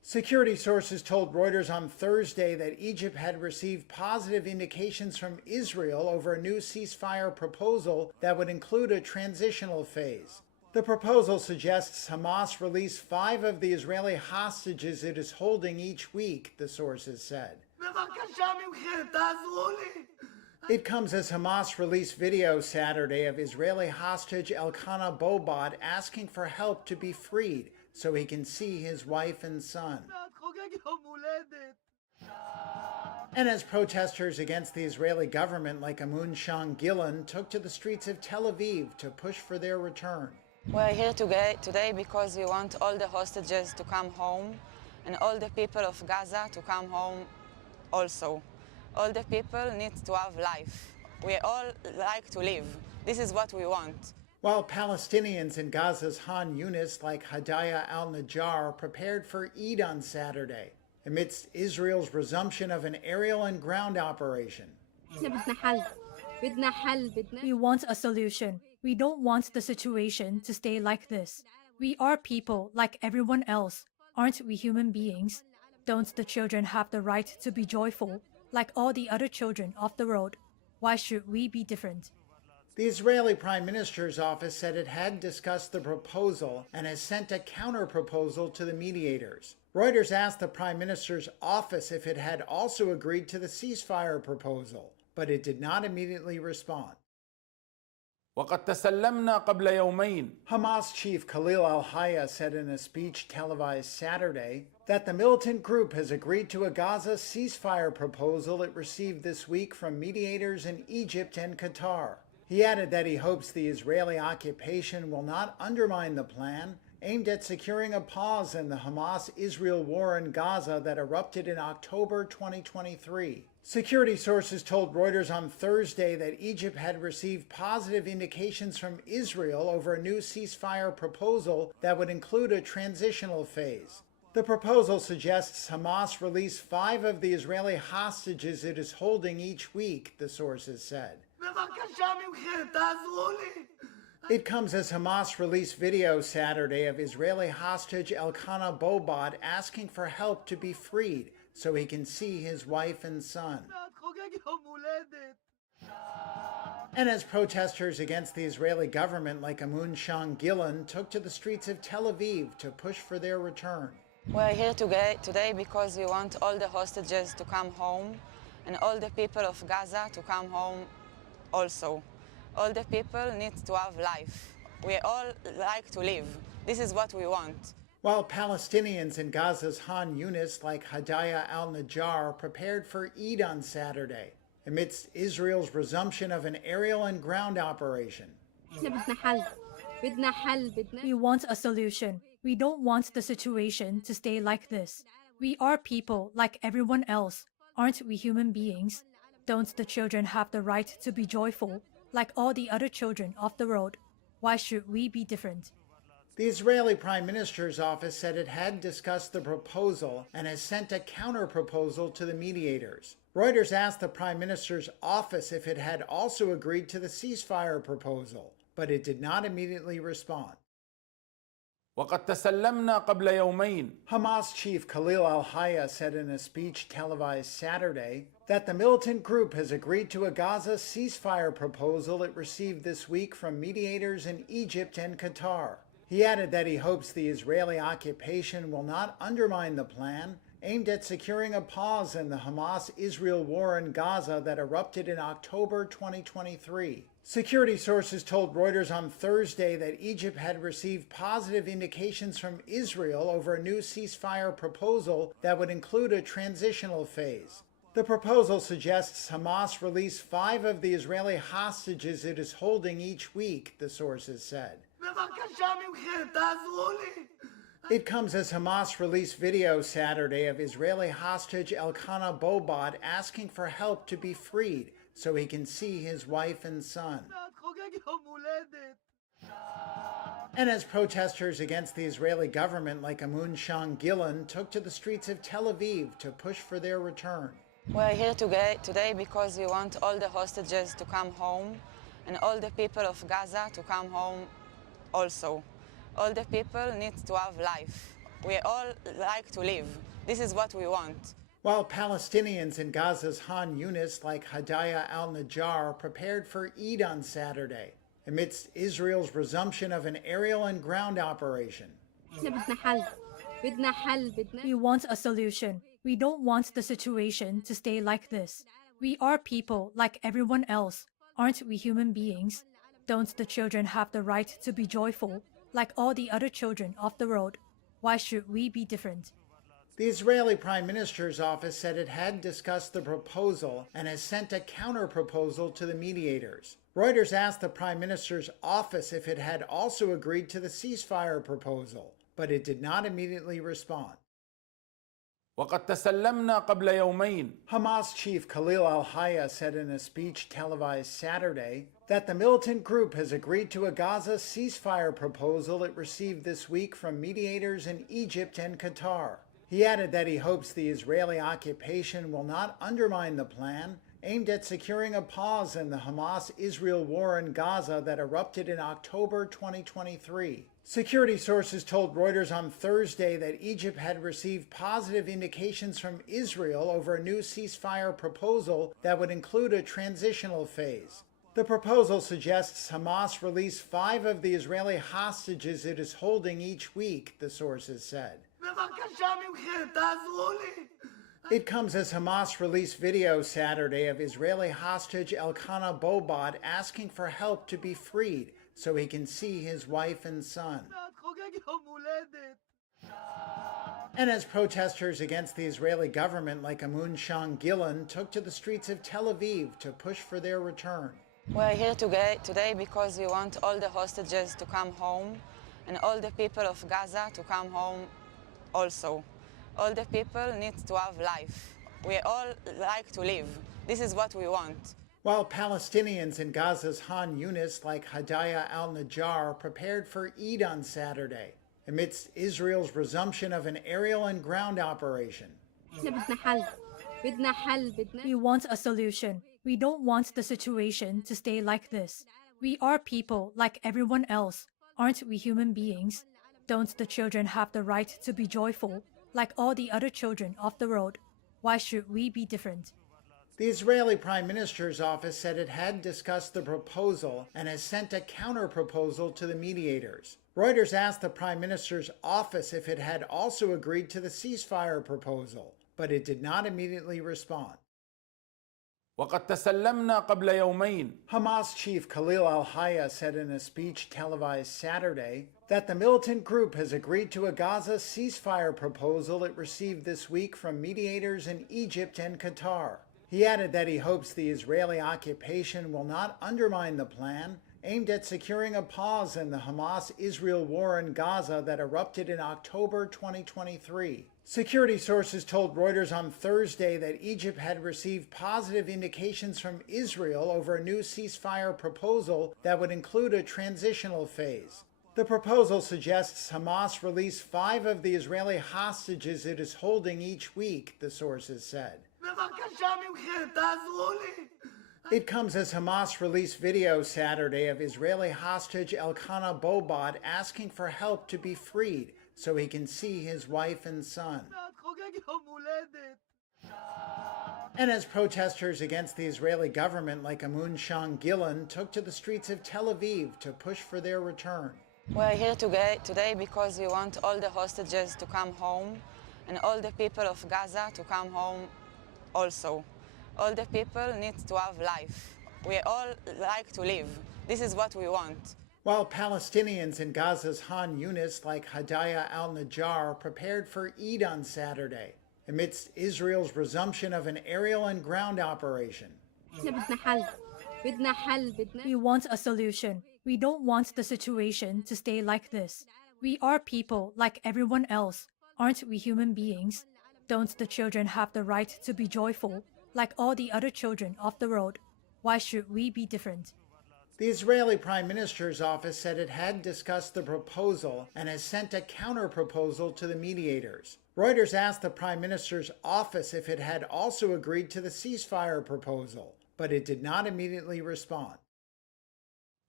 Security sources told Reuters on Thursday that Egypt had received positive indications from Israel over a new ceasefire proposal that would include a transitional phase. The proposal suggests Hamas release 5 of the Israeli hostages it is holding each week, the sources said. It comes as Hamas released video Saturday of Israeli hostage Elkanah Bobad asking for help to be freed so he can see his wife and son. And as protesters against the Israeli government like Amun Gillan took to the streets of Tel Aviv to push for their return. We're here today because we want all the hostages to come home and all the people of Gaza to come home also. All the people need to have life. We all like to live. This is what we want. While Palestinians in Gaza's Han Yunis like Hadaya al-Najjar prepared for Eid on Saturday, amidst Israel's resumption of an aerial and ground operation. We want a solution. We don't want the situation to stay like this. We are people like everyone else. Aren't we human beings? Don't the children have the right to be joyful like all the other children off the road? Why should we be different? The Israeli Prime Minister's office said it had discussed the proposal and has sent a counter-proposal to the mediators. Reuters asked the Prime Minister's office if it had also agreed to the ceasefire proposal, but it did not immediately respond. وقد تسلمنا قبل يومين. Hamas chief Khalil al-Hayya said in a speech televised Saturday that the militant group has agreed to a Gaza ceasefire proposal it received this week from mediators in Egypt and Qatar. He added that he hopes the Israeli occupation will not undermine the plan aimed at securing a pause in the Hamas-Israel war in Gaza that erupted in October 2023. Security sources told Reuters on Thursday that Egypt had received positive indications from Israel over a new ceasefire proposal that would include a transitional phase. The proposal suggests Hamas release 5 of the Israeli hostages it is holding each week, the sources said. It comes as Hamas released video Saturday of Israeli hostage Elkanah Bobad asking for help to be freed so he can see his wife and son. And as protesters against the Israeli government like Amun Gillan took to the streets of Tel Aviv to push for their return. We're here today because we want all the hostages to come home and all the people of Gaza to come home also. All the people need to have life. We all like to live. This is what we want. While Palestinians in Gaza's Han Yunis like Hadaya al-Najjar prepared for Eid on Saturday, amidst Israel's resumption of an aerial and ground operation. We want a solution. We don't want the situation to stay like this. We are people like everyone else. Aren't we human beings? Don't the children have the right to be joyful like all the other children off the road? Why should we be different? The Israeli Prime Minister's office said it had discussed the proposal and has sent a counter-proposal to the mediators. Reuters asked the Prime Minister's office if it had also agreed to the ceasefire proposal, but it did not immediately respond. وقد تسلمنا قبل يومين. Hamas chief Khalil al-Hayya said in a speech televised Saturday that the militant group has agreed to a Gaza ceasefire proposal it received this week from mediators in Egypt and Qatar. He added that he hopes the Israeli occupation will not undermine the plan aimed at securing a pause in the Hamas-Israel war in Gaza that erupted in October 2023. Security sources told Reuters on Thursday that Egypt had received positive indications from Israel over a new ceasefire proposal that would include a transitional phase. The proposal suggests Hamas release 5 of the Israeli hostages it is holding each week, the sources said. It comes as Hamas released video Saturday of Israeli hostage Elkanah Bobad asking for help to be freed so he can see his wife and son. And as protesters against the Israeli government like Amun Gillan took to the streets of Tel Aviv to push for their return. We're here today because we want all the hostages to come home and all the people of Gaza to come home also. All the people need to have life. We all like to live. This is what we want. While Palestinians in Gaza's Han Yunis like Hadaya al-Najjar prepared for Eid on Saturday, amidst Israel's resumption of an aerial and ground operation. We want a solution. We don't want the situation to stay like this. We are people like everyone else. Aren't we human beings? Don't the children have the right to be joyful like all the other children of the world? Why should we be different? The Israeli Prime Minister's office said it had discussed the proposal and has sent a counter-proposal to the mediators. Reuters asked the Prime Minister's office if it had also agreed to the ceasefire proposal, but it did not immediately respond. وقد تسلمنا قبل يومين. Hamas chief Khalil al-Hayya said in a speech televised Saturday that the militant group has agreed to a Gaza ceasefire proposal it received this week from mediators in Egypt and Qatar. He added that he hopes the Israeli occupation will not undermine the plan aimed at securing a pause in the Hamas-Israel war in Gaza that erupted in October 2023. Security sources told Reuters on Thursday that Egypt had received positive indications from Israel over a new ceasefire proposal that would include a transitional phase. The proposal suggests Hamas release 5 of the Israeli hostages it is holding each week, the sources said. It comes as Hamas released video Saturday of Israeli hostage Elkanah Bobat asking for help to be freed so he can see his wife and son. And as protesters against the Israeli government like Amun Gillan took to the streets of Tel Aviv to push for their return. We're here today because we want all the hostages to come home and all the people of Gaza to come home also. All the people need to have life. We all like to live. This is what we want. While Palestinians in Gaza's Han Yunis like Hadaya al-Najjar prepared for Eid on Saturday, amidst Israel's resumption of an aerial and ground operation. We want a solution. We don't want the situation to stay like this. We are people like everyone else. Aren't we human beings? Don't the children have the right to be joyful like all the other children of the world? Why should we be different? The Israeli Prime Minister's office said it had discussed the proposal and has sent a counter-proposal to the mediators. Reuters asked the Prime Minister's office if it had also agreed to the ceasefire proposal, but it did not immediately respond. وقد تسلمنا قبل يومين. Hamas chief Khalil al-Hayya said in a speech televised Saturday that the militant group has agreed to a Gaza ceasefire proposal it received this week from mediators in Egypt and Qatar. He added that he hopes the Israeli occupation will not undermine the plan aimed at securing a pause in the Hamas-Israel war in Gaza that erupted in October 2023. Security sources told Reuters on Thursday that Egypt had received positive indications from Israel over a new ceasefire proposal that would include a transitional phase. The proposal suggests Hamas release 5 of the Israeli hostages it is holding each week, the sources said. It comes as Hamas released video Saturday of Israeli hostage Elkanah Bobat asking for help to be freed so he can see his wife and son. And as protesters against the Israeli government like Amun Gillan took to the streets of Tel Aviv to push for their return. We're here today because we want all the hostages to come home and all the people of Gaza to come home also. All the people need to have life. We all like to live. This is what we want. While Palestinians in Gaza's Han Yunis like Hadaya al-Najjar prepared for Eid on Saturday, amidst Israel's resumption of an aerial and ground operation. We want a solution. We don't want the situation to stay like this. We are people like everyone else. Aren't we human beings? Don't the children have the right to be joyful like all the other children of the world? Why should we be different? The Israeli Prime Minister's office said it had discussed the proposal and has sent a counter-proposal to the mediators. Reuters asked the Prime Minister's office if it had also agreed to the ceasefire proposal, but it did not immediately respond.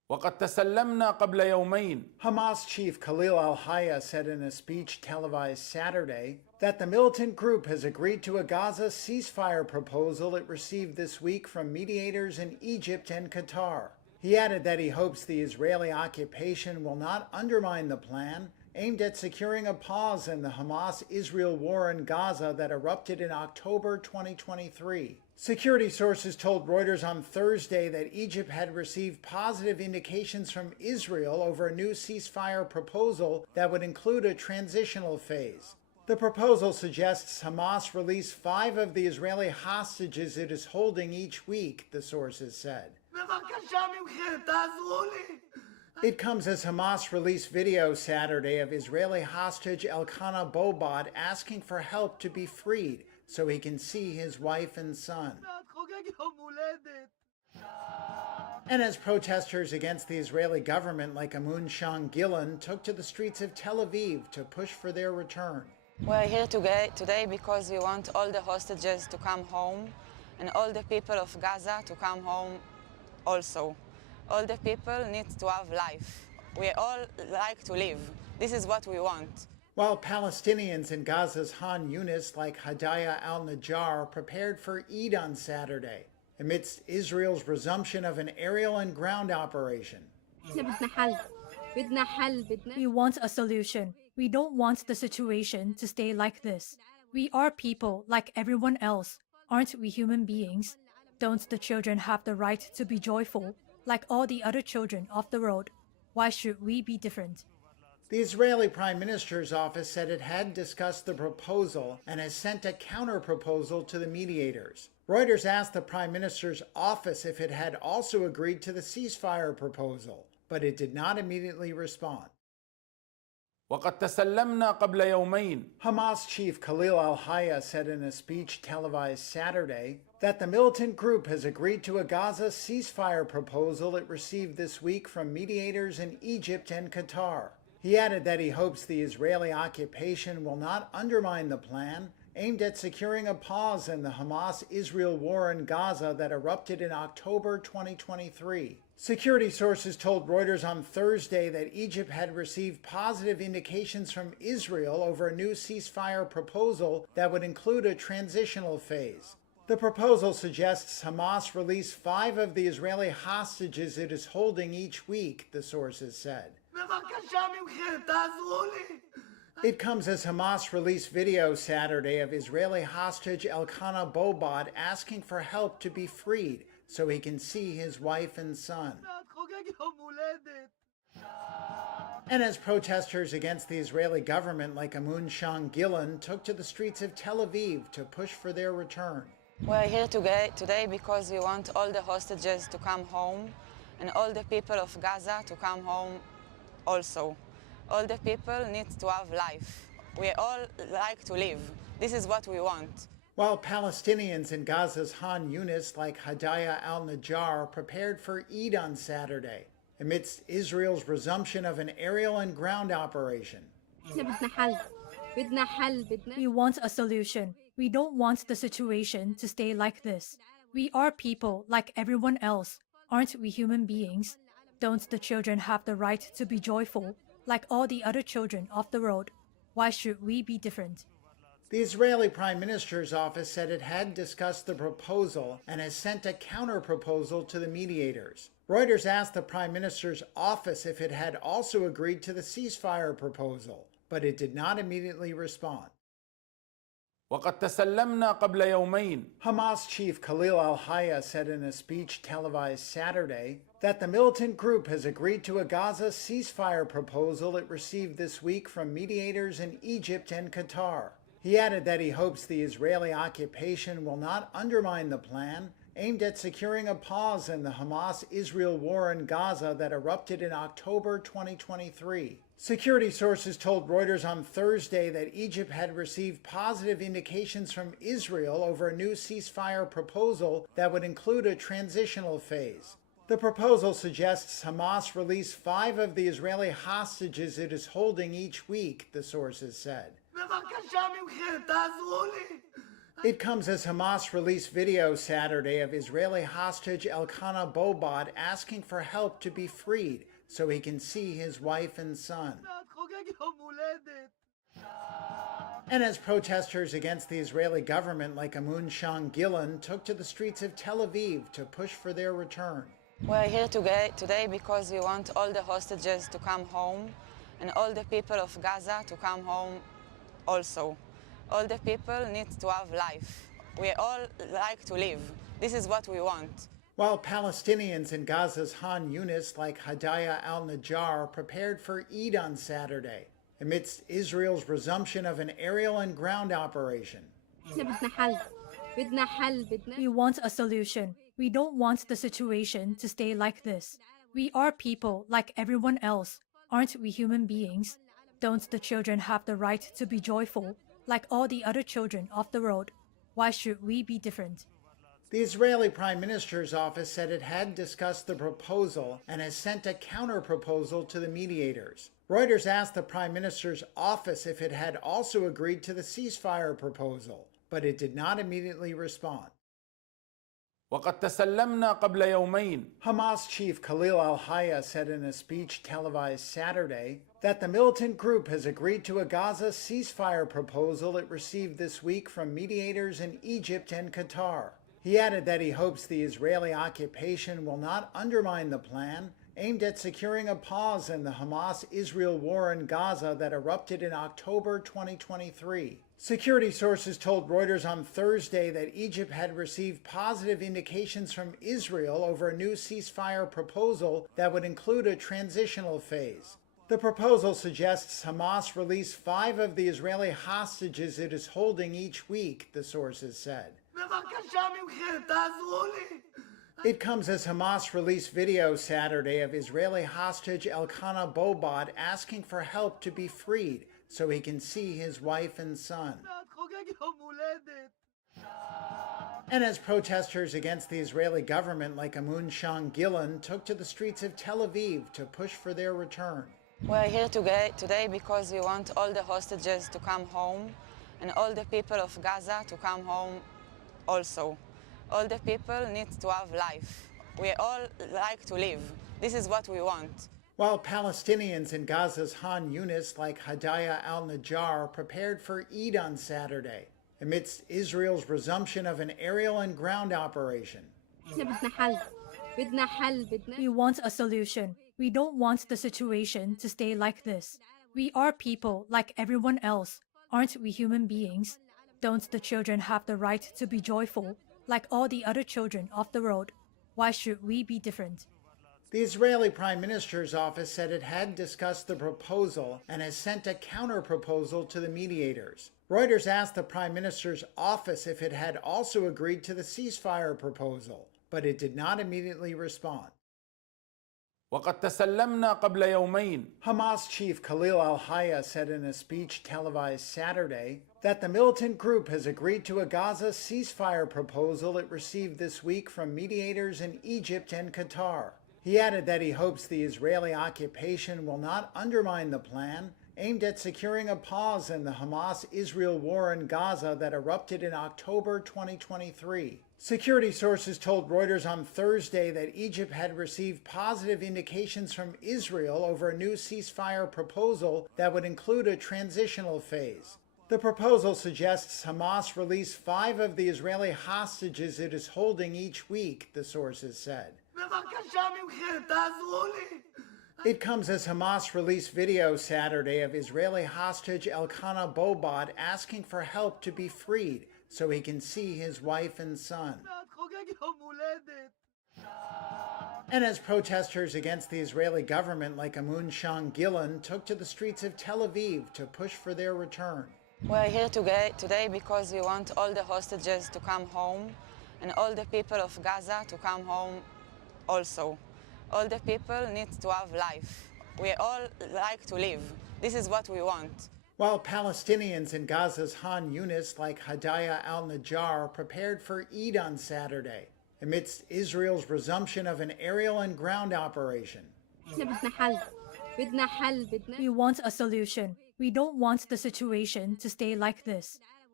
وقد تسلمنا قبل يومين. Hamas chief Khalil al-Hayya said in a speech televised Saturday that the militant group has agreed to a Gaza ceasefire proposal it received this week from mediators in Egypt and Qatar. He added that he hopes the Israeli occupation will not undermine the plan aimed at securing a pause in the Hamas-Israel war in Gaza that erupted in October 2023. Security sources told Reuters on Thursday that Egypt had received positive indications from Israel over a new ceasefire proposal that would include a transitional phase. The proposal suggests Hamas release 5 of the Israeli hostages it is holding each week, the sources said. It comes as Hamas released video Saturday of Israeli hostage Elkanah Bobat asking for help to be freed so he can see his wife and son. And as protesters against the Israeli government like Amun Shan Gillan took to the streets of Tel Aviv to push for their return. We're here today because we want all the hostages to come home and all the people of Gaza to come home also. All the people need to have life. We all like to live. This is what we want. While Palestinians in Gaza's Han Yunis like Hadaya al-Najjar prepared for Eid on Saturday, amidst Israel's resumption of an aerial and ground operation. We want a solution. We don't want the situation to stay like this. We are people like everyone else. Aren't we human beings? Don't the children have the right to be joyful, like all the other children off the road? Why should we be different? The Israeli Prime Minister's office said it had discussed the proposal and has sent a counter-proposal to the mediators. Reuters asked the Prime Minister's office if it had also agreed to the ceasefire proposal, but it did not immediately respond. وقد تسلمنا قبل يومين. Hamas chief Khalil al-Hayya said in a speech televised Saturday that the militant group has agreed to a Gaza ceasefire proposal it received this week from mediators in Egypt and Qatar. He added that he hopes the Israeli occupation will not undermine the plan aimed at securing a pause in the Hamas-Israel war in Gaza that erupted in October 2023. Security sources told Reuters on Thursday that Egypt had received positive indications from Israel over a new ceasefire proposal that would include a transitional phase. The proposal suggests Hamas release 5 of the Israeli hostages it is holding each week, the sources said. It comes as Hamas released video Saturday of Israeli hostage Elkanah Bobat asking for help to be freed so he can see his wife and son. And as protesters against the Israeli government like Amun Shan Gillan took to the streets of Tel Aviv to push for their return. We're here today because we want all the hostages to come home and all the people of Gaza to come home also. All the people need to have life. We all like to live. This is what we want. While Palestinians in Gaza's Han Yunis like Hadaya al-Najjar prepared for Eid on Saturday, amidst Israel's resumption of an aerial and ground operation. We want a solution. We don't want the situation to stay like this. We are people like everyone else. Aren't we human beings? Don't the children have the right to be joyful, like all the other children off the road? Why should we be different? The Israeli Prime Minister's office said it had discussed the proposal and has sent a counter-proposal to the mediators. Reuters asked the Prime Minister's office if it had also agreed to the ceasefire proposal, but it did not immediately respond. وقد تسلمنا قبل يومين. Hamas chief Khalil al-Hayya said in a speech televised Saturday that the militant group has agreed to a Gaza ceasefire proposal it received this week from mediators in Egypt and Qatar. He added that he hopes the Israeli occupation will not undermine the plan aimed at securing a pause in the Hamas-Israel war in Gaza that erupted in October 2023. Security sources told Reuters on Thursday that Egypt had received positive indications from Israel over a new ceasefire proposal that would include a transitional phase. The proposal suggests Hamas release 5 of the Israeli hostages it is holding each week, the sources said. It comes as Hamas released video Saturday of Israeli hostage Elkanah Bobat asking for help to be freed so he can see his wife and son. And as protesters against the Israeli government like Amun Gillan took to the streets of Tel Aviv to push for their return. We're here today because we want all the hostages to come home and all the people of Gaza to come home also. All the people need to have life. We all like to live. This is what we want. While Palestinians in Gaza's Han Yunis like Hadaya al-Najjar prepared for Eid on Saturday, amidst Israel's resumption of an aerial and ground operation. We want a solution. We don't want the situation to stay like this. We are people like everyone else. Aren't we human beings? Don't the children have the right to be joyful like all the other children off the road? Why should we be different? The Israeli Prime Minister's office said it had discussed the proposal and has sent a counter-proposal to the mediators. Reuters asked the Prime Minister's office if it had also agreed to the ceasefire proposal, but it did not immediately respond. وقد تسلمنا قبل يومين. Hamas chief Khalil al-Hayya said in a speech televised Saturday that the militant group has agreed to a Gaza ceasefire proposal it received this week from mediators in Egypt and Qatar. He added that he hopes the Israeli occupation will not undermine the plan aimed at securing a pause in the Hamas-Israel war in Gaza that erupted in October 2023. Security sources told Reuters on Thursday that Egypt had received positive indications from Israel over a new ceasefire proposal that would include a transitional phase. The proposal suggests Hamas release 5 of the Israeli hostages it is holding each week, the sources said. It comes as Hamas released video Saturday of Israeli hostage Elkanah Bobat asking for help to be freed so he can see his wife and son. And as protesters against the Israeli government like Amun Gillan took to the streets of Tel Aviv to push for their return. We're here today because we want all the hostages to come home and all the people of Gaza to come home also. All the people need to have life. We all like to live. This is what we want. While Palestinians in Gaza's Han Yunis like Hadaya al-Najjar prepared for Eid on Saturday, amidst Israel's resumption of an aerial and ground operation. We want a solution. We don't want the situation to stay like this. We are people like everyone else. Aren't we human beings? Don't the children have the right to be joyful like all the other children off the road? Why should we be different? The Israeli Prime Minister's office said it had discussed the proposal and has sent a counter-proposal to the mediators. Reuters asked the Prime Minister's office if it had also agreed to the ceasefire proposal, but it did not immediately respond. وقد تسلمنا قبل يومين. Hamas chief Khalil al-Hayya said in a speech televised Saturday that the militant group has agreed to a Gaza ceasefire proposal it received this week from mediators in Egypt and Qatar. He added that he hopes the Israeli occupation will not undermine the plan aimed at securing a pause in the Hamas-Israel war in Gaza that erupted in October 2023. Security sources told Reuters on Thursday that Egypt had received positive indications from Israel over a new ceasefire proposal that would include a transitional phase. The proposal suggests Hamas release 5 of the Israeli hostages it is holding each week, the sources said. It comes as Hamas released video Saturday of Israeli hostage Elkanah Bobat asking for help to be freed so he can see his wife and son. And as protesters against the Israeli government like Amun Gillan took to the streets of Tel Aviv to push for their return. We're here today because we want all the hostages to come home and all the people of Gaza to come home also. All the people need to have life. We all like to live. This is what we want. While Palestinians in Gaza's Han Yunis like Hadaya al-Najjar prepared for Eid on Saturday, amidst Israel's resumption of an aerial and ground operation. We want a solution. We don't want the situation to stay like this.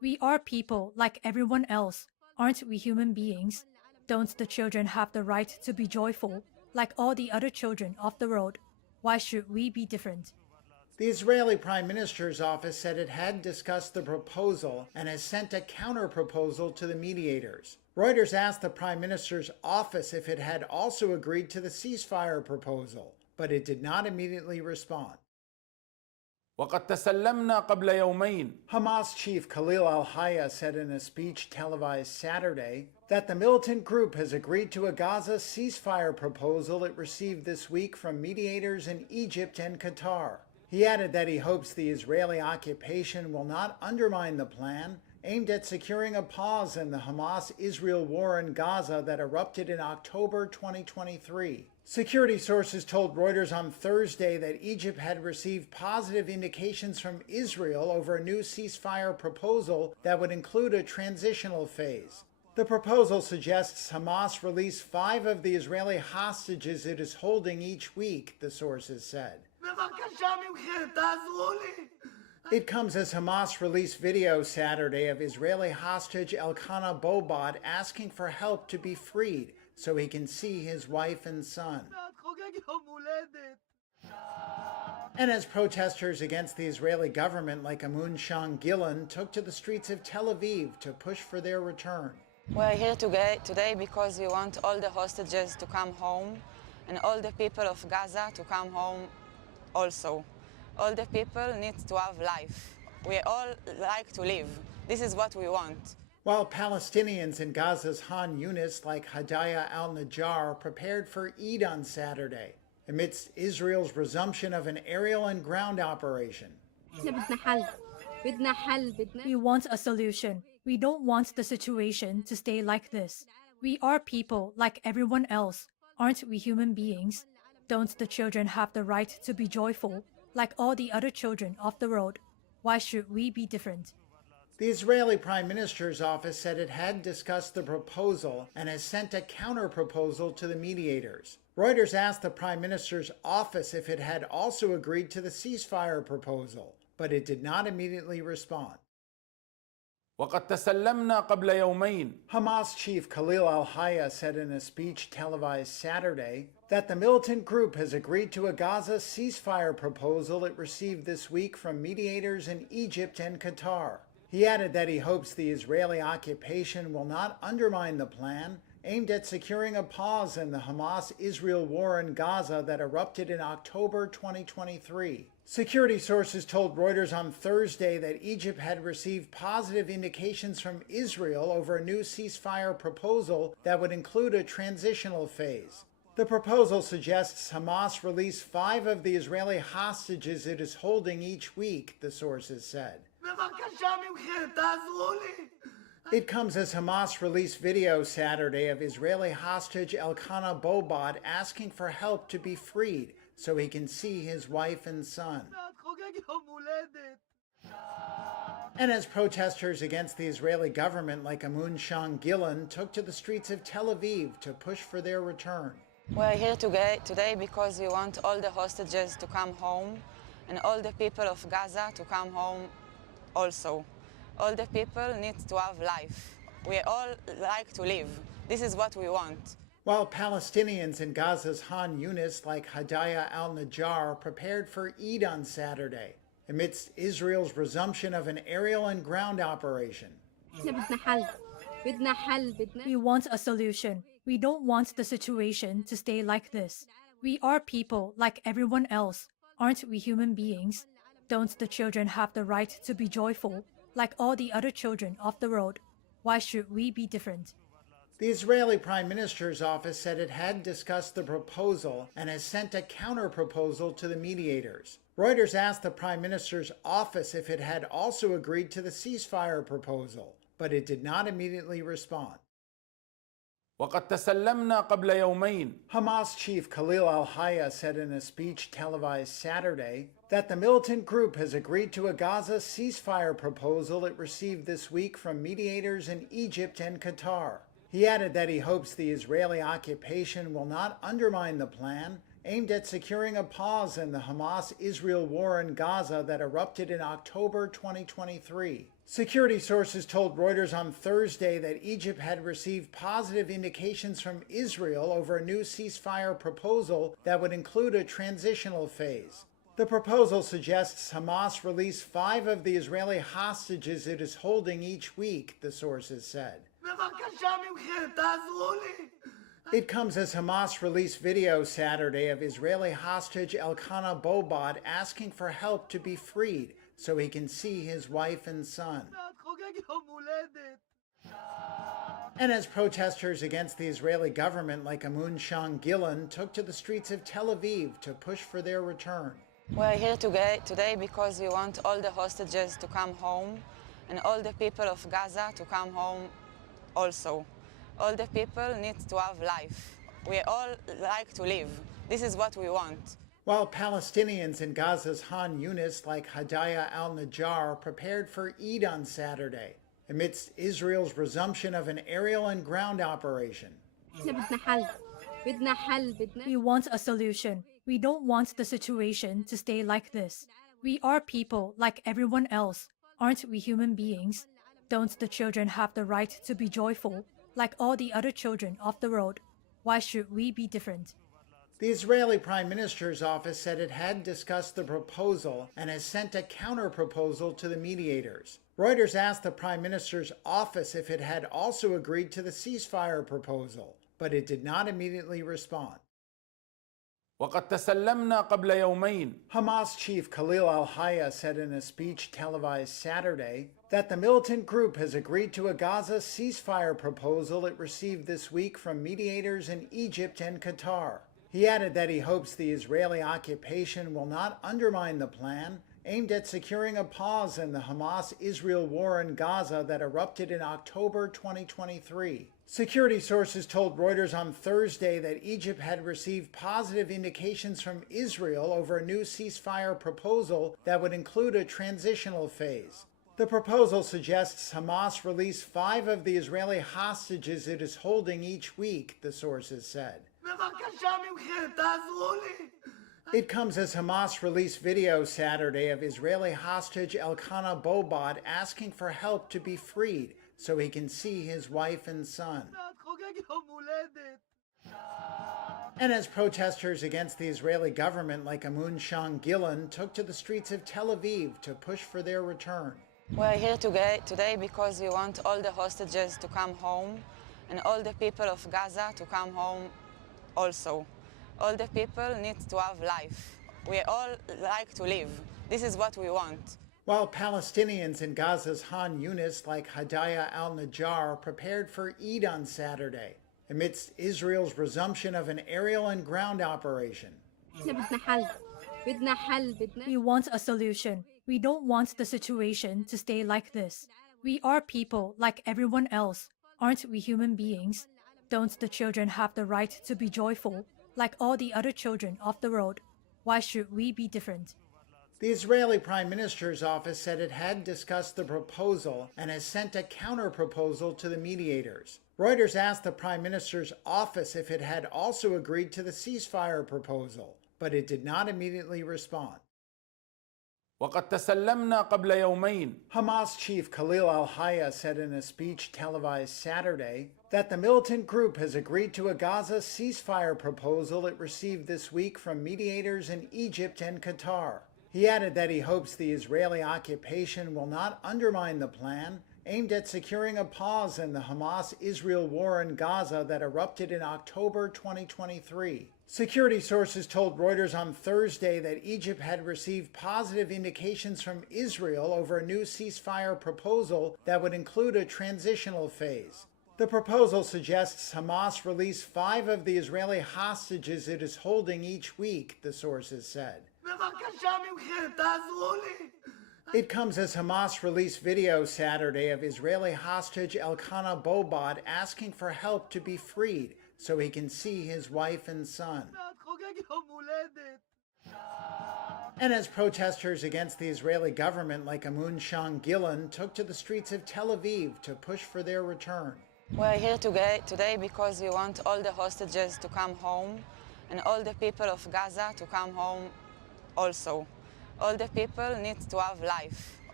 We are people like everyone else. Aren't we human beings? Don't the children have the right to be joyful, like all the other children of the world? Why should we be different? The Israeli Prime Minister's office said it had discussed the proposal and has sent a counter-proposal to the mediators. Reuters asked the Prime Minister's office if it had also agreed to the ceasefire proposal, but it did not immediately respond. وقد تسلمنا قبل يومين Hamas chief Khalil al-Hayya said in a speech televised Saturday that the militant group has agreed to a Gaza ceasefire proposal it received this week from mediators in Egypt and Qatar. He added that he hopes the Israeli occupation will not undermine the plan aimed at securing a pause in the Hamas-Israel war in Gaza that erupted in October 2023. Security sources told Reuters on Thursday that Egypt had received positive indications from Israel over a new ceasefire proposal that would include a transitional phase. The proposal suggests Hamas release 5 of the Israeli hostages it is holding each week, the sources said. It comes as Hamas released video Saturday of Israeli hostage Elkanah Bobat asking for help to be freed so he can see his wife and son. And as protesters against the Israeli government like Amun Gillan took to the streets of Tel Aviv to push for their return. We're here today because we want all the hostages to come home and all the people of Gaza to come home also. All the people need to have life. We all like to live. This is what we want. While Palestinians in Gaza's Han Yunis like Hadaya al-Najjar prepared for Eid on Saturday, amidst Israel's resumption of an aerial and ground operation. We want a solution. We don't want the situation to stay like this. We are people like everyone else. Aren't we human beings? Don't the children have the right to be joyful, like all the other children of the world? Why should we be different? The Israeli Prime Minister's office said it had discussed the proposal and has sent a counter-proposal to the mediators. Reuters asked the Prime Minister's office if it had also agreed to the ceasefire proposal, but it did not immediately respond. وقد تسلمنا قبل يومين Hamas chief Khalil al-Hayya said in a speech televised Saturday that the militant group has agreed to a Gaza ceasefire proposal it received this week from mediators in Egypt and Qatar. He added that he hopes the Israeli occupation will not undermine the plan aimed at securing a pause in the Hamas-Israel war in Gaza that erupted in October 2023. Security sources told Reuters on Thursday that Egypt had received positive indications from Israel over a new ceasefire proposal that would include a transitional phase. The proposal suggests Hamas release 5 of the Israeli hostages it is holding each week, the sources said. It comes as Hamas released video Saturday of Israeli hostage Elkanah Bobat asking for help to be freed so he can see his wife and son. And as protesters against the Israeli government like Amun Gillan took to the streets of Tel Aviv to push for their return. We're here today because we want all the hostages to come home and all the people of Gaza to come home also. All the people need to have life. We all like to live. This is what we want. While Palestinians in Gaza's Han Yunis like Hadaya al-Najjar prepared for Eid on Saturday, amidst Israel's resumption of an aerial and ground operation. We want a solution. We don't want the situation to stay like this. We are people like everyone else. Aren't we human beings? Don't the children have the right to be joyful, like all the other children of the world? Why should we be different? The Israeli Prime Minister's office said it had discussed the proposal and has sent a counter-proposal to the mediators. Reuters asked the Prime Minister's office if it had also agreed to the ceasefire proposal, but it did not immediately respond. وقد تسلمنا قبل يومين Hamas chief Khalil al-Hayya said in a speech televised Saturday that the militant group has agreed to a Gaza ceasefire proposal it received this week from mediators in Egypt and Qatar. He added that he hopes the Israeli occupation will not undermine the plan aimed at securing a pause in the Hamas-Israel war in Gaza that erupted in October 2023. Security sources told Reuters on Thursday that Egypt had received positive indications from Israel over a new ceasefire proposal that would include a transitional phase. The proposal suggests Hamas release 5 of the Israeli hostages it is holding each week, the sources said. It comes as Hamas released video Saturday of Israeli hostage Elkanah Bobad asking for help to be freed so he can see his wife and son. And as protesters against the Israeli government like Amun Gillan took to the streets of Tel Aviv to push for their return. We're here today because we want all the hostages to come home and all the people of Gaza to come home also. All the people need to have life. We all like to live. This is what we want. While Palestinians in Gaza's Han Yunis like Hadaya al-Najjar prepared for Eid on Saturday, amidst Israel's resumption of an aerial and ground operation. We want a solution. We don't want the situation to stay like this. We are people like everyone else. Aren't we human beings? Don't the children have the right to be joyful like all the other children of the world? Why should we be different? The Israeli Prime Minister's office said it had discussed the proposal and has sent a counter-proposal to the mediators. Reuters asked the Prime Minister's office if it had also agreed to the ceasefire proposal, but it did not immediately respond. وقد تسلمنا قبل يومين. Hamas chief Khalil al-Hayya said in a speech televised Saturday that the militant group has agreed to a Gaza ceasefire proposal it received this week from mediators in Egypt and Qatar. He added that he hopes the Israeli occupation will not undermine the plan aimed at securing a pause in the Hamas-Israel war in Gaza that erupted in October 2023. Security sources told Reuters on Thursday that Egypt had received positive indications from Israel over a new ceasefire proposal that would include a transitional phase. The proposal suggests Hamas release 5 of the Israeli hostages it is holding each week, the sources said. It comes as Hamas released video Saturday of Israeli hostage Elkanah Bobad asking for help to be freed so he can see his wife and son. And as protesters against the Israeli government like Amun Gillan took to the streets of Tel Aviv to push for their return. We're here today because we want all the hostages to come home and all the people of Gaza to come home also. All the people need to have life. We all like to live. This is what we want. While Palestinians in Gaza's Han Yunis like Hadaya al-Najjar prepared for Eid on Saturday, amidst Israel's resumption of an aerial and ground operation. We want a solution. We don't want the situation to stay like this. We are people like everyone else. Aren't we human beings? Don't the children have the right to be joyful like all the other children of the world? Why should we be different? The Israeli Prime Minister's office said it had discussed the proposal and has sent a counter-proposal to the mediators. Reuters asked the Prime Minister's office if it had also agreed to the ceasefire proposal, but it did not immediately respond. وقد تسلمنا قبل يومين. Hamas chief Khalil al-Hayya said in a speech televised Saturday that the militant group has agreed to a Gaza ceasefire proposal it received this week from mediators in Egypt and Qatar. He added that he hopes the Israeli occupation will not undermine the plan aimed at securing a pause in the Hamas-Israel war in Gaza that erupted in October 2023. Security sources told Reuters on Thursday that Egypt had received positive indications from Israel over a new ceasefire proposal that would include a transitional phase. The proposal suggests Hamas release 5 of the Israeli hostages it is holding each week, the sources said. It comes as Hamas released video Saturday of Israeli hostage Elkanah Bobad asking for help to be freed so he can see his wife and son. And as protesters against the Israeli government like Amun Gillan took to the streets of Tel Aviv to push for their return. We're here today because we want all the hostages to come home and all the people of Gaza to come home also. All the people need to have life.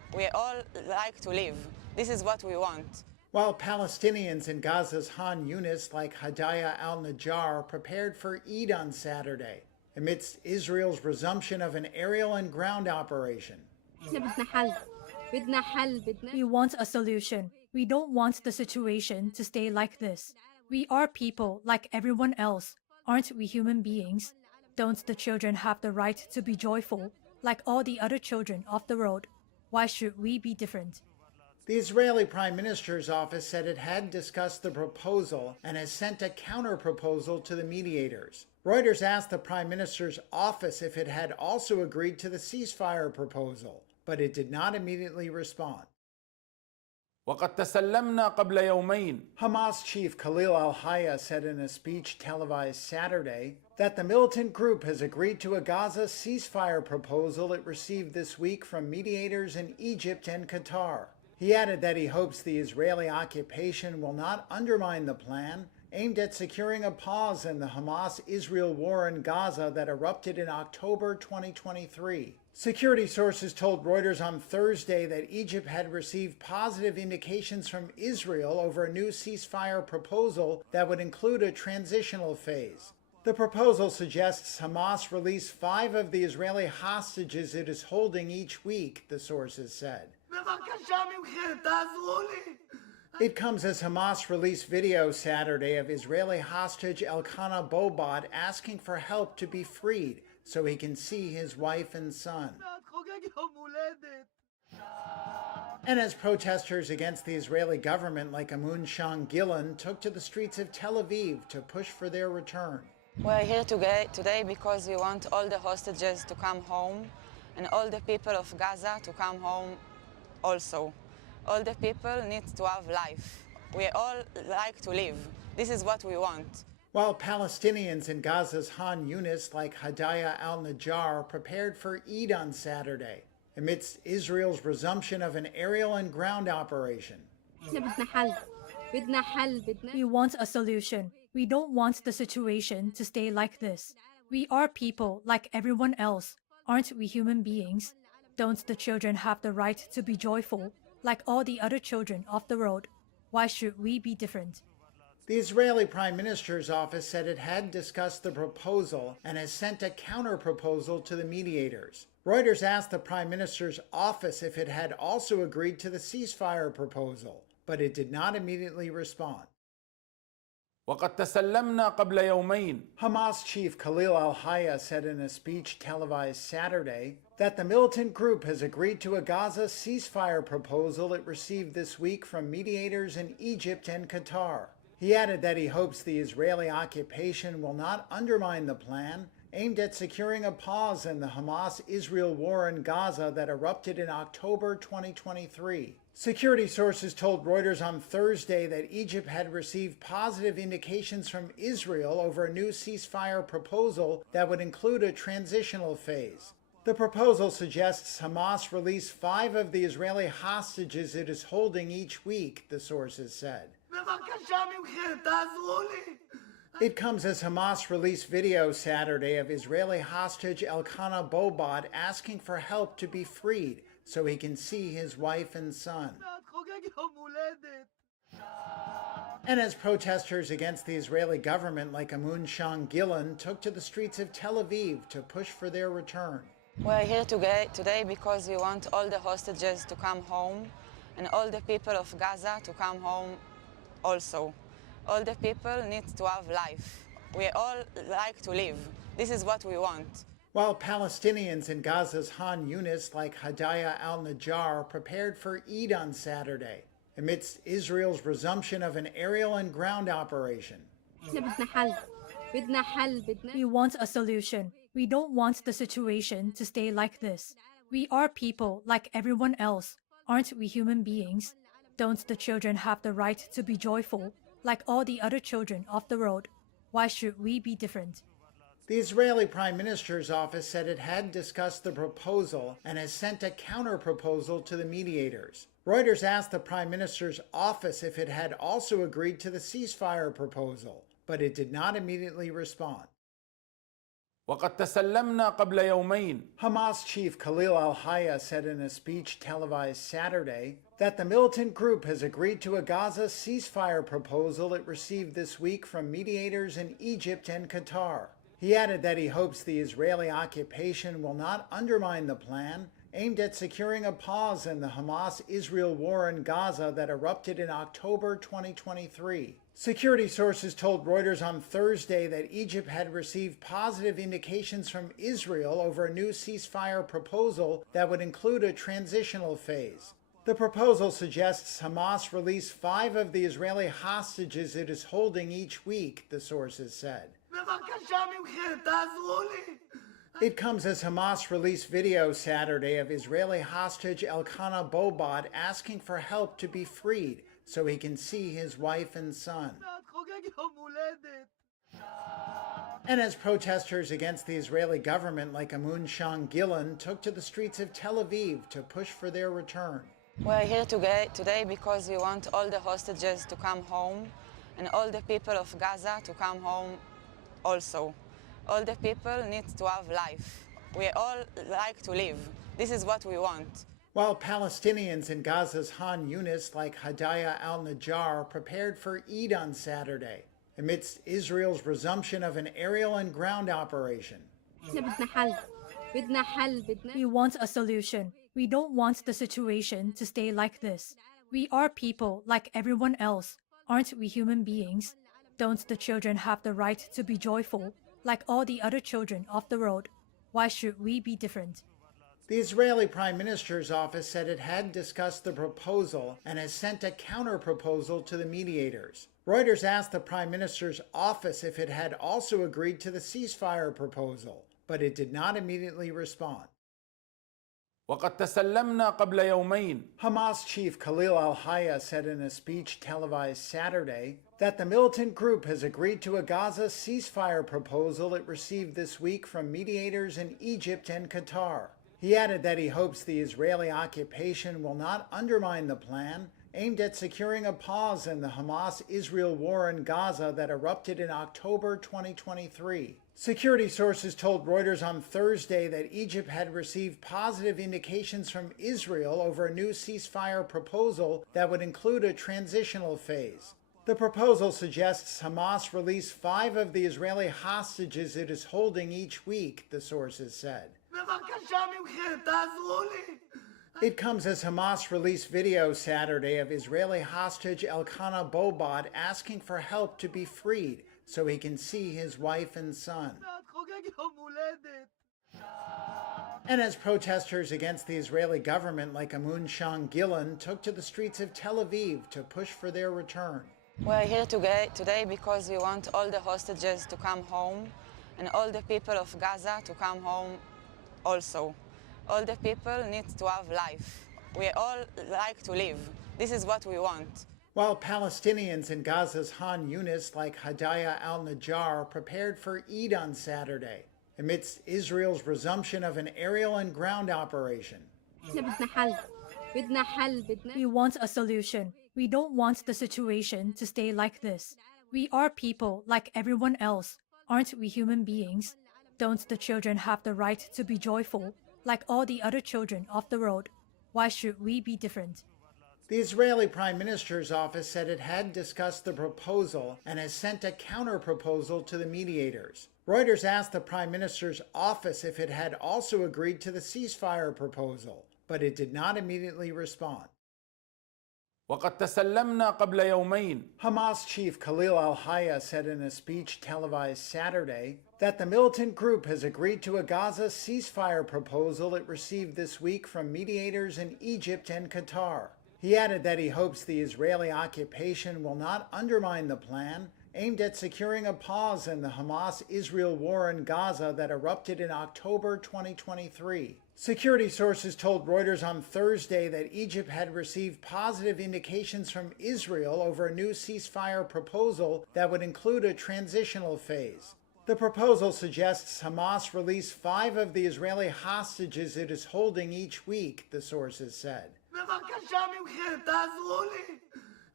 We all like to live. This is what we want. While Palestinians in Gaza's Han Yunis like Hadaya al-Najjar prepared for Eid on Saturday, amidst Israel's resumption of an aerial and ground operation. We want a solution. We don't want the situation to stay like this. We are people like everyone else. Aren't we human beings? Don't the children have the right to be joyful like all the other children of the world? Why should we be different? The Israeli Prime Minister's office said it had discussed the proposal and has sent a counter-proposal to the mediators. Reuters asked the Prime Minister's office if it had also agreed to the ceasefire proposal, but it did not immediately respond. وقد تسلمنا قبل يومين. Hamas chief Khalil al-Hayya said in a speech televised Saturday that the militant group has agreed to a Gaza ceasefire proposal it received this week from mediators in Egypt and Qatar. He added that he hopes the Israeli occupation will not undermine the plan aimed at securing a pause in the Hamas-Israel war in Gaza that erupted in October 2023. Security sources told Reuters on Thursday that Egypt had received positive indications from Israel over a new ceasefire proposal that would include a transitional phase. The proposal suggests Hamas release 5 of the Israeli hostages it is holding each week, the sources said. It comes as Hamas released video Saturday of Israeli hostage Elkanah Bobad asking for help to be freed so he can see his wife and son. And as protesters against the Israeli government like Amun Shan Gillan took to the streets of Tel Aviv to push for their return. We're here today because we want all the hostages to come home and all the people of Gaza to come home also. All the people need to have life. We all like to live. This is what we want. While Palestinians in Gaza's Han Yunis like Hadaya al-Najjar prepared for Eid on Saturday, amidst Israel's resumption of an aerial and ground operation. We want a solution. We don't want the situation to stay like this. We are people like everyone else. Aren't we human beings? Don't the children have the right to be joyful like all the other children of the world? Why should we be different? The Israeli Prime Minister's office said it had discussed the proposal and has sent a counter-proposal to the mediators. Reuters asked the Prime Minister's office if it had also agreed to the ceasefire proposal, but it did not immediately respond. وقد تسلمنا قبل يومين. Hamas chief Khalil al-Hayya said in a speech televised Saturday that the militant group has agreed to a Gaza ceasefire proposal it received this week from mediators in Egypt and Qatar. He added that he hopes the Israeli occupation will not undermine the plan aimed at securing a pause in the Hamas-Israel war in Gaza that erupted in October 2023. Security sources told Reuters on Thursday that Egypt had received positive indications from Israel over a new ceasefire proposal that would include a transitional phase. The proposal suggests Hamas release 5 of the Israeli hostages it is holding each week, the sources said. It comes as Hamas released video Saturday of Israeli hostage Elkanah Bobad asking for help to be freed so he can see his wife and son. And as protesters against the Israeli government like Amun Shan Gillan took to the streets of Tel Aviv to push for their return. We're here today because we want all the hostages to come home and all the people of Gaza to come home also. All the people need to have life. We all like to live. This is what we want. While Palestinians in Gaza's Han Yunis like Hadaya al-Najjar prepared for Eid on Saturday, amidst Israel's resumption of an aerial and ground operation. We want a solution. We don't want the situation to stay like this. We are people like everyone else. Aren't we human beings? Don't the children have the right to be joyful like all the other children of the world? Why should we be different? The Israeli Prime Minister's office said it had discussed the proposal and has sent a counter-proposal to the mediators. Reuters asked the Prime Minister's office if it had also agreed to the ceasefire proposal, but it did not immediately respond. وقد تسلمنا قبل يومين. Hamas chief Khalil al-Hayya said in a speech televised Saturday that the militant group has agreed to a Gaza ceasefire proposal it received this week from mediators in Egypt and Qatar. He added that he hopes the Israeli occupation will not undermine the plan aimed at securing a pause in the Hamas-Israel war in Gaza that erupted in October 2023. Security sources told Reuters on Thursday that Egypt had received positive indications from Israel over a new ceasefire proposal that would include a transitional phase. The proposal suggests Hamas release 5 of the Israeli hostages it is holding each week, the sources said. It comes as Hamas released video Saturday of Israeli hostage Elkanah Bobad asking for help to be freed so he can see his wife and son. And as protesters against the Israeli government like Amun Gillan took to the streets of Tel Aviv to push for their return. We're here today because we want all the hostages to come home and all the people of Gaza to come home also. All the people need to have life. We all like to live. This is what we want. While Palestinians in Gaza's Han Yunis like Hadaya al-Najjar prepared for Eid on Saturday, amidst Israel's resumption of an aerial and ground operation. We want a solution. We don't want the situation to stay like this. We are people like everyone else. Aren't we human beings? Don't the children have the right to be joyful like all the other children off the road? Why should we be different? The Israeli Prime Minister's office said it had discussed the proposal and has sent a counter-proposal to the mediators. Reuters asked the Prime Minister's office if it had also agreed to the ceasefire proposal, but it did not immediately respond. وقد تسلمنا قبل يومين. Hamas chief Khalil al-Hayya said in a speech televised Saturday that the militant group has agreed to a Gaza ceasefire proposal it received this week from mediators in Egypt and Qatar. He added that he hopes the Israeli occupation will not undermine the plan aimed at securing a pause in the Hamas-Israel war in Gaza that erupted in October 2023. Security sources told Reuters on Thursday that Egypt had received positive indications from Israel over a new ceasefire proposal that would include a transitional phase. The proposal suggests Hamas release 5 of the Israeli hostages it is holding each week, the sources said. It comes as Hamas released video Saturday of Israeli hostage Elkanah Bobad asking for help to be freed so he can see his wife and son. And as protesters against the Israeli government like Amun Gillan took to the streets of Tel Aviv to push for their return. We're here today because we want all the hostages to come home and all the people of Gaza to come home also. All the people need to have life. We all like to live. This is what we want. While Palestinians in Gaza's Han Yunis like Hadaya al-Najjar prepared for Eid on Saturday, amidst Israel's resumption of an aerial and ground operation. We want a solution. We don't want the situation to stay like this. We are people like everyone else. Aren't we human beings? Don't the children have the right to be joyful like all the other children off the road? Why should we be different? The Israeli Prime Minister's office said it had discussed the proposal and has sent a counter-proposal to the mediators. Reuters asked the Prime Minister's office if it had also agreed to the ceasefire proposal, but it did not immediately respond. وقد تسلمنا قبل يومين. Hamas chief Khalil al-Hayya said in a speech televised Saturday that the militant group has agreed to a Gaza ceasefire proposal it received this week from mediators in Egypt and Qatar. He added that he hopes the Israeli occupation will not undermine the plan aimed at securing a pause in the Hamas-Israel war in Gaza that erupted in October 2023. Security sources told Reuters on Thursday that Egypt had received positive indications from Israel over a new ceasefire proposal that would include a transitional phase. The proposal suggests Hamas release 5 of the Israeli hostages it is holding each week, the sources said.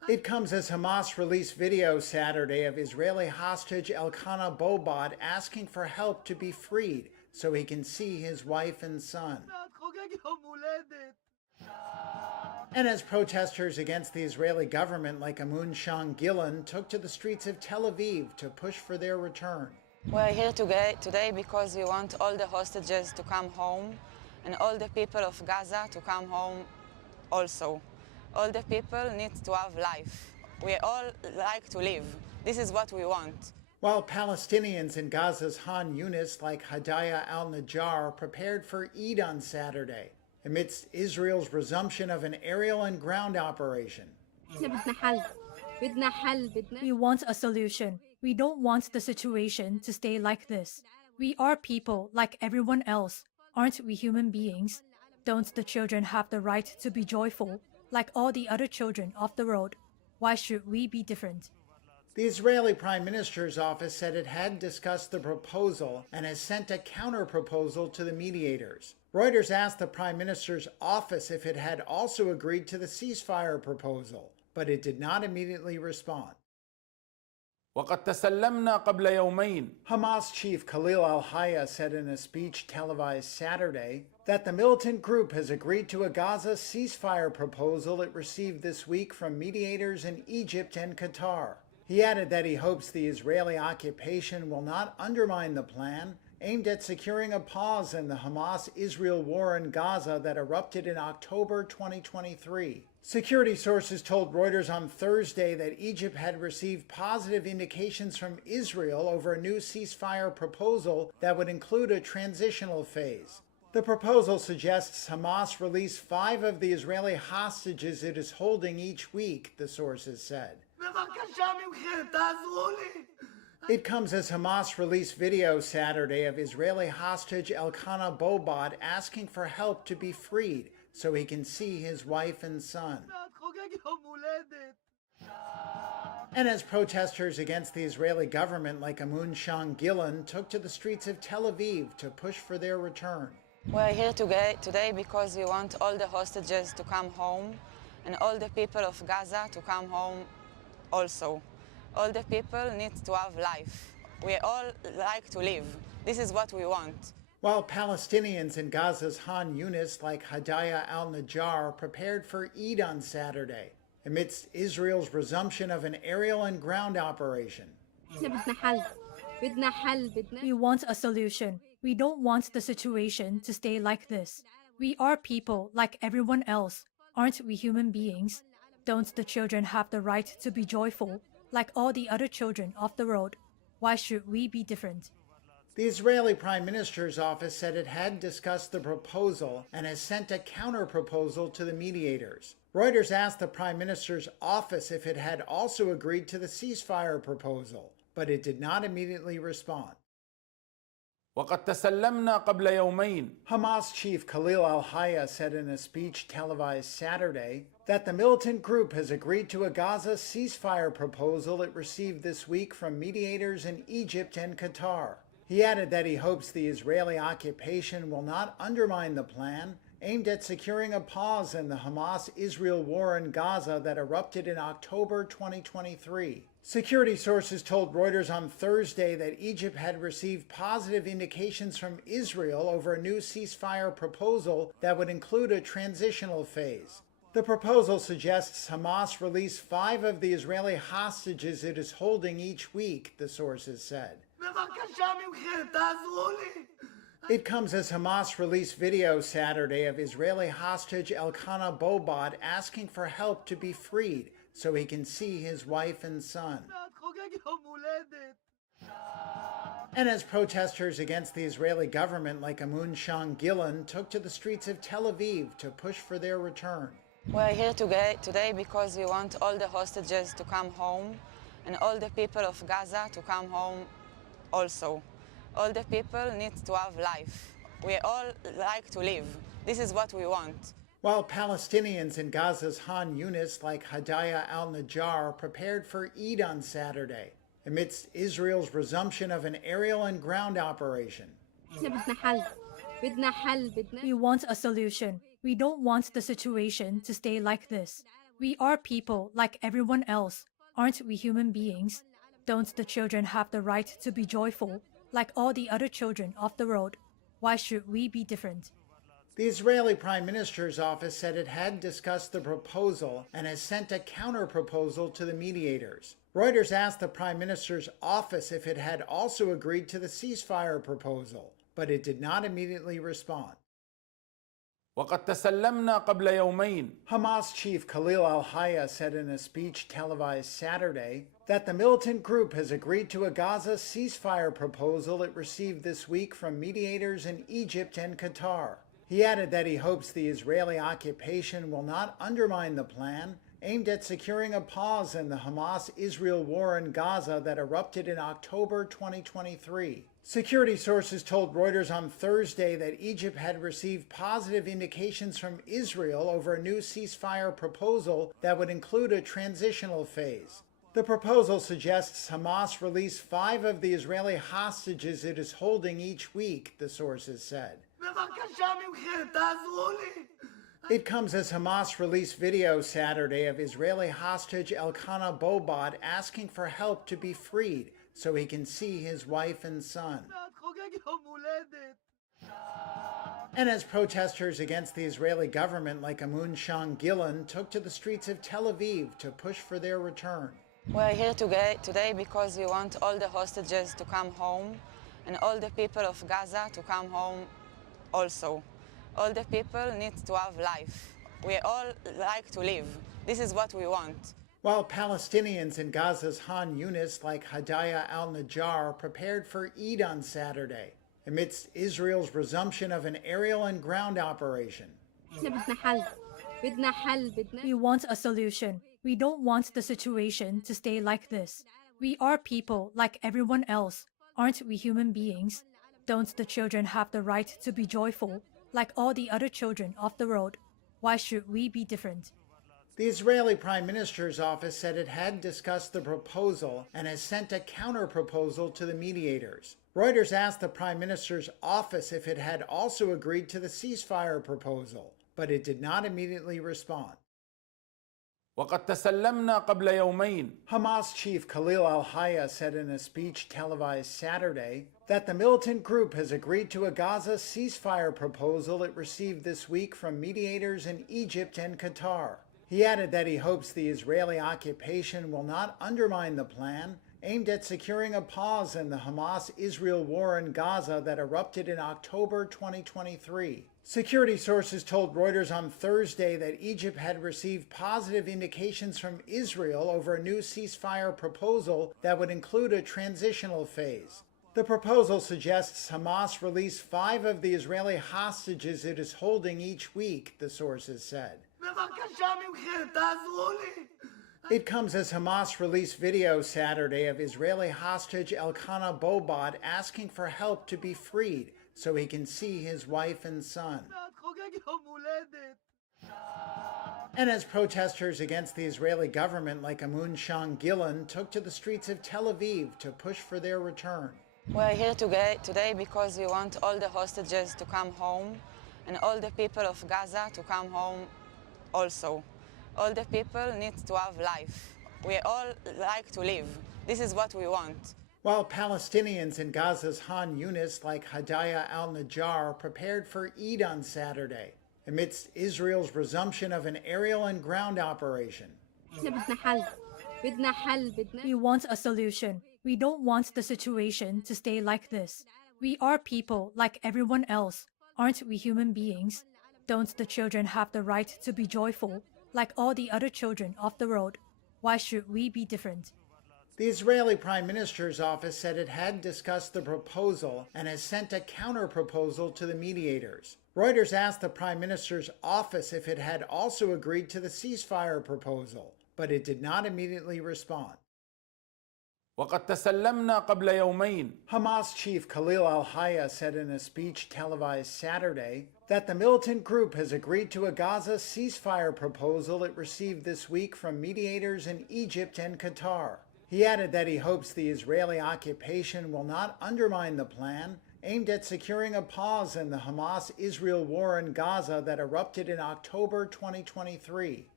It comes as Hamas released video Saturday of Israeli hostage Elkanah Bobad asking for help to be freed so he can see his wife and son. And as protesters against the Israeli government like Amun Gillan took to the streets of Tel Aviv to push for their return. We're here today because we want all the hostages to come home and all the people of Gaza to come home also. All the people need to have life. We all like to live. This is what we want. While Palestinians in Gaza's Han Yunis like Hadaya al-Najjar prepared for Eid on Saturday, amidst Israel's resumption of an aerial and ground operation. We want a solution. We don't want the situation to stay like this. We are people like everyone else. Aren't we human beings? Don't the children have the right to be joyful like all the other children of the world? Why should we be different? The Israeli Prime Minister's office said it had discussed the proposal and has sent a counter-proposal to the mediators. Reuters asked the Prime Minister's office if it had also agreed to the ceasefire proposal, but it did not immediately respond. وقد تسلمنا قبل يومين. Hamas chief Khalil al-Hayya said in a speech televised Saturday that the militant group has agreed to a Gaza ceasefire proposal it received this week from mediators in Egypt and Qatar. He added that he hopes the Israeli occupation will not undermine the plan aimed at securing a pause in the Hamas-Israel war in Gaza that erupted in October 2023. Security sources told Reuters on Thursday that Egypt had received positive indications from Israel over a new ceasefire proposal that would include a transitional phase. The proposal suggests Hamas release 5 of the Israeli hostages it is holding each week, the sources said. It comes as Hamas released video Saturday of Israeli hostage Elkanah Bobad asking for help to be freed so he can see his wife and son. And as protesters against the Israeli government like Amun Gillan took to the streets of Tel Aviv to push for their return. We're here today because we want all the hostages to come home and all the people of Gaza to come home also. All the people need to have life. We all like to live. This is what we want. While Palestinians in Gaza's Han Yunis like Hadaya al-Najjar prepared for Eid on Saturday, amidst Israel's resumption of an aerial and ground operation. We want a solution. We don't want the situation to stay like this. We are people like everyone else. Aren't we human beings? Don't the children have the right to be joyful like all the other children of the world? Why should we be different? The Israeli Prime Minister's office said it had discussed the proposal and has sent a counter-proposal to the mediators. Reuters asked the Prime Minister's office if it had also agreed to the ceasefire proposal, but it did not immediately respond. وقد تسلمنا قبل يومين. Hamas chief Khalil al-Hayya said in a speech televised Saturday that the militant group has agreed to a Gaza ceasefire proposal it received this week from mediators in Egypt and Qatar. He added that he hopes the Israeli occupation will not undermine the plan aimed at securing a pause in the Hamas-Israel war in Gaza that erupted in October 2023. Security sources told Reuters on Thursday that Egypt had received positive indications from Israel over a new ceasefire proposal that would include a transitional phase. The proposal suggests Hamas release 5 of the Israeli hostages it is holding each week, the sources said. It comes as Hamas released video Saturday of Israeli hostage Elkanah Bobad asking for help to be freed so he can see his wife and son. And as protesters against the Israeli government like Amun Gillan took to the streets of Tel Aviv to push for their return. We're here today because we want all the hostages to come home and all the people of Gaza to come home also. All the people need to have life. We all like to live. This is what we want. While Palestinians in Gaza's Han Yunis like Hadaya al-Najjar prepared for Eid on Saturday, amidst Israel's resumption of an aerial and ground operation. We want a solution. We don't want the situation to stay like this. We are people like everyone else. Aren't we human beings? Don't the children have the right to be joyful, like all the other children of the world? Why should we be different? The Israeli Prime Minister's office said it had discussed the proposal and has sent a counter-proposal to the mediators. Reuters asked the Prime Minister's office if it had also agreed to the ceasefire proposal, but it did not immediately respond. وقد تسلمنا قبل يومين. Hamas chief Khalil al-Hayya said in a speech televised Saturday that the militant group has agreed to a Gaza ceasefire proposal it received this week from mediators in Egypt and Qatar. He added that he hopes the Israeli occupation will not undermine the plan aimed at securing a pause in the Hamas-Israel war in Gaza that erupted in October 2023. Security sources told Reuters on Thursday that Egypt had received positive indications from Israel over a new ceasefire proposal that would include a transitional phase. The proposal suggests Hamas release 5 of the Israeli hostages it is holding each week, the sources said. It comes as Hamas released video Saturday of Israeli hostage Elkanah Bobat asking for help to be freed so he can see his wife and son. And as protesters against the Israeli government like Amun Gillan took to the streets of Tel Aviv to push for their return. We're here today because we want all the hostages to come home and all the people of Gaza to come home also. All the people need to have life. We all like to live. This is what we want. While Palestinians in Gaza's Han Yunis like Hadaya al-Najjar prepared for Eid on Saturday, amidst Israel's resumption of an aerial and ground operation. We want a solution. We don't want the situation to stay like this. We are people like everyone else. Aren't we human beings? Don't the children have the right to be joyful, like all the other children of the world? Why should we be different? The Israeli Prime Minister's office said it had discussed the proposal and has sent a counter-proposal to the mediators. Reuters asked the Prime Minister's office if it had also agreed to the ceasefire proposal, but it did not immediately respond. وقد تسلمنا قبل يومين. Hamas chief Khalil al-Hayya said in a speech televised Saturday that the militant group has agreed to a Gaza ceasefire proposal it received this week from mediators in Egypt and Qatar. He added that he hopes the Israeli occupation will not undermine the plan aimed at securing a pause in the Hamas-Israel war in Gaza that erupted in October 2023. Security sources told Reuters on Thursday that Egypt had received positive indications from Israel over a new ceasefire proposal that would include a transitional phase. The proposal suggests Hamas release 5 of the Israeli hostages it is holding each week, the sources said. It comes as Hamas released video Saturday of Israeli hostage Elkanah Bobat asking for help to be freed so he can see his wife and son. And as protesters against the Israeli government like Amun Gillan took to the streets of Tel Aviv to push for their return. We're here today because we want all the hostages to come home and all the people of Gaza to come home also. All the people need to have life. We all like to live. This is what we want. While Palestinians in Gaza's Han Yunis like Hadaya al-Najjar prepared for Eid on Saturday, amidst Israel's resumption of an aerial and ground operation. We want a solution. We don't want the situation to stay like this. We are people like everyone else. Aren't we human beings? Don't the children have the right to be joyful, like all the other children of the world? Why should we be different? The Israeli Prime Minister's office said it had discussed the proposal and has sent a counter-proposal to the mediators. Reuters asked the Prime Minister's office if it had also agreed to the ceasefire proposal, but it did not immediately respond. وقد تسلمنا قبل يومين. Hamas chief Khalil al-Hayya said in a speech televised Saturday that the militant group has agreed to a Gaza ceasefire proposal it received this week from mediators in Egypt and Qatar. He added that he hopes the Israeli occupation will not undermine the plan aimed at securing a pause in the Hamas-Israel war in Gaza that erupted in October 2023.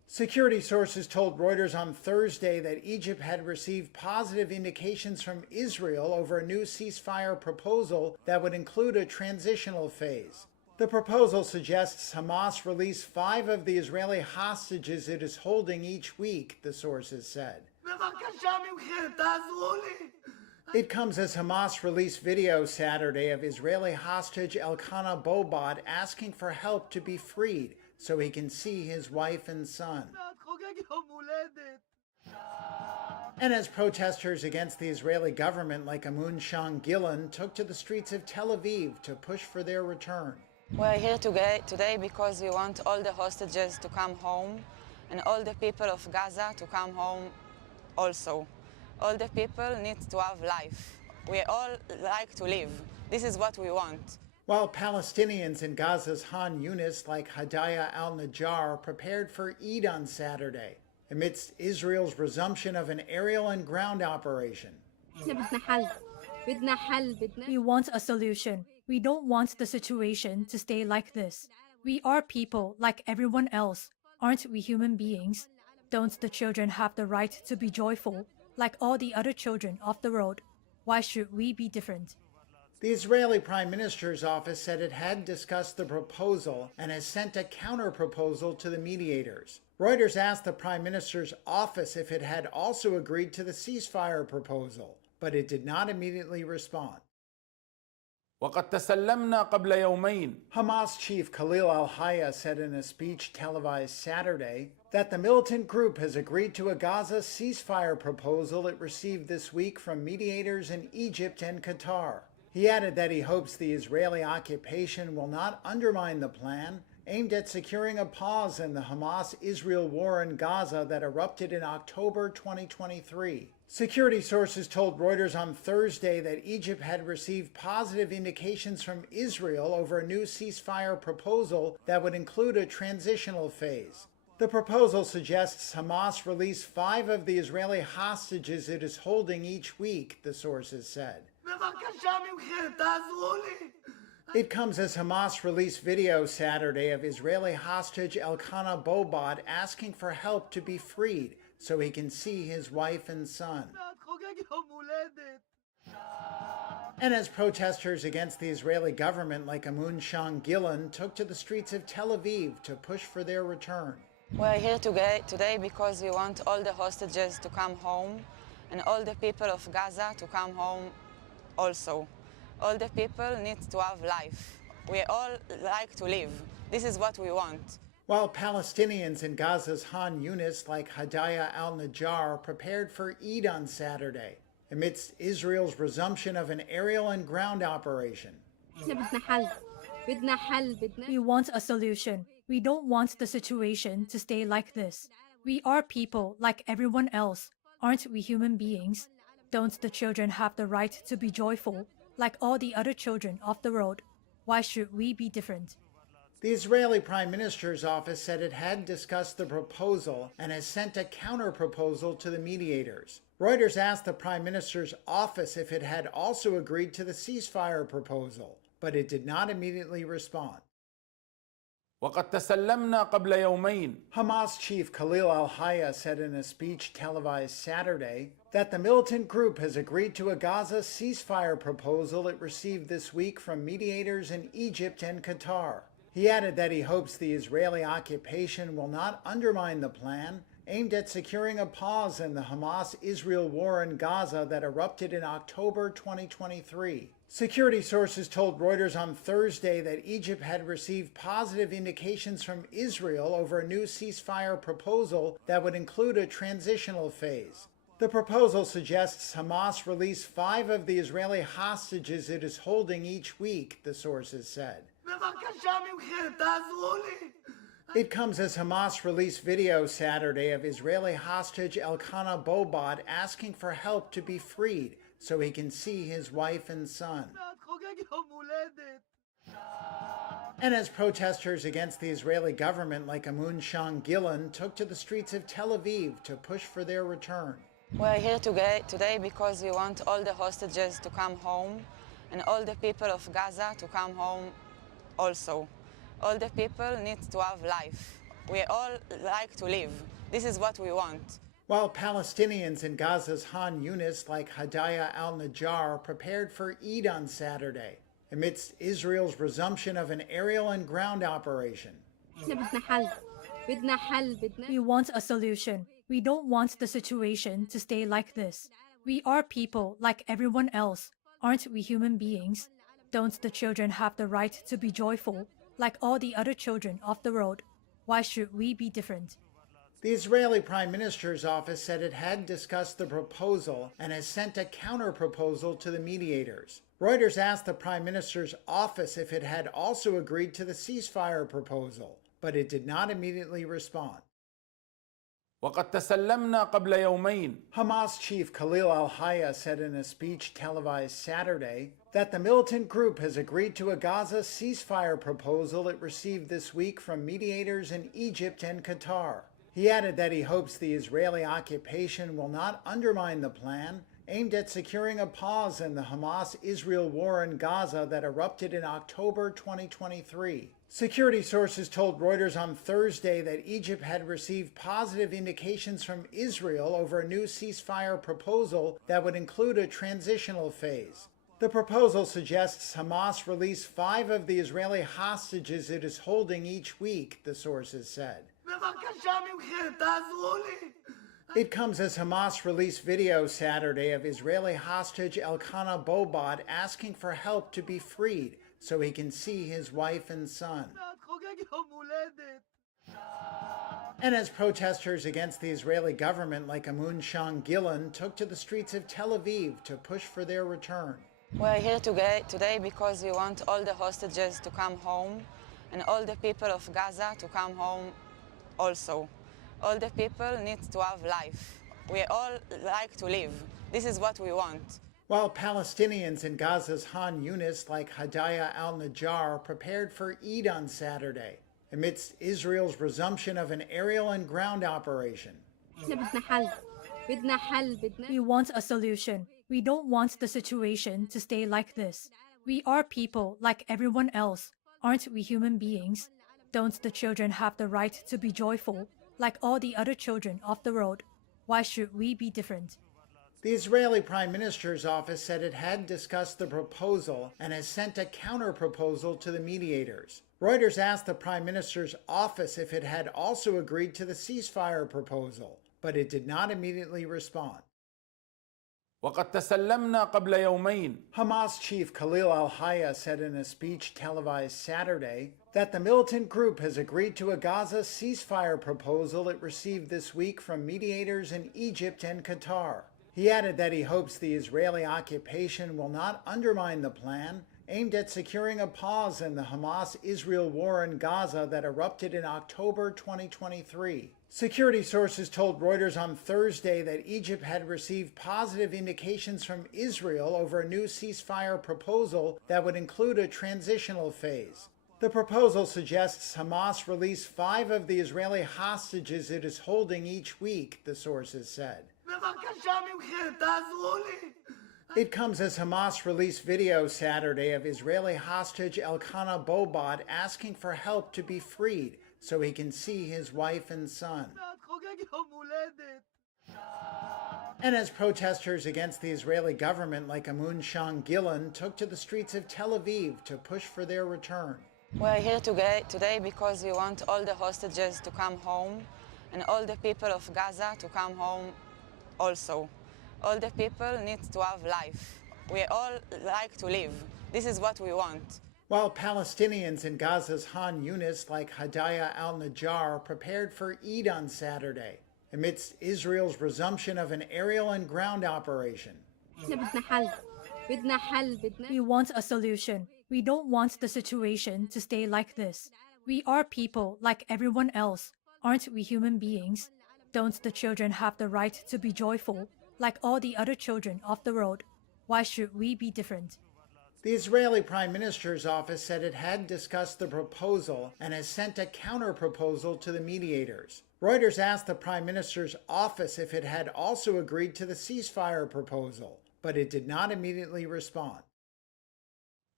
Security sources told Reuters on Thursday that Egypt had received positive indications from Israel over a new ceasefire proposal that would include a transitional phase. The proposal suggests Hamas release 5 of the Israeli hostages it is holding each week, the sources said. It comes as Hamas released video Saturday of Israeli hostage Elkanah Bobat asking for help to be freed so he can see his wife and son. And as protesters against the Israeli government like Amun Gillan took to the streets of Tel Aviv to push for their return. We're here today because we want all the hostages to come home and all the people of Gaza to come home also. All the people need to have life. We all like to live. This is what we want. While Palestinians in Gaza's Han Yunis like Hadaya al-Najjar prepared for Eid on Saturday, amidst Israel's resumption of an aerial and ground operation. We want a solution. We don't want the situation to stay like this. We are people like everyone else. Aren't we human beings? Don't the children have the right to be joyful like all the other children off the road? Why should we be different? The Israeli Prime Minister's office said it had discussed the proposal and has sent a counter-proposal to the mediators. Reuters asked the Prime Minister's office if it had also agreed to the ceasefire proposal, but it did not immediately respond. وقد تسلمنا قبل يومين. Hamas chief Khalil al-Hayya said in a speech televised Saturday that the militant group has agreed to a Gaza ceasefire proposal it received this week from mediators in Egypt and Qatar. He added that he hopes the Israeli occupation will not undermine the plan aimed at securing a pause in the Hamas-Israel war in Gaza that erupted in October 2023. Security sources told Reuters on Thursday that Egypt had received positive indications from Israel over a new ceasefire proposal that would include a transitional phase. The proposal suggests Hamas release 5 of the Israeli hostages it is holding each week, the sources said. It comes as Hamas released video Saturday of Israeli hostage Elkanah Bobat asking for help to be freed so he can see his wife and son. And as protesters against the Israeli government like Amun Gillan took to the streets of Tel Aviv to push for their return. We're here today because we want all the hostages to come home and all the people of Gaza to come home also. All the people need to have life. We all like to live. This is what we want. While Palestinians in Gaza's Han Yunis like Hadaya al-Najjar prepared for Eid on Saturday, amidst Israel's resumption of an aerial and ground operation. We want a solution. We don't want the situation to stay like this. We are people like everyone else. Aren't we human beings? Don't the children have the right to be joyful like all the other children off the road? Why should we be different? The Israeli Prime Minister's office said it had discussed the proposal and has sent a counter-proposal to the mediators. Reuters asked the Prime Minister's office if it had also agreed to the ceasefire proposal, but it did not immediately respond. وقد تسلمنا قبل يومين. Hamas chief Khalil al-Hayya said in a speech televised Saturday that the militant group has agreed to a Gaza ceasefire proposal it received this week from mediators in Egypt and Qatar. He added that he hopes the Israeli occupation will not undermine the plan aimed at securing a pause in the Hamas-Israel war in Gaza that erupted in October 2023. Security sources told Reuters on Thursday that Egypt had received positive indications from Israel over a new ceasefire proposal that would include a transitional phase. The proposal suggests Hamas release 5 of the Israeli hostages it is holding each week, the sources said. It comes as Hamas released video Saturday of Israeli hostage Elkanah Bobat asking for help to be freed so he can see his wife and son. And as protesters against the Israeli government like Amun Gillan took to the streets of Tel Aviv to push for their return. We're here today because we want all the hostages to come home and all the people of Gaza to come home also. All the people need to have life. We all like to live. This is what we want. While Palestinians in Gaza's Han Yunis like Hadaya al-Najjar prepared for Eid on Saturday, amidst Israel's resumption of an aerial and ground operation. We want a solution. We don't want the situation to stay like this. We are people like everyone else. Aren't we human beings? Don't the children have the right to be joyful like all the other children off the road? Why should we be different? The Israeli Prime Minister's office said it had discussed the proposal and has sent a counter-proposal to the mediators. Reuters asked the Prime Minister's office if it had also agreed to the ceasefire proposal, but it did not immediately respond. وقد تسلمنا قبل يومين. Hamas chief Khalil al-Hayya said in a speech televised Saturday that the militant group has agreed to a Gaza ceasefire proposal it received this week from mediators in Egypt and Qatar. He added that he hopes the Israeli occupation will not undermine the plan aimed at securing a pause in the Hamas-Israel war in Gaza that erupted in October 2023. Security sources told Reuters on Thursday that Egypt had received positive indications from Israel over a new ceasefire proposal that would include a transitional phase. The proposal suggests Hamas release 5 of the Israeli hostages it is holding each week, the sources said. It comes as Hamas released video Saturday of Israeli hostage Elkanah Bobat asking for help to be freed so he can see his wife and son. And as protesters against the Israeli government like Amun Shan Gillan took to the streets of Tel Aviv to push for their return. We're here today because we want all the hostages to come home and all the people of Gaza to come home also. All the people need to have life. We all like to live. This is what we want. While Palestinians in Gaza's Han Yunis like Hadaya al-Najjar prepared for Eid on Saturday, amidst Israel's resumption of an aerial and ground operation. We want a solution. We don't want the situation to stay like this. We are people like everyone else. Aren't we human beings? Don't the children have the right to be joyful like all the other children off the road? Why should we be different? The Israeli Prime Minister's office said it had discussed the proposal and has sent a counter-proposal to the mediators. Reuters asked the Prime Minister's office if it had also agreed to the ceasefire proposal, but it did not immediately respond. وقد تسلمنا قبل يومين. Hamas chief Khalil al-Hayya said in a speech televised Saturday that the militant group has agreed to a Gaza ceasefire proposal it received this week from mediators in Egypt and Qatar. He added that he hopes the Israeli occupation will not undermine the plan aimed at securing a pause in the Hamas-Israel war in Gaza that erupted in October 2023. Security sources told Reuters on Thursday that Egypt had received positive indications from Israel over a new ceasefire proposal that would include a transitional phase. The proposal suggests Hamas release 5 of the Israeli hostages it is holding each week, the sources said. It comes as Hamas released video Saturday of Israeli hostage Elkanah Bobat asking for help to be freed so he can see his wife and son. And as protesters against the Israeli government like Amun Shan Gillan took to the streets of Tel Aviv to push for their return. We're here today because we want all the hostages to come home and all the people of Gaza to come home also. All the people need to have life. We all like to live. This is what we want. While Palestinians in Gaza's Han Yunis like Hadaya al-Najjar prepared for Eid on Saturday, amidst Israel's resumption of an aerial and ground operation. We want a solution. We don't want the situation to stay like this. We are people like everyone else. Aren't we human beings? Don't the children have the right to be joyful like all the other children off the road? Why should we be different? The Israeli Prime Minister's office said it had discussed the proposal and has sent a counter-proposal to the mediators. Reuters asked the Prime Minister's office if it had also agreed to the ceasefire proposal, but it did not immediately respond.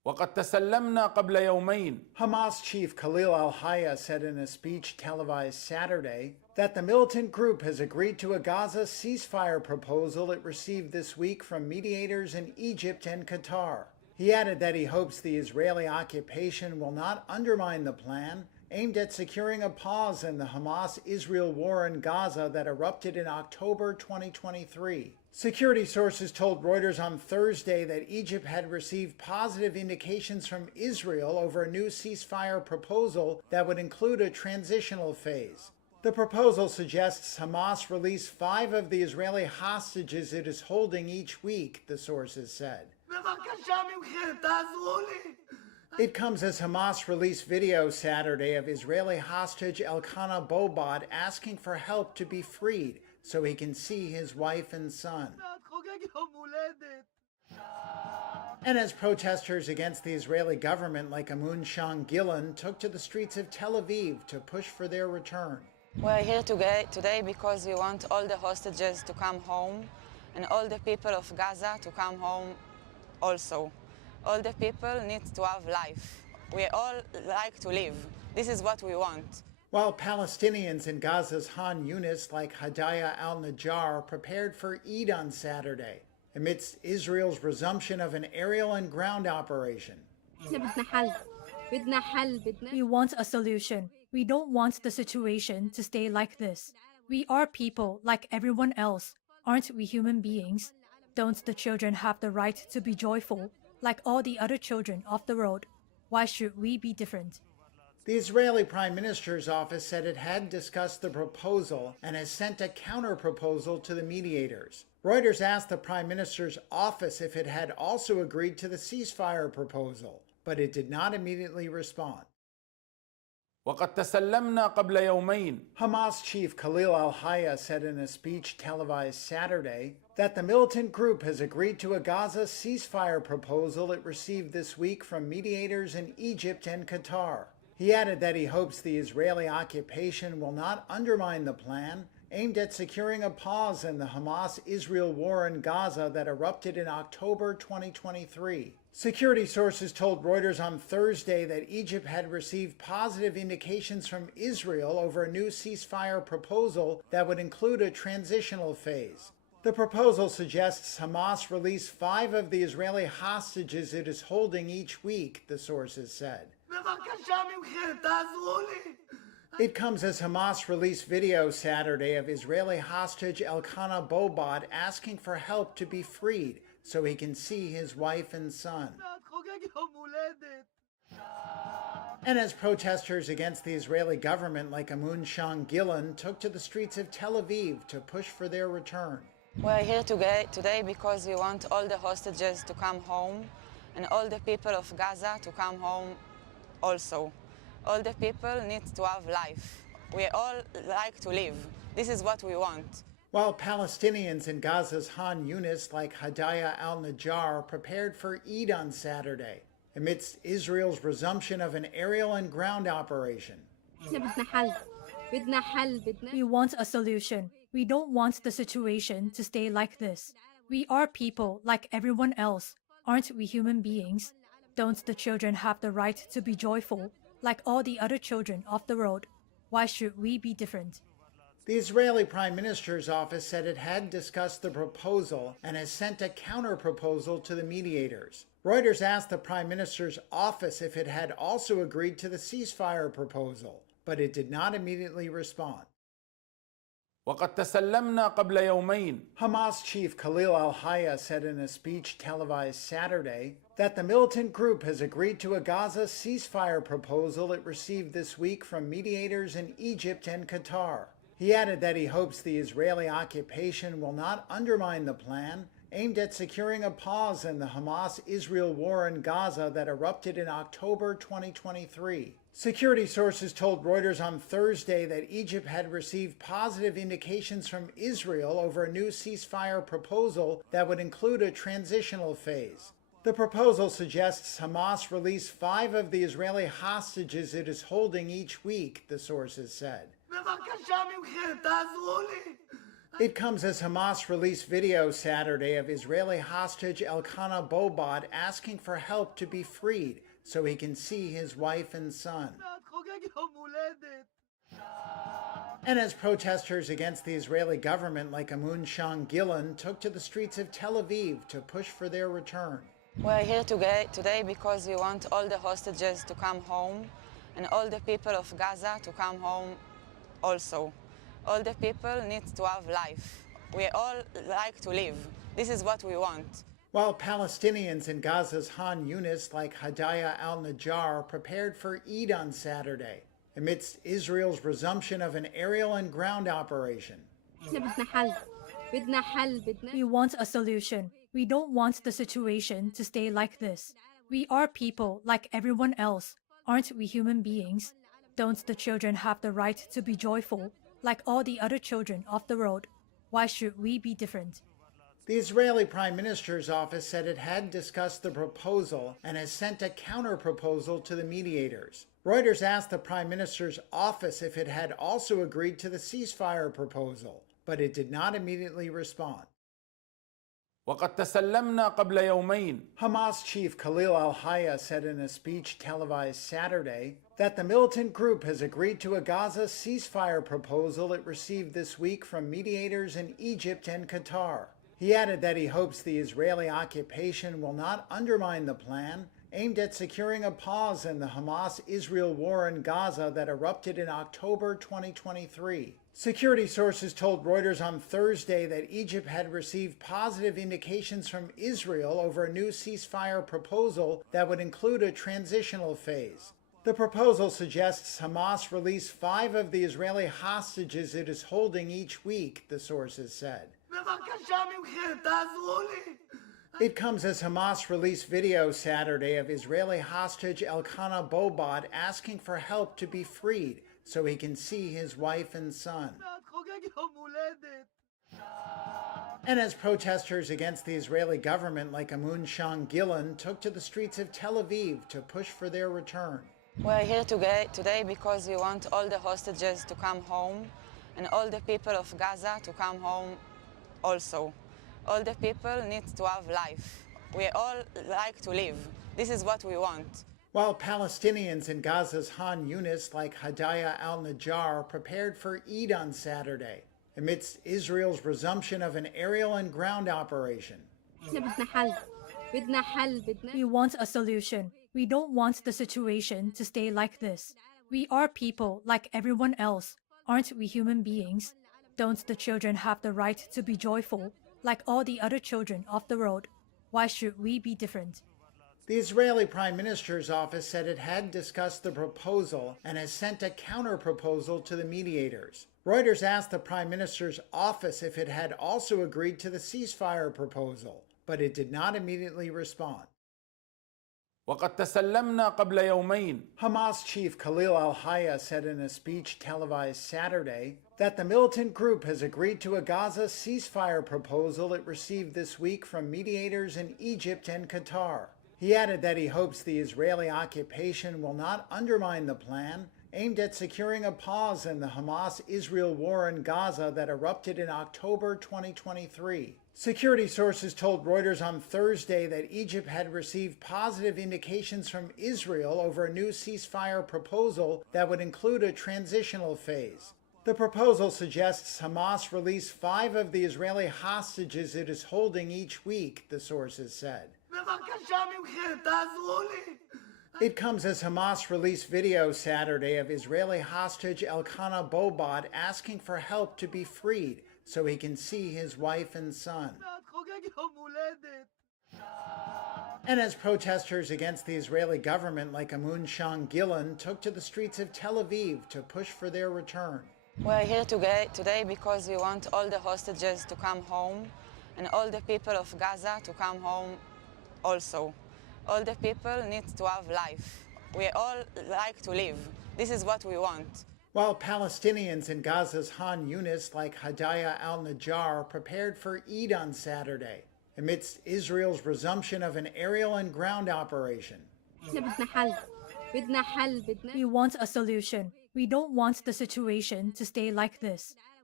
وقد تسلمنا قبل يومين Hamas chief Khalil al-Hayya said in a speech televised Saturday that the militant group has agreed to a Gaza ceasefire proposal it received this week from mediators in Egypt and Qatar. He added that he hopes the Israeli occupation will not undermine the plan aimed at securing a pause in the Hamas-Israel war in Gaza that erupted in October 2023. Security sources told Reuters on Thursday that Egypt had received positive indications from Israel over a new ceasefire proposal that would include a transitional phase. The proposal suggests Hamas release 5 of the Israeli hostages it is holding each week, the sources said. It comes as Hamas released video Saturday of Israeli hostage Elkanah Bobat asking for help to be freed so he can see his wife and son. And as protesters against the Israeli government like Amun Gillan took to the streets of Tel Aviv to push for their return. We're here today because we want all the hostages to come home and all the people of Gaza to come home also. All the people need to have life. We all like to live. This is what we want. While Palestinians in Gaza's Han Yunis like Hadaya al-Najjar prepared for Eid on Saturday, amidst Israel's resumption of an aerial and ground operation. We want a solution. We don't want the situation to stay like this. We are people like everyone else. Aren't we human beings? Don't the children have the right to be joyful like all the other children of the world? Why should we be different? The Israeli Prime Minister's office said it had discussed the proposal and has sent a counter-proposal to the mediators. Reuters asked the Prime Minister's office if it had also agreed to the ceasefire proposal, but it did not immediately respond. وقد تسلمنا قبل يومين Hamas chief Khalil al-Hayya said in a speech televised Saturday that the militant group has agreed to a Gaza ceasefire proposal it received this week from mediators in Egypt and Qatar. He added that he hopes the Israeli occupation will not undermine the plan aimed at securing a pause in the Hamas-Israel war in Gaza that erupted in October 2023. Security sources told Reuters on Thursday that Egypt had received positive indications from Israel over a new ceasefire proposal that would include a transitional phase. The proposal suggests Hamas release 5 of the Israeli hostages it is holding each week, the sources said. It comes as Hamas released video Saturday of Israeli hostage Elkanah Bobat asking for help to be freed so he can see his wife and son. And as protesters against the Israeli government like Amun Gillan took to the streets of Tel Aviv to push for their return. We're here today because we want all the hostages to come home and all the people of Gaza to come home also. All the people need to have life. We all like to live. This is what we want. While Palestinians in Gaza's Han Yunis like Hadaya al-Najjar prepared for Eid on Saturday, amidst Israel's resumption of an aerial and ground operation. We want a solution. We don't want the situation to stay like this. We are people like everyone else. Aren't we human beings? Don't the children have the right to be joyful like all the other children of the world? Why should we be different? The Israeli Prime Minister's office said it had discussed the proposal and has sent a counter-proposal to the mediators. Reuters asked the Prime Minister's office if it had also agreed to the ceasefire proposal, but it did not immediately respond. وقد تسلمنا قبل يومين Hamas chief Khalil al-Hayya said in a speech televised Saturday that the militant group has agreed to a Gaza ceasefire proposal it received this week from mediators in Egypt and Qatar. He added that he hopes the Israeli occupation will not undermine the plan aimed at securing a pause in the Hamas-Israel war in Gaza that erupted in October 2023. Security sources told Reuters on Thursday that Egypt had received positive indications from Israel over a new ceasefire proposal that would include a transitional phase. The proposal suggests Hamas release 5 of the Israeli hostages it is holding each week, the sources said. It comes as Hamas released video Saturday of Israeli hostage Elkanah Bobad asking for help to be freed so he can see his wife and son. And as protesters against the Israeli government like Amun Shan Gillan took to the streets of Tel Aviv to push for their return. We're here today because we want all the hostages to come home and all the people of Gaza to come home also. All the people need to have life. We all like to live. This is what we want. While Palestinians in Gaza's Han Yunis like Hadaya al-Najjar prepared for Eid on Saturday, amidst Israel's resumption of an aerial and ground operation. We want a solution. We don't want the situation to stay like this. We are people like everyone else. Aren't we human beings? Don't the children have the right to be joyful like all the other children of the world? Why should we be different? The Israeli Prime Minister's office said it had discussed the proposal and has sent a counter-proposal to the mediators. Reuters asked the Prime Minister's office if it had also agreed to the ceasefire proposal, but it did not immediately respond. وقد تسلمنا قبل يومين. Hamas chief Khalil al-Hayya said in a speech televised Saturday that the militant group has agreed to a Gaza ceasefire proposal it received this week from mediators in Egypt and Qatar. He added that he hopes the Israeli occupation will not undermine the plan aimed at securing a pause in the Hamas-Israel war in Gaza that erupted in October 2023. Security sources told Reuters on Thursday that Egypt had received positive indications from Israel over a new ceasefire proposal that would include a transitional phase. The proposal suggests Hamas release 5 of the Israeli hostages it is holding each week, the sources said. It comes as Hamas released video Saturday of Israeli hostage Elkanah Bobad asking for help to be freed so he can see his wife and son. And as protesters against the Israeli government like Amun Shan Gillan took to the streets of Tel Aviv to push for their return. We're here today because we want all the hostages to come home and all the people of Gaza to come home also. All the people need to have life. We all like to live. This is what we want. While Palestinians in Gaza's Han Yunis like Hadaya al-Najjar prepared for Eid on Saturday, amidst Israel's resumption of an aerial and ground operation. We want a solution. We don't want the situation to stay like this. We are people like everyone else. Aren't we human beings? Don't the children have the right to be joyful like all the other children of the world? Why should we be different? The Israeli Prime Minister's office said it had discussed the proposal and has sent a counter-proposal to the mediators. Reuters asked the Prime Minister's office if it had also agreed to the ceasefire proposal, but it did not immediately respond. وقد تسلمنا قبل يومين. Hamas chief Khalil al-Hayya said in a speech televised Saturday that the militant group has agreed to a Gaza ceasefire proposal it received this week from mediators in Egypt and Qatar. He added that he hopes the Israeli occupation will not undermine the plan aimed at securing a pause in the Hamas-Israel war in Gaza that erupted in October 2023. Security sources told Reuters on Thursday that Egypt had received positive indications from Israel over a new ceasefire proposal that would include a transitional phase. The proposal suggests Hamas release 5 of the Israeli hostages it is holding each week, the sources said. It comes as Hamas released video Saturday of Israeli hostage Elkanah Bobad asking for help to be freed so he can see his wife and son. And as protesters against the Israeli government like Amun Shan Gillan took to the streets of Tel Aviv to push for their return. We're here today because we want all the hostages to come home and all the people of Gaza to come home also. All the people need to have life. We all like to live. This is what we want. While Palestinians in Gaza's Han Yunis like Hadaya al-Najjar prepared for Eid on Saturday, amidst Israel's resumption of an aerial and ground operation. We want a solution. We don't want the situation to stay like this.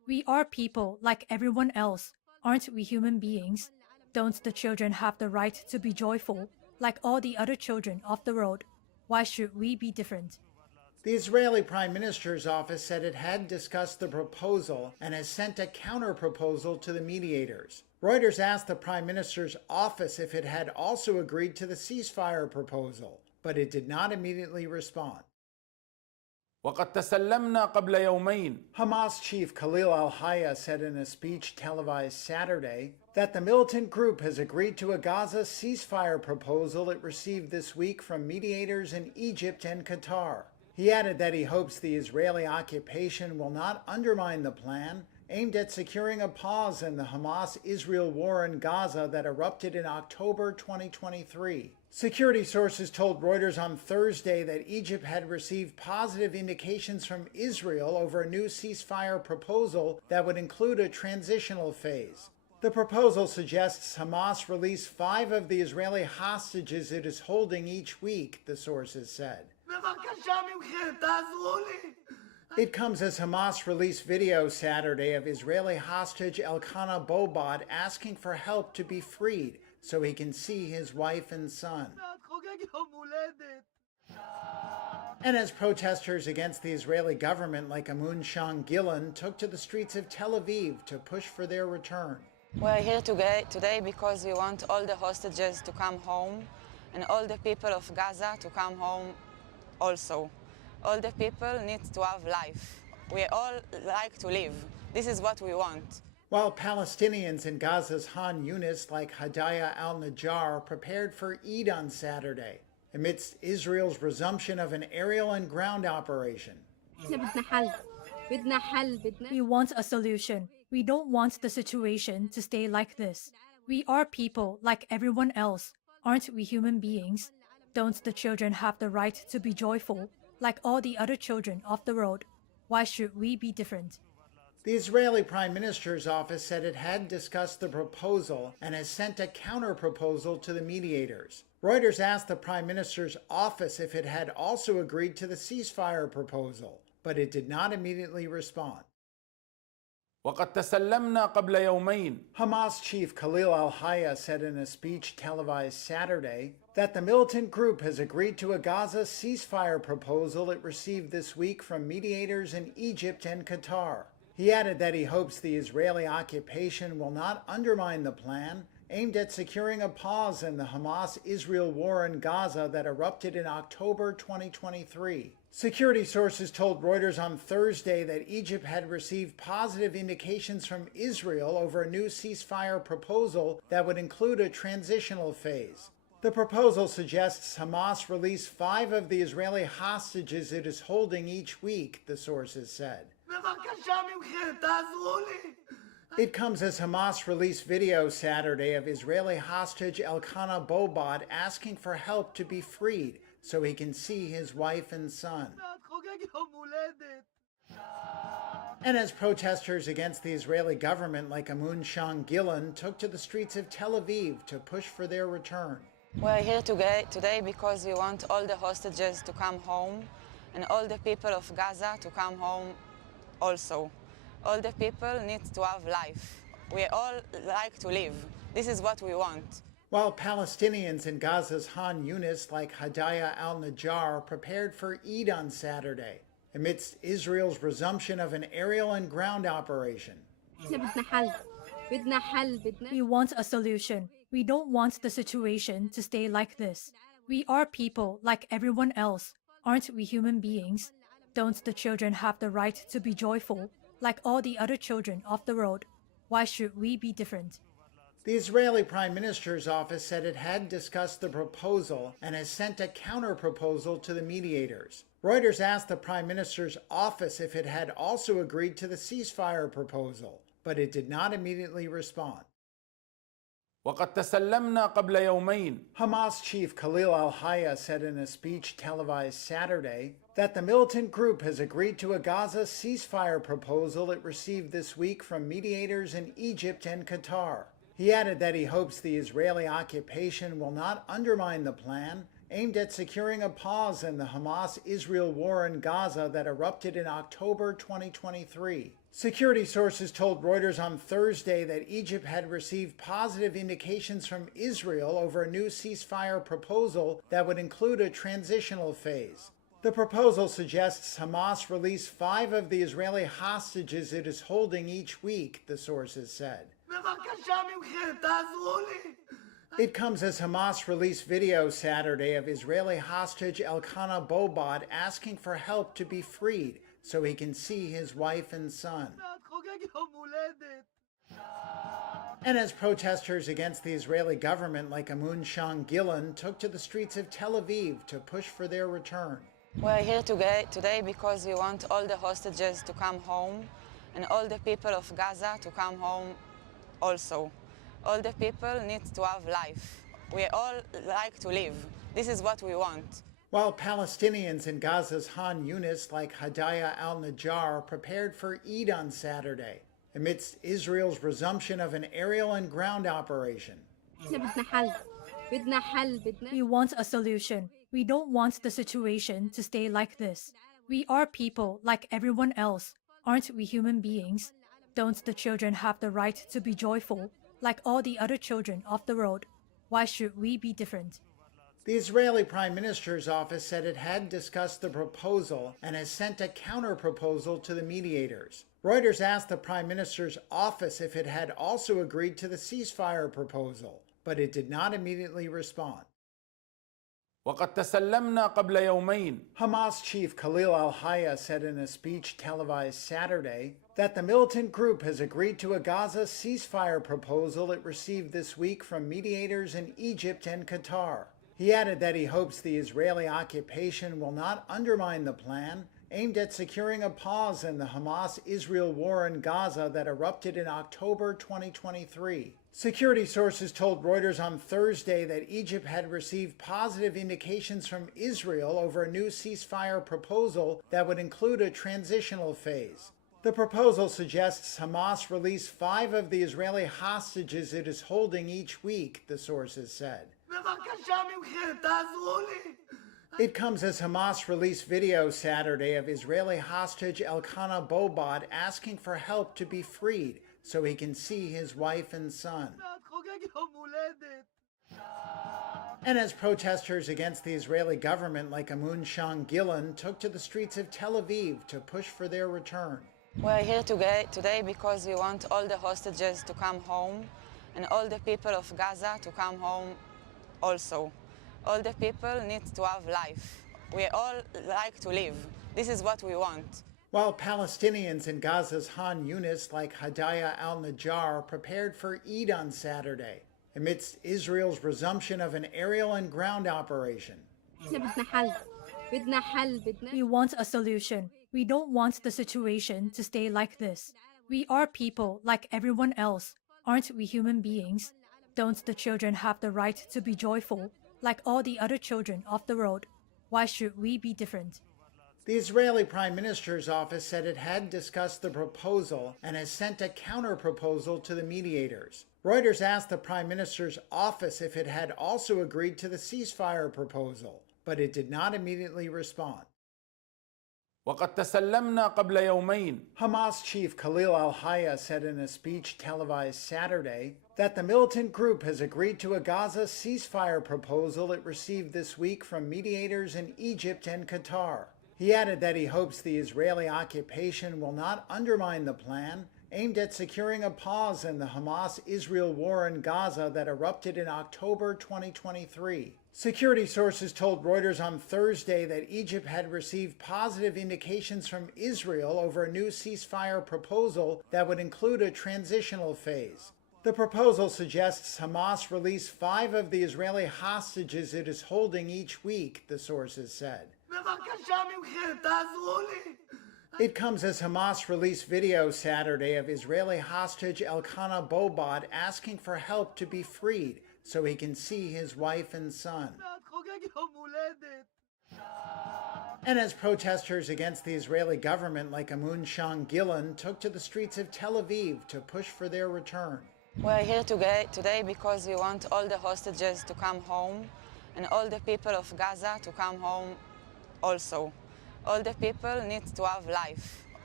We are people like everyone else. Aren't we human beings? Don't the children have the right to be joyful, like all the other children of the world? Why should we be different? The Israeli Prime Minister's office said it had discussed the proposal and has sent a counter-proposal to the mediators. Reuters asked the Prime Minister's office if it had also agreed to the ceasefire proposal, but it did not immediately respond. وقد تسلمنا قبل يومين. Hamas chief Khalil al-Hayya said in a speech televised Saturday that the militant group has agreed to a Gaza ceasefire proposal it received this week from mediators in Egypt and Qatar. He added that he hopes the Israeli occupation will not undermine the plan aimed at securing a pause in the Hamas-Israel war in Gaza that erupted in October 2023. Security sources told Reuters on Thursday that Egypt had received positive indications from Israel over a new ceasefire proposal that would include a transitional phase. The proposal suggests Hamas release 5 of the Israeli hostages it is holding each week, the sources said. It comes as Hamas released video Saturday of Israeli hostage Elkanah Bobad asking for help to be freed so he can see his wife and son. And as protesters against the Israeli government like Amun Gillan took to the streets of Tel Aviv to push for their return. We're here today because we want all the hostages to come home and all the people of Gaza to come home also. All the people need to have life. We all like to live. This is what we want. While Palestinians in Gaza's Han Yunis like Hadaya al-Najjar prepared for Eid on Saturday, amidst Israel's resumption of an aerial and ground operation. We want a solution. We don't want the situation to stay like this. We are people like everyone else. Aren't we human beings? Don't the children have the right to be joyful, like all the other children of the world? Why should we be different? The Israeli Prime Minister's office said it had discussed the proposal and has sent a counter-proposal to the mediators. Reuters asked the Prime Minister's office if it had also agreed to the ceasefire proposal, but it did not immediately respond. وقد تسلمنا قبل يومين. Hamas chief Khalil al-Hayya said in a speech televised Saturday that the militant group has agreed to a Gaza ceasefire proposal it received this week from mediators in Egypt and Qatar. He added that he hopes the Israeli occupation will not undermine the plan aimed at securing a pause in the Hamas-Israel war in Gaza that erupted in October 2023. Security sources told Reuters on Thursday that Egypt had received positive indications from Israel over a new ceasefire proposal that would include a transitional phase. The proposal suggests Hamas release 5 of the Israeli hostages it is holding each week, the sources said. It comes as Hamas released video Saturday of Israeli hostage Elkanah Bobad asking for help to be freed so he can see his wife and son. And as protesters against the Israeli government like Amun Gillan took to the streets of Tel Aviv to push for their return. We're here today because we want all the hostages to come home and all the people of Gaza to come home also. All the people need to have life. We all like to live. This is what we want. While Palestinians in Gaza's Han Yunis like Hadaya al-Najjar prepared for Eid on Saturday, amidst Israel's resumption of an aerial and ground operation. We want a solution. We don't want the situation to stay like this. We are people like everyone else. Aren't we human beings? Don't the children have the right to be joyful, like all the other children of the world? Why should we be different? The Israeli Prime Minister's office said it had discussed the proposal and has sent a counter-proposal to the mediators. Reuters asked the Prime Minister's office if it had also agreed to the ceasefire proposal, but it did not immediately respond. وقد تسلمنا قبل يومين. Hamas chief Khalil al-Hayya said in a speech televised Saturday that the militant group has agreed to a Gaza ceasefire proposal it received this week from mediators in Egypt and Qatar. He added that he hopes the Israeli occupation will not undermine the plan aimed at securing a pause in the Hamas-Israel war in Gaza that erupted in October 2023. Security sources told Reuters on Thursday that Egypt had received positive indications from Israel over a new ceasefire proposal that would include a transitional phase. The proposal suggests Hamas release 5 of the Israeli hostages it is holding each week, the sources said. It comes as Hamas released video Saturday of Israeli hostage Elkanah Bobad asking for help to be freed so he can see his wife and son. And as protesters against the Israeli government like Amun Gillan took to the streets of Tel Aviv to push for their return. We're here today because we want all the hostages to come home and all the people of Gaza to come home also. All the people need to have life. We all like to live. This is what we want. While Palestinians in Gaza's Han Yunis like Hadaya al-Najjar prepared for Eid on Saturday, amidst Israel's resumption of an aerial and ground operation. We want a solution. We don't want the situation to stay like this. We are people like everyone else. Aren't we human beings? Don't the children have the right to be joyful like all the other children of the world? Why should we be different? The Israeli Prime Minister's office said it had discussed the proposal and has sent a counter-proposal to the mediators. Reuters asked the Prime Minister's office if it had also agreed to the ceasefire proposal, but it did not immediately respond. وقد تسلمنا قبل يومين. Hamas chief Khalil al-Hayya said in a speech televised Saturday that the militant group has agreed to a Gaza ceasefire proposal it received this week from mediators in Egypt and Qatar. He added that he hopes the Israeli occupation will not undermine the plan aimed at securing a pause in the Hamas-Israel war in Gaza that erupted in October 2023. Security sources told Reuters on Thursday that Egypt had received positive indications from Israel over a new ceasefire proposal that would include a transitional phase. The proposal suggests Hamas release 5 of the Israeli hostages it is holding each week, the sources said. It comes as Hamas released video Saturday of Israeli hostage Elkanah Bobad asking for help to be freed so he can see his wife and son. And as protesters against the Israeli government like Amun Gillan took to the streets of Tel Aviv to push for their return. We're here today because we want all the hostages to come home and all the people of Gaza to come home also. All the people need to have life. We all like to live. This is what we want. While Palestinians in Gaza's Han Yunis like Hadaya al-Najjar prepared for Eid on Saturday, amidst Israel's resumption of an aerial and ground operation. We want a solution. We don't want the situation to stay like this. We are people like everyone else. Aren't we human beings? Don't the children have the right to be joyful like all the other children of the world? Why should we be different? The Israeli Prime Minister's office said it had discussed the proposal and has sent a counter-proposal to the mediators. Reuters asked the Prime Minister's office if it had also agreed to the ceasefire proposal, but it did not immediately respond. وقد تسلمنا قبل يومين. Hamas chief Khalil al-Hayya said in a speech televised Saturday that the militant group has agreed to a Gaza ceasefire proposal it received this week from mediators in Egypt and Qatar. He added that he hopes the Israeli occupation will not undermine the plan aimed at securing a pause in the Hamas-Israel war in Gaza that erupted in October 2023. Security sources told Reuters on Thursday that Egypt had received positive indications from Israel over a new ceasefire proposal that would include a transitional phase. The proposal suggests Hamas release 5 of the Israeli hostages it is holding each week, the sources said. It comes as Hamas released video Saturday of Israeli hostage Elkanah Bobad asking for help to be freed so he can see his wife and son. And as protesters against the Israeli government like Amun Gillan took to the streets of Tel Aviv to push for their return. We're here today because we want all the hostages to come home and all the people of Gaza to come home also. All the people need to have life.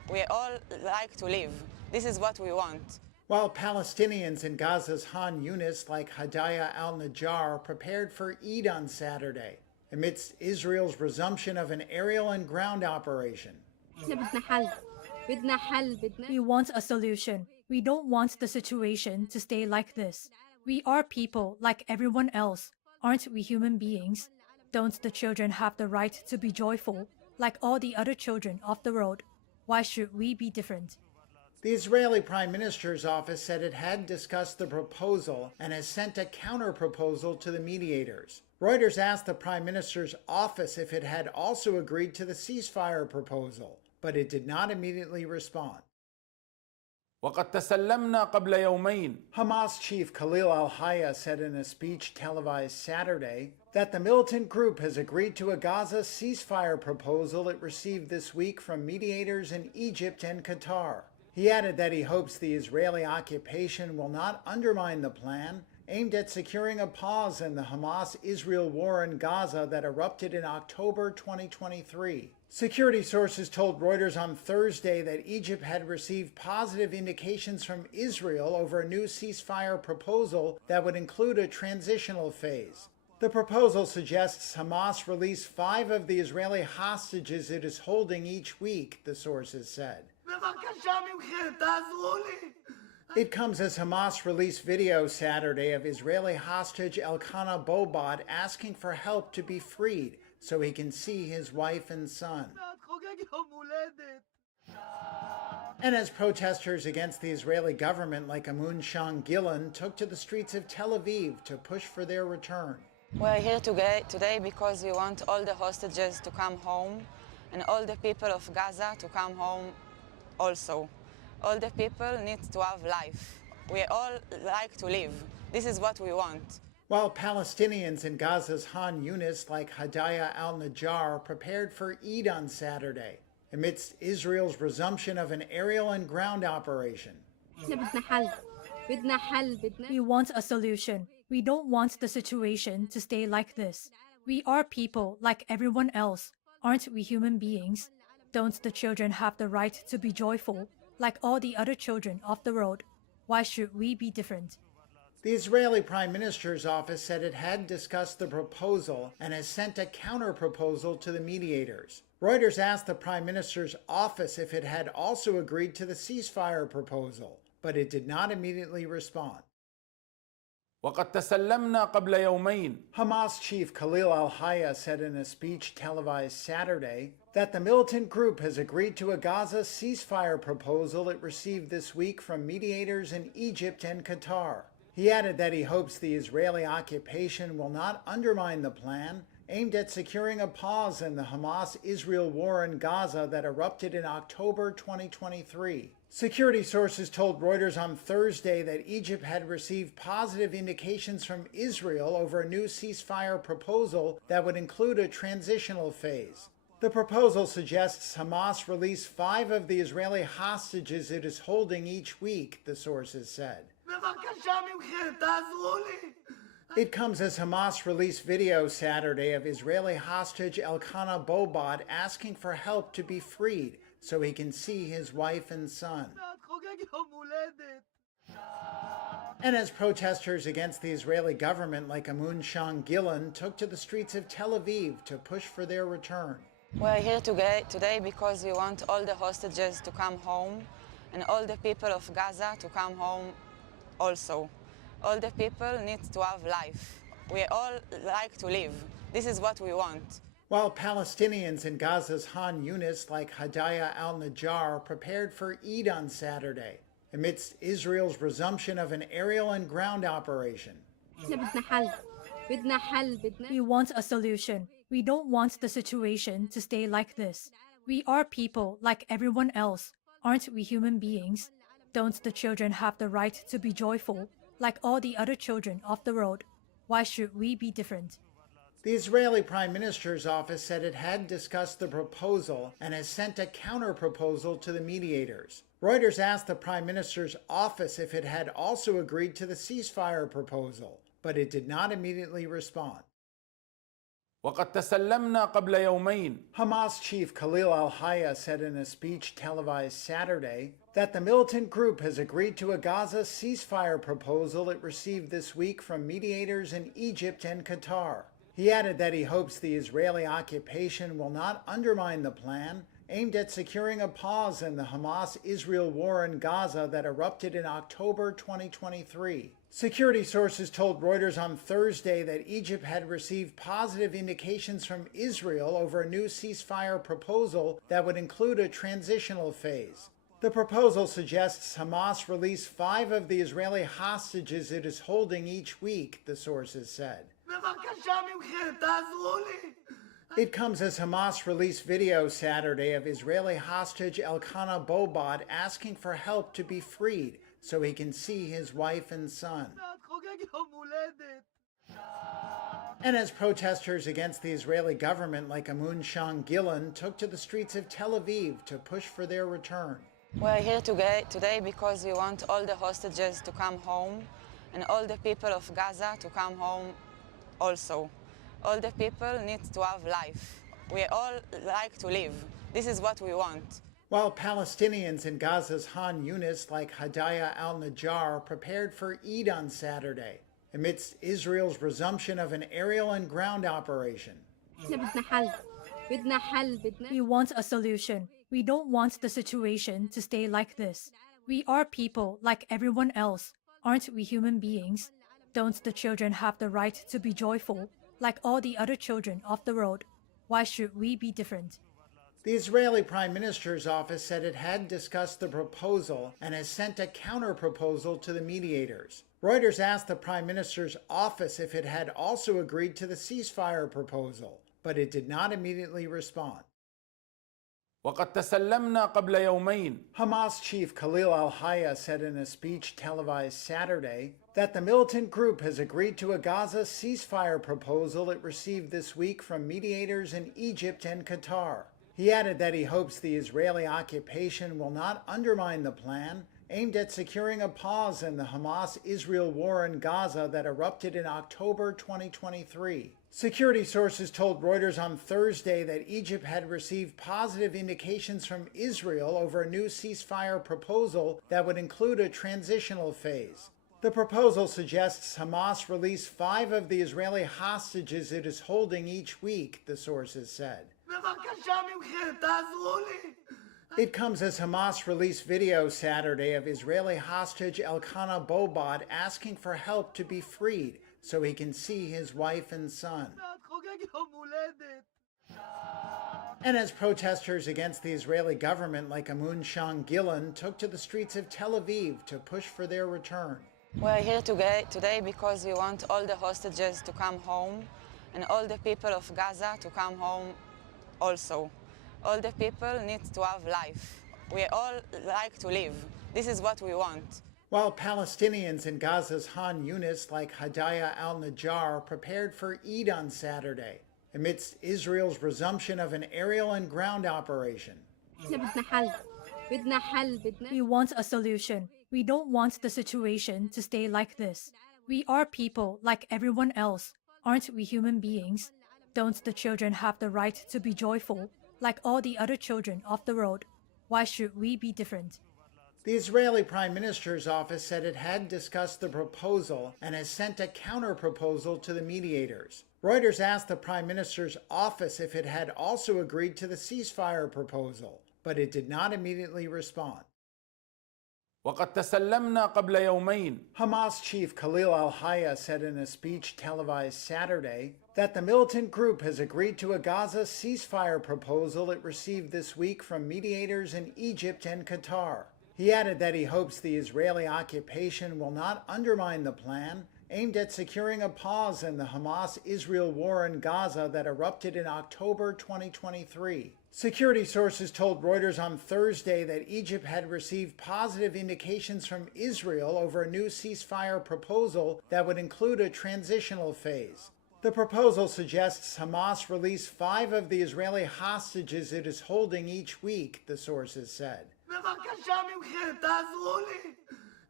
We all like to live. This is what we want. While Palestinians in Gaza's Han Yunis like Hadaya al-Najjar prepared for Eid on Saturday, amidst Israel's resumption of an aerial and ground operation. We want a solution. We don't want the situation to stay like this. We are people like everyone else. Aren't we human beings? Don't the children have the right to be joyful, like all the other children of the world? Why should we be different? The Israeli Prime Minister's office said it had discussed the proposal and has sent a counter-proposal to the mediators. Reuters asked the Prime Minister's office if it had also agreed to the ceasefire proposal, but it did not immediately respond. وقد تسلمنا قبل يومين. Hamas chief Khalil al-Hayya said in a speech televised Saturday that the militant group has agreed to a Gaza ceasefire proposal it received this week from mediators in Egypt and Qatar. He added that he hopes the Israeli occupation will not undermine the plan aimed at securing a pause in the Hamas-Israel war in Gaza that erupted in October 2023. Security sources told Reuters on Thursday that Egypt had received positive indications from Israel over a new ceasefire proposal that would include a transitional phase. The proposal suggests Hamas release 5 of the Israeli hostages it is holding each week, the sources said. It comes as Hamas released video Saturday of Israeli hostage Elkanah Bobat asking for help to be freed so he can see his wife and son. And as protesters against the Israeli government like N18G took to the streets of Tel Aviv to push for their return. We're here today because we want all the hostages to come home and all the people of Gaza to come home also. All the people need to have life. We all like to live. This is what we want. While Palestinians in Gaza's Han Yunis like Hadaya al-Najjar prepared for Eid on Saturday, amidst Israel's resumption of an aerial and ground operation. We want a solution. We don't want the situation to stay like this. We are people like everyone else. Aren't we human beings? Don't the children have the right to be joyful, like all the other children of the world? Why should we be different? The Israeli Prime Minister's office said it had discussed the proposal and has sent a counter-proposal to the mediators. Reuters asked the Prime Minister's office if it had also agreed to the ceasefire proposal, but it did not immediately respond. وقد تسلمنا قبل يومين. Hamas chief Khalil al-Hayya said in a speech televised Saturday that the militant group has agreed to a Gaza ceasefire proposal it received this week from mediators in Egypt and Qatar. He added that he hopes the Israeli occupation will not undermine the plan aimed at securing a pause in the Hamas-Israel war in Gaza that erupted in October 2023. Security sources told Reuters on Thursday that Egypt had received positive indications from Israel over a new ceasefire proposal that would include a transitional phase. The proposal suggests Hamas release 5 of the Israeli hostages it is holding each week, the sources said. It comes as Hamas released video Saturday of Israeli hostage Elkanah Bobat asking for help to be freed so he can see his wife and son. And as protesters against the Israeli government like N18G took to the streets of Tel Aviv to push for their return. We're here today because we want all the hostages to come home and all the people of Gaza to come home also. All the people need to have life. We all like to live. This is what we want. While Palestinians in Gaza's Han Yunis like Hadaya al-Najjar prepared for Eid on Saturday, amidst Israel's resumption of an aerial and ground operation. We want a solution. We don't want the situation to stay like this. We are people like everyone else. Aren't we human beings? Don't the children have the right to be joyful, like all the other children of the world? Why should we be different? The Israeli Prime Minister's office said it had discussed the proposal and has sent a counter-proposal to the mediators. Reuters asked the Prime Minister's office if it had also agreed to the ceasefire proposal, but it did not immediately respond. وقد تسلمنا قبل يومين. Hamas chief Khalil al-Hayya said in a speech televised Saturday that the militant group has agreed to a Gaza ceasefire proposal it received this week from mediators in Egypt and Qatar. He added that he hopes the Israeli occupation will not undermine the plan aimed at securing a pause in the Hamas-Israel war in Gaza that erupted in October 2023. Security sources told Reuters on Thursday that Egypt had received positive indications from Israel over a new ceasefire proposal that would include a transitional phase. The proposal suggests Hamas release 5 of the Israeli hostages it is holding each week, the sources said. It comes as Hamas released video Saturday of Israeli hostage Elkanah Bobat asking for help to be freed so he can see his wife and son. And as protesters against the Israeli government like Amun Gillan took to the streets of Tel Aviv to push for their return. We're here today because we want all the hostages to come home and all the people of Gaza to come home also. All the people need to have life. We all like to live. This is what we want. While Palestinians in Gaza's Han Yunis like Hadaya al-Najjar prepared for Eid on Saturday, amidst Israel's resumption of an aerial and ground operation. We want a solution. We don't want the situation to stay like this. We are people like everyone else. Aren't we human beings? Don't the children have the right to be joyful, like all the other children of the world? Why should we be different? The Israeli Prime Minister's office said it had discussed the proposal and has sent a counter-proposal to the mediators. Reuters asked the Prime Minister's office if it had also agreed to the ceasefire proposal, but it did not immediately respond. وقد تسلمنا قبل يومين. Hamas chief Khalil al-Hayya said in a speech televised Saturday that the militant group has agreed to a Gaza ceasefire proposal it received this week from mediators in Egypt and Qatar. He added that he hopes the Israeli occupation will not undermine the plan aimed at securing a pause in the Hamas-Israel war in Gaza that erupted in October 2023. Security sources told Reuters on Thursday that Egypt had received positive indications from Israel over a new ceasefire proposal that would include a transitional phase. The proposal suggests Hamas release 5 of the Israeli hostages it is holding each week, the sources said. It comes as Hamas released video Saturday of Israeli hostage Elkanah Bobat asking for help to be freed so he can see his wife and son. And as protesters against the Israeli government like Amun Gillan took to the streets of Tel Aviv to push for their return. We're here today because we want all the hostages to come home and all the people of Gaza to come home also. All the people need to have life. We all like to live. This is what we want. While Palestinians in Gaza's Han Yunis like Hadaya al-Najjar prepared for Eid on Saturday, amidst Israel's resumption of an aerial and ground operation. We want a solution. We don't want the situation to stay like this. We are people like everyone else. Aren't we human beings? Don't the children have the right to be joyful, like all the other children of the world? Why should we be different? The Israeli Prime Minister's office said it had discussed the proposal and has sent a counter-proposal to the mediators. Reuters asked the Prime Minister's office if it had also agreed to the ceasefire proposal, but it did not immediately respond. وقد تسلمنا قبل يومين. Hamas chief Khalil al-Hayya said in a speech televised Saturday that the militant group has agreed to a Gaza ceasefire proposal it received this week from mediators in Egypt and Qatar. He added that he hopes the Israeli occupation will not undermine the plan aimed at securing a pause in the Hamas-Israel war in Gaza that erupted in October 2023. Security sources told Reuters on Thursday that Egypt had received positive indications from Israel over a new ceasefire proposal that would include a transitional phase. The proposal suggests Hamas release 5 of the Israeli hostages it is holding each week, the sources said.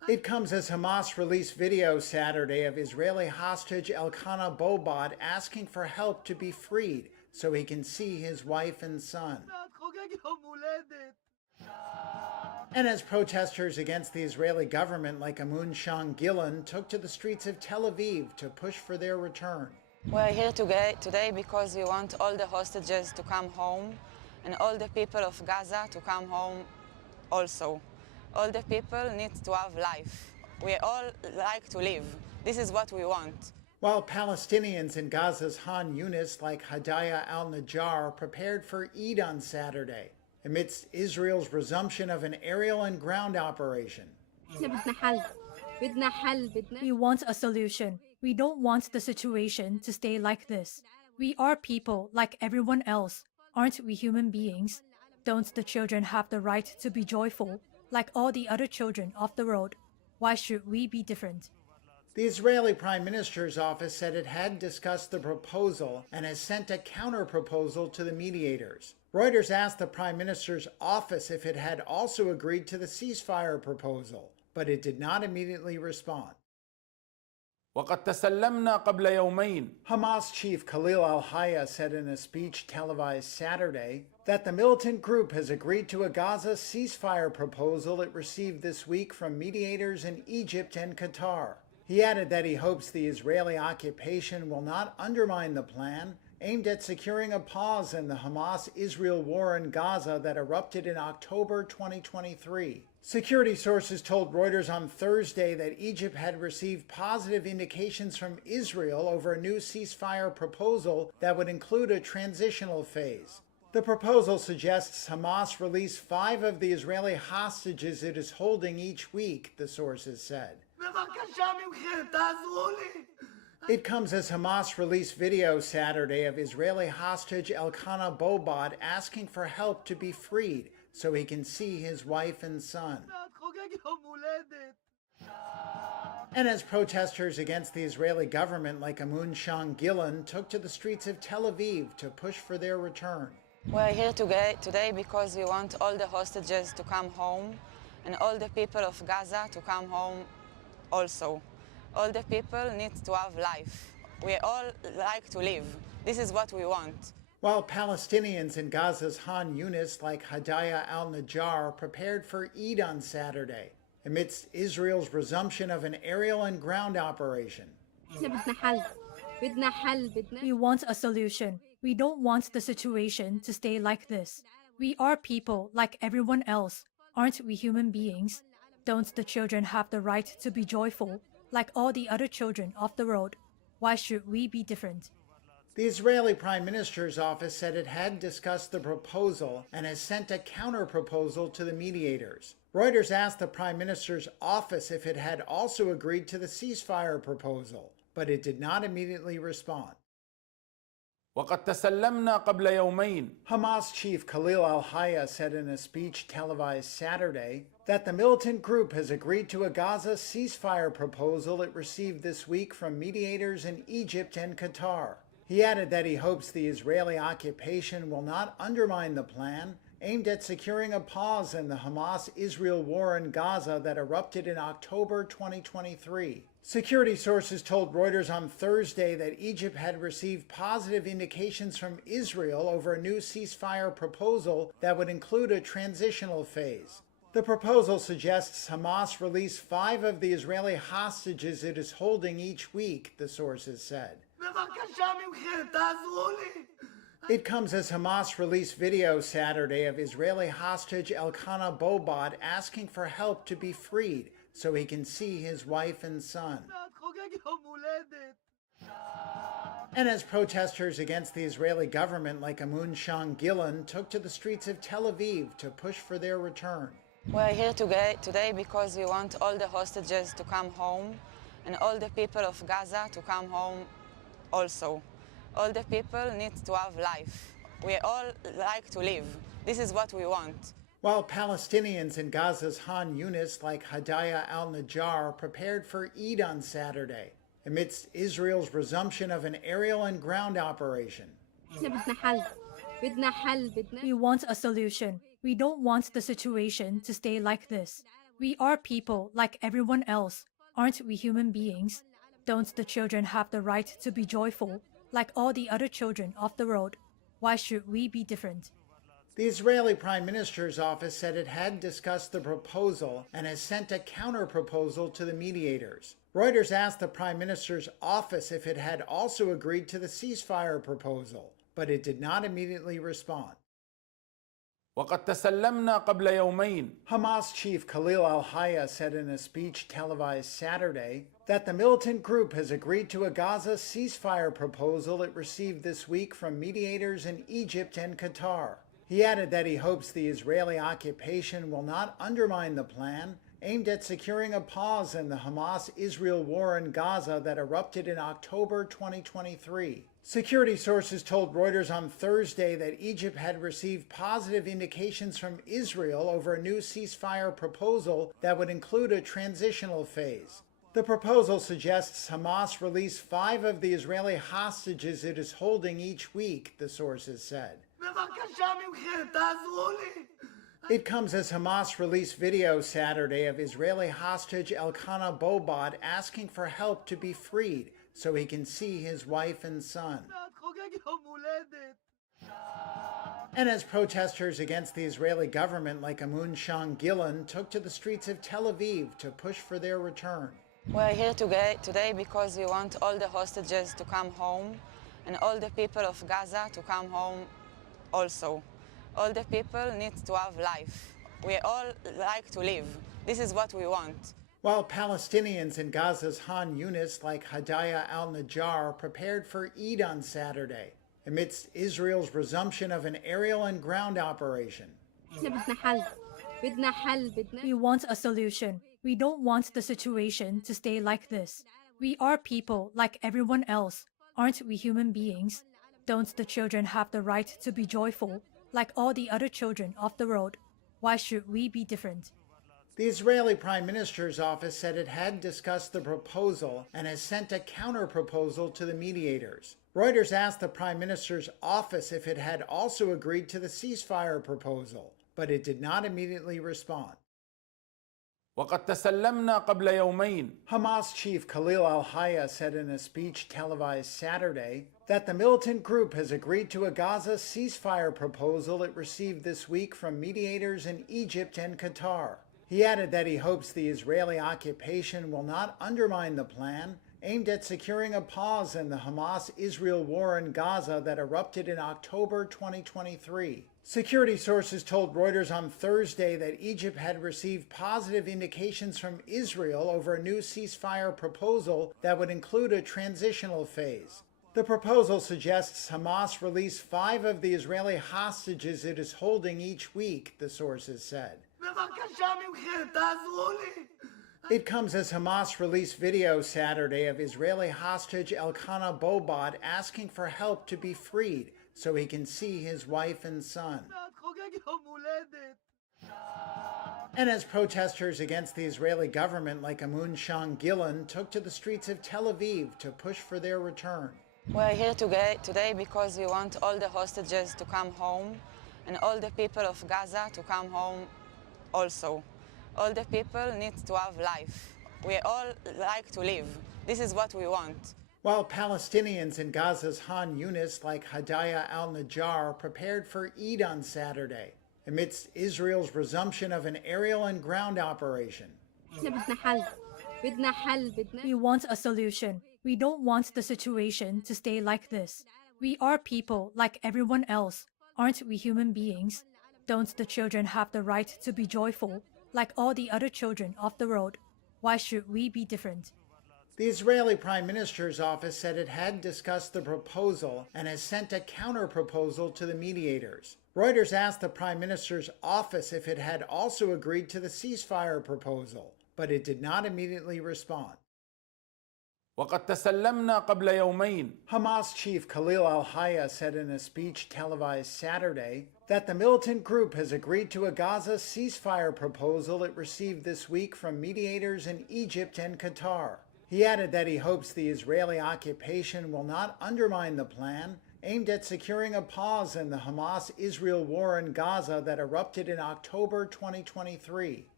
It comes as Hamas released video Saturday of Israeli hostage Elkanah Bobat asking for help to be freed so he can see his wife and son. And as protesters against the Israeli government like Amun Shan Gillan took to the streets of Tel Aviv to push for their return. We're here today because we want all the hostages to come home and all the people of Gaza to come home also. All the people need to have life. We all like to live. This is what we want. While Palestinians in Gaza's Han Yunis like Hadaya al-Najjar prepared for Eid on Saturday, amidst Israel's resumption of an aerial and ground operation. We want a solution. We don't want the situation to stay like this. We are people like everyone else. Aren't we human beings? Don't the children have the right to be joyful, like all the other children off the road? Why should we be different? The Israeli Prime Minister's office said it had discussed the proposal and has sent a counter-proposal to the mediators. Reuters asked the Prime Minister's office if it had also agreed to the ceasefire proposal, but it did not immediately respond. وقد تسلمنا قبل يومين. Hamas chief Khalil al-Hayya said in a speech televised Saturday that the militant group has agreed to a Gaza ceasefire proposal it received this week from mediators in Egypt and Qatar. He added that he hopes the Israeli occupation will not undermine the plan aimed at securing a pause in the Hamas-Israel war in Gaza that erupted in October 2023. Security sources told Reuters on Thursday that Egypt had received positive indications from Israel over a new ceasefire proposal that would include a transitional phase. The proposal suggests Hamas release 5 of the Israeli hostages it is holding each week, the sources said. It comes as Hamas released video Saturday of Israeli hostage Elkanah Bobat asking for help to be freed so he can see his wife and son. And as protesters against the Israeli government like Amun Shan Gillan took to the streets of Tel Aviv to push for their return. We're here today because we want all the hostages to come home and all the people of Gaza to come home also. All the people need to have life. We all like to live. This is what we want. While Palestinians in Gaza's Han Yunis like Hadaya al-Najjar prepared for Eid on Saturday, amidst Israel's resumption of an aerial and ground operation. We want a solution. We don't want the situation to stay like this. We are people like everyone else. Aren't we human beings? Don't the children have the right to be joyful, like all the other children off the road? Why should we be different? The Israeli Prime Minister's office said it had discussed the proposal and has sent a counter-proposal to the mediators. Reuters asked the Prime Minister's office if it had also agreed to the ceasefire proposal, but it did not immediately respond. وقد تسلمنا قبل يومين. Hamas chief Khalil al-Hayya said in a speech televised Saturday that the militant group has agreed to a Gaza ceasefire proposal it received this week from mediators in Egypt and Qatar. He added that he hopes the Israeli occupation will not undermine the plan aimed at securing a pause in the Hamas-Israel war in Gaza that erupted in October 2023. Security sources told Reuters on Thursday that Egypt had received positive indications from Israel over a new ceasefire proposal that would include a transitional phase. The proposal suggests Hamas release 5 of the Israeli hostages it is holding each week, the sources said. It comes as Hamas released video Saturday of Israeli hostage Elkanah Bobat asking for help to be freed so he can see his wife and son. And as protesters against the Israeli government like Amun Shan Gillan took to the streets of Tel Aviv to push for their return. We're here today because we want all the hostages to come home and all the people of Gaza to come home also. All the people need to have life. We all like to live. This is what we want. While Palestinians in Gaza's Han Yunis like Hadaya al-Najjar prepared for Eid on Saturday, amidst Israel's resumption of an aerial and ground operation. We want a solution. We don't want the situation to stay like this. We are people like everyone else. Aren't we human beings? Don't the children have the right to be joyful, like all the other children of the world? Why should we be different? The Israeli Prime Minister's office said it had discussed the proposal and has sent a counter-proposal to the mediators. Reuters asked the Prime Minister's office if it had also agreed to the ceasefire proposal, but it did not immediately respond. وقد تسلمنا قبل يومين Hamas chief Khalil al-Hayya said in a speech televised Saturday that the militant group has agreed to a Gaza ceasefire proposal it received this week from mediators in Egypt and Qatar. He added that he hopes the Israeli occupation will not undermine the plan aimed at securing a pause in the Hamas-Israel war in Gaza that erupted in October 2023. Security sources told Reuters on Thursday that Egypt had received positive indications from Israel over a new ceasefire proposal that would include a transitional phase. The proposal suggests Hamas release 5 of the Israeli hostages it is holding each week, the sources said. It comes as Hamas released video Saturday of Israeli hostage Elkanah Bobat asking for help to be freed so he can see his wife and son. And as protesters against the Israeli government like Amun Shan Gillan took to the streets of Tel Aviv to push for their return. We're here today because we want all the hostages to come home and all the people of Gaza to come home also. All the people need to have life. We all like to live. This is what we want. While Palestinians in Gaza's Han Yunis like Hadaya al-Najjar prepared for Eid on Saturday, amidst Israel's resumption of an aerial and ground operation. We want a solution. We don't want the situation to stay like this. We are people like everyone else. Aren't we human beings? Don't the children have the right to be joyful, like all the other children of the world? Why should we be different? The Israeli Prime Minister's office said it had discussed the proposal and has sent a counter-proposal to the mediators. Reuters asked the Prime Minister's office if it had also agreed to the ceasefire proposal, but it did not immediately respond. وقد تسلمنا قبل يومين Hamas chief Khalil al-Hayya said in a speech televised Saturday that the militant group has agreed to a Gaza ceasefire proposal it received this week from mediators in Egypt and Qatar. He added that he hopes the Israeli occupation will not undermine the plan aimed at securing a pause in the Hamas-Israel war in Gaza that erupted in October 2023. Security sources told Reuters on Thursday that Egypt had received positive indications from Israel over a new ceasefire proposal that would include a transitional phase. The proposal suggests Hamas release 5 of the Israeli hostages it is holding each week, the sources said. It comes as Hamas released video Saturday of Israeli hostage Elkanah Bobat asking for help to be freed so he can see his wife and son. And as protesters against the Israeli government like Amun Shan Gillan took to the streets of Tel Aviv to push for their return. We're here today because we want all the hostages to come home and all the people of Gaza to come home also. All the people need to have life. We all like to live. This is what we want. While Palestinians in Gaza's Han Yunis like Hadaya al-Najjar prepared for Eid on Saturday, amidst Israel's resumption of an aerial and ground operation. We want a solution. We don't want the situation to stay like this. We are people like everyone else. Aren't we human beings? Don't the children have the right to be joyful, like all the other children of the world? Why should we be different? The Israeli Prime Minister's office said it had discussed the proposal and has sent a counter-proposal to the mediators. Reuters asked the Prime Minister's office if it had also agreed to the ceasefire proposal, but it did not immediately respond. وقد تسلمنا قبل يومين Hamas chief Khalil al-Hayya said in a speech televised Saturday that the militant group has agreed to a Gaza ceasefire proposal it received this week from mediators in Egypt and Qatar. He added that he hopes the Israeli occupation will not undermine the plan aimed at securing a pause in the Hamas-Israel war in Gaza that erupted in October 2023.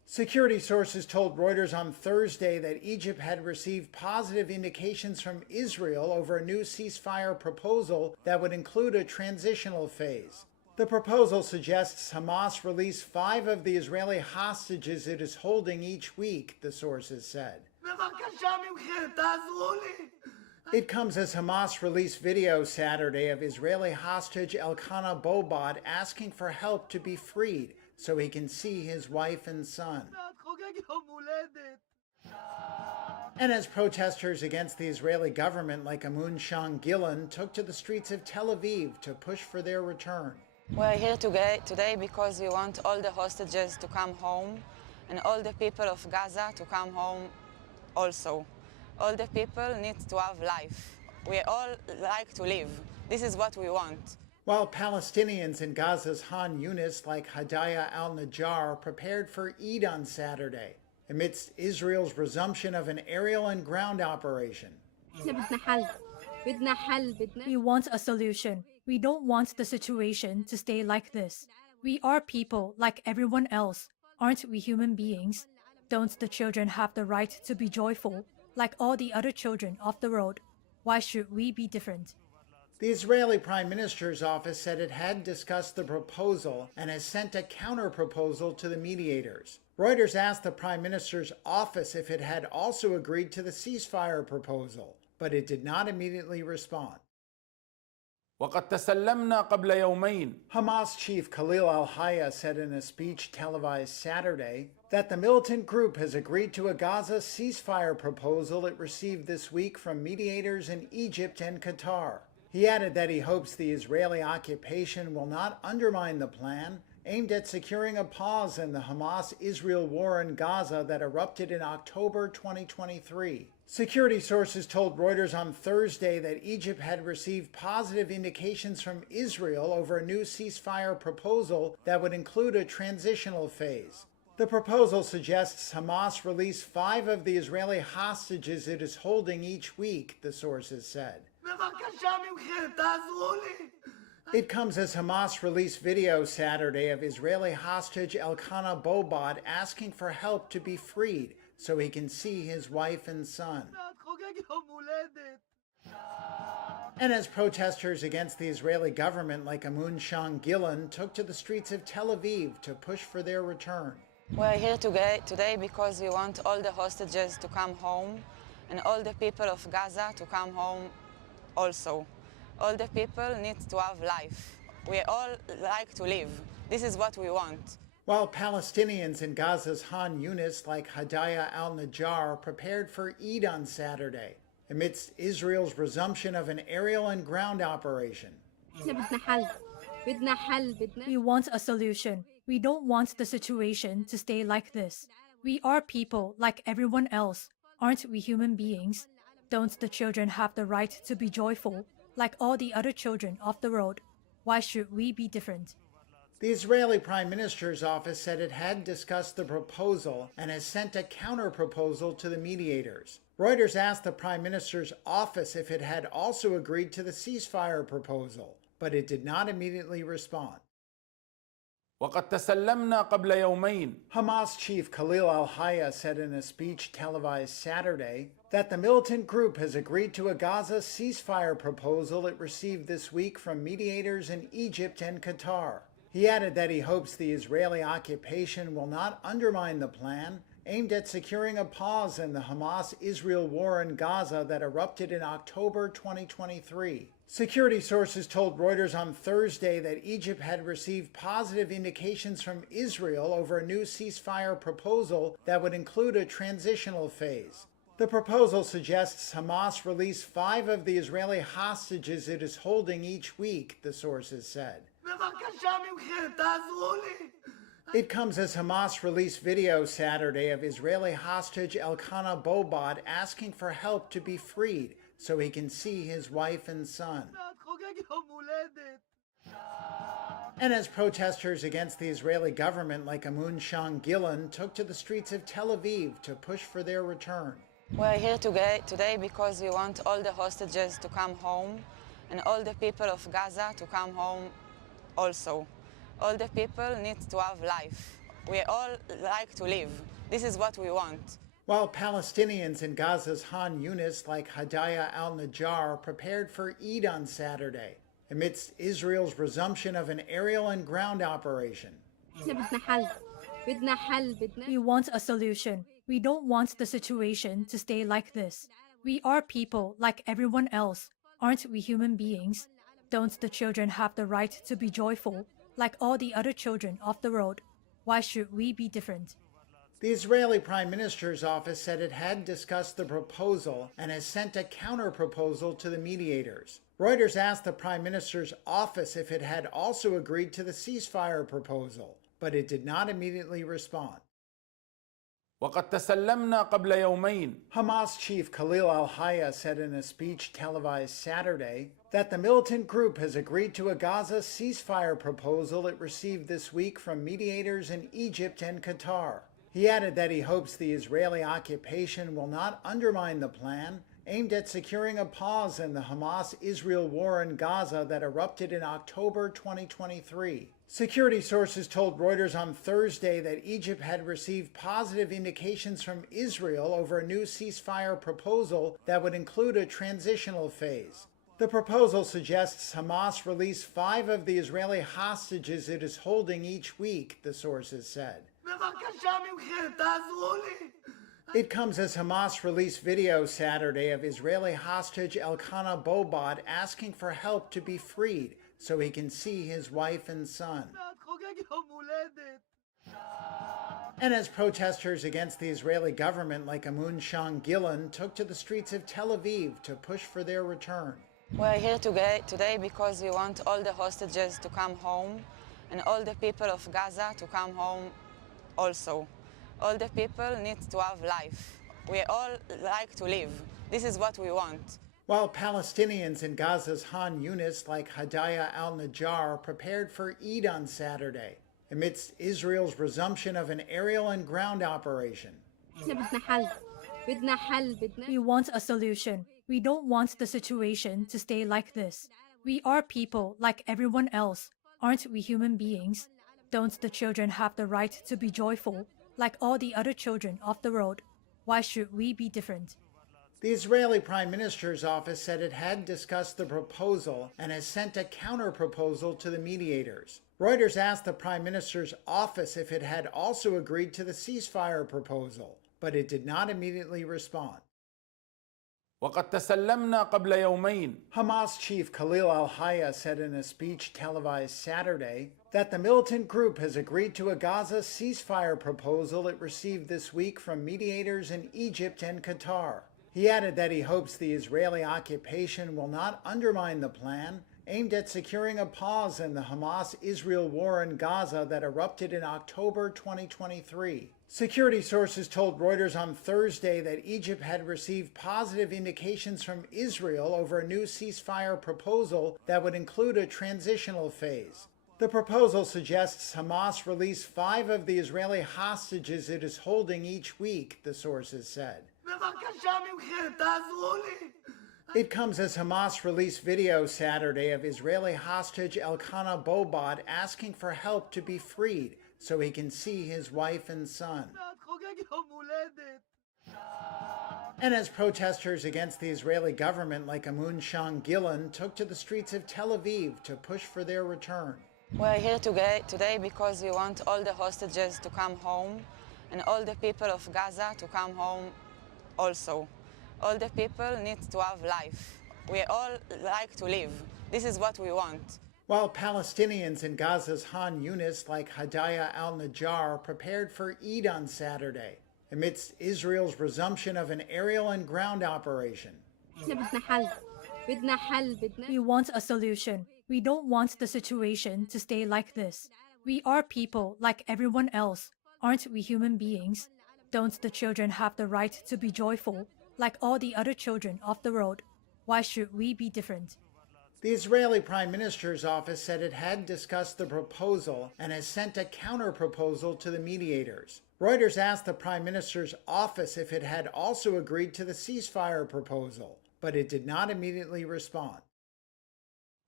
Security sources told Reuters on Thursday that Egypt had received positive indications from Israel over a new ceasefire proposal that would include a transitional phase. The proposal suggests Hamas release 5 of the Israeli hostages it is holding each week, the sources said. It comes as Hamas released video Saturday of Israeli hostage Elkanah Bobad asking for help to be freed so he can see his wife and son. And as protesters against the Israeli government like Amun Gillan took to the streets of Tel Aviv to push for their return. We're here today because we want all the hostages to come home and all the people of Gaza to come home also. All the people need to have life. We all like to live. This is what we want. While Palestinians in Gaza's Han Yunis like Hadaya al-Najjar prepared for Eid on Saturday, amidst Israel's resumption of an aerial and ground operation. We want a solution. We don't want the situation to stay like this. We are people like everyone else. Aren't we human beings? Don't the children have the right to be joyful like all the other children of the world? Why should we be different? The Israeli Prime Minister's office said it had discussed the proposal and has sent a counter-proposal to the mediators. Reuters asked the Prime Minister's office if it had also agreed to the ceasefire proposal, but it did not immediately respond. وقد تسلمنا قبل يومين. Hamas chief Khalil al-Hayya said in a speech televised Saturday that the militant group has agreed to a Gaza ceasefire proposal it received this week from mediators in Egypt and Qatar. He added that he hopes the Israeli occupation will not undermine the plan aimed at securing a pause in the Hamas-Israel war in Gaza that erupted in October 2023. Security sources told Reuters on Thursday that Egypt had received positive indications from Israel over a new ceasefire proposal that would include a transitional phase. The proposal suggests Hamas release 5 of the Israeli hostages it is holding each week, the sources said. It comes as Hamas released video Saturday of Israeli hostage Elkanah Bobad asking for help to be freed so he can see his wife and son. And as protesters against the Israeli government like Amun Gillan took to the streets of Tel Aviv to push for their return. We're here today because we want all the hostages to come home and all the people of Gaza to come home also. All the people need to have life. We all like to live. This is what we want. While Palestinians in Gaza's Han Yunis like Hadaya al-Najjar prepared for Eid on Saturday, amidst Israel's resumption of an aerial and ground operation. We want a solution. We don't want the situation to stay like this. We are people like everyone else. Aren't we human beings? Don't the children have the right to be joyful like all the other children of the world? Why should we be different? The Israeli Prime Minister's office said it had discussed the proposal and has sent a counter-proposal to the mediators. Reuters asked the Prime Minister's office if it had also agreed to the ceasefire proposal, but it did not immediately respond. وقد تسلمنا قبل يومين. Hamas chief Khalil al-Hayya said in a speech televised Saturday that the militant group has agreed to a Gaza ceasefire proposal it received this week from mediators in Egypt and Qatar. He added that he hopes the Israeli occupation will not undermine the plan aimed at securing a pause in the Hamas-Israel war in Gaza that erupted in October 2023. Security sources told Reuters on Thursday that Egypt had received positive indications from Israel over a new ceasefire proposal that would include a transitional phase. The proposal suggests Hamas release 5 of the Israeli hostages it is holding each week, the sources said. It comes as Hamas released video Saturday of Israeli hostage Elkanah Bobad asking for help to be freed so he can see his wife and son. And as protesters against the Israeli government like Amun Gillan took to the streets of Tel Aviv to push for their return. We're here today because we want all the hostages to come home and all the people of Gaza to come home also. All the people need to have life. We all like to live. This is what we want. While Palestinians in Gaza's Han Yunis like Hadaya al-Najjar prepared for Eid on Saturday, amidst Israel's resumption of an aerial and ground operation. We want a solution. We don't want the situation to stay like this. We are people like everyone else. Aren't we human beings? Don't the children have the right to be joyful like all the other children of the world? Why should we be different? The Israeli Prime Minister's office said it had discussed the proposal and has sent a counter-proposal to the mediators. Reuters asked the Prime Minister's office if it had also agreed to the ceasefire proposal, but it did not immediately respond. وقد تسلمنا قبل يومين. Hamas chief Khalil al-Hayya said in a speech televised Saturday that the militant group has agreed to a Gaza ceasefire proposal it received this week from mediators in Egypt and Qatar. He added that he hopes the Israeli occupation will not undermine the plan aimed at securing a pause in the Hamas-Israel war in Gaza that erupted in October 2023. Security sources told Reuters on Thursday that Egypt had received positive indications from Israel over a new ceasefire proposal that would include a transitional phase. The proposal suggests Hamas release 5 of the Israeli hostages it is holding each week, the sources said. It comes as Hamas released video Saturday of Israeli hostage Elkanah Bobad asking for help to be freed so he can see his wife and son. And as protesters against the Israeli government like Amun Gillan took to the streets of Tel Aviv to push for their return. We're here today because we want all the hostages to come home and all the people of Gaza to come home also. All the people need to have life. We all like to live. This is what we want. While Palestinians in Gaza's Han Yunis like Hadaya al-Najjar prepared for Eid on Saturday, amidst Israel's resumption of an aerial and ground operation. We want a solution. We don't want the situation to stay like this. We are people like everyone else. Aren't we human beings? Don't the children have the right to be joyful like all the other children of the world? Why should we be different? The Israeli Prime Minister's office said it had discussed the proposal and has sent a counter-proposal to the mediators. Reuters asked the Prime Minister's office if it had also agreed to the ceasefire proposal, but it did not immediately respond. وقد تسلمنا قبل يومين. Hamas chief Khalil al-Hayya said in a speech televised Saturday that the militant group has agreed to a Gaza ceasefire proposal it received this week from mediators in Egypt and Qatar. He added that he hopes the Israeli occupation will not undermine the plan aimed at securing a pause in the Hamas-Israel war in Gaza that erupted in October 2023. Security sources told Reuters on Thursday that Egypt had received positive indications from Israel over a new ceasefire proposal that would include a transitional phase. The proposal suggests Hamas release 5 of the Israeli hostages it is holding each week, the sources said. It comes as Hamas released video Saturday of Israeli hostage Elkanah Bobad asking for help to be freed so he can see his wife and son. And as protesters against the Israeli government like Amun Gillan took to the streets of Tel Aviv to push for their return. We're here today because we want all the hostages to come home and all the people of Gaza to come home also. All the people need to have life. We all like to live. This is what we want. While Palestinians in Gaza's Han Yunis like Hadaya al-Najjar prepared for Eid on Saturday, amidst Israel's resumption of an aerial and ground operation. We want a solution. We don't want the situation to stay like this. We are people like everyone else. Aren't we human beings? Don't the children have the right to be joyful like all the other children of the world? Why should we be different? The Israeli Prime Minister's office said it had discussed the proposal and has sent a counter-proposal to the mediators. Reuters asked the Prime Minister's office if it had also agreed to the ceasefire proposal, but it did not immediately respond.